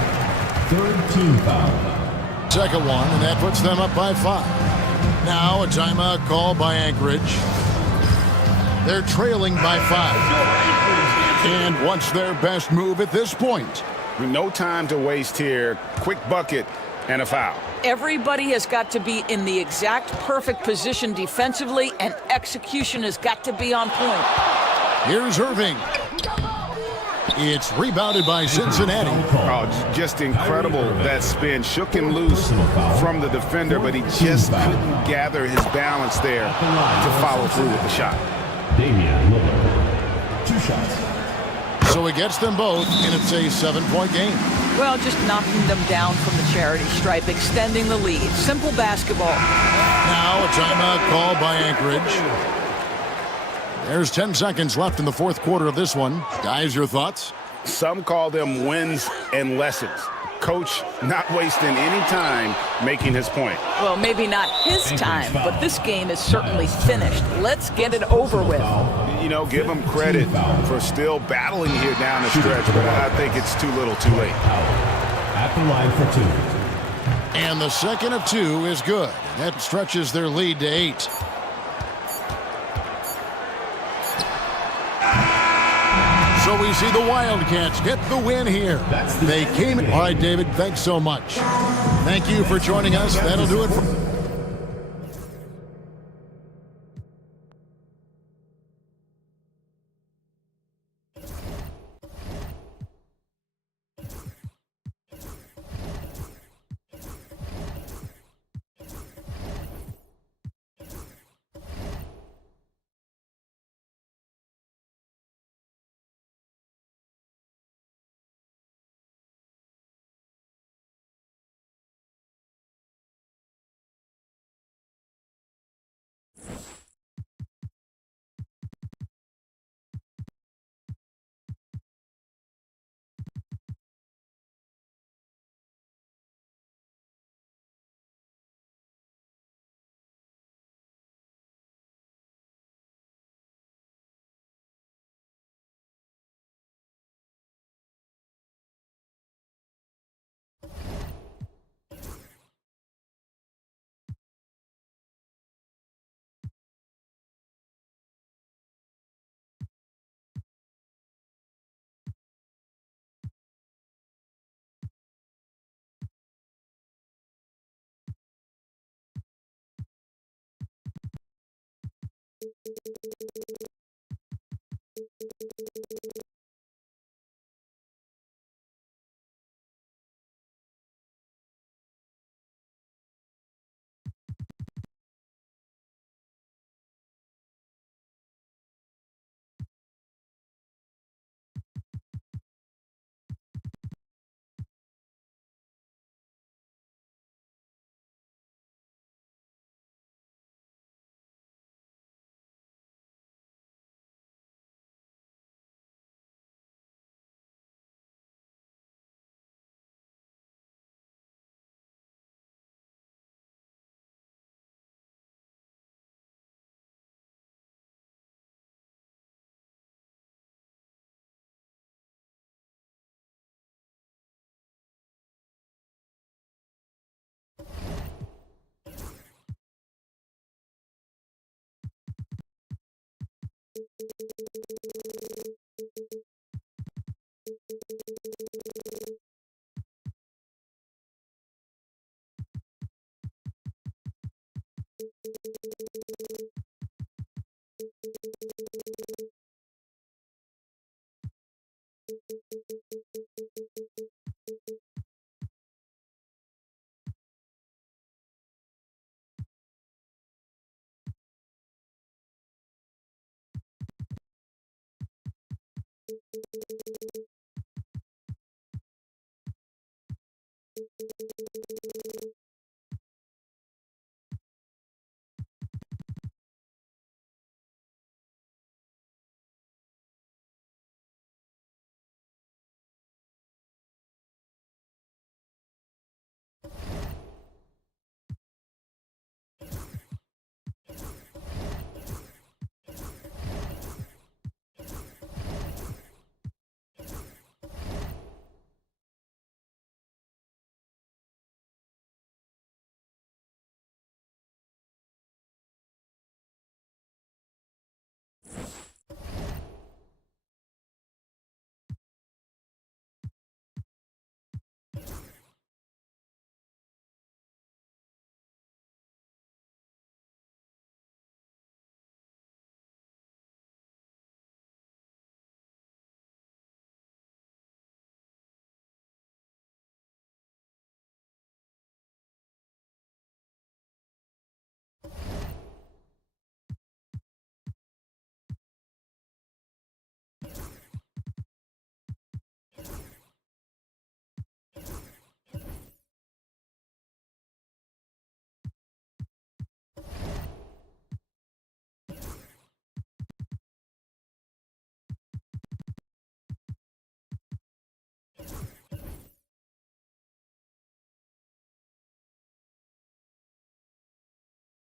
3rd team foul. Second one, and that puts them up by 5. Now a timeout call by Anchorage. They're trailing by 5. And what's their best move at this point? No time to waste here. Quick bucket and a foul. Everybody has got to be in the exact perfect position defensively, and execution has got to be on point. Here's Irving. It's rebounded by Cincinnati. Oh, just incredible. That spin shook him loose from the defender, but he just couldn't gather his balance there to follow through with the shot. Damian Lillard. 2 shots. So he gets them both, and it's a 7-point game. Well, just knocking them down from the charity stripe, extending the lead. Simple basketball. Now a timeout call by Anchorage. There's 10 seconds left in the 4th quarter of this one. Guys, your thoughts? Some call them wins and lessons. Coach not wasting any time making his point. Well, maybe not his time, but this game is certainly finished. Let's get it over with. You know, give him credit for still battling here down the stretch, but I think it's too little too late. At the line for 2. And the second of 2 is good. That stretches their lead to 8. So we see the Wildcats get the win here. They came in. All right, David, thanks so much. Thank you for joining us. That'll do it for...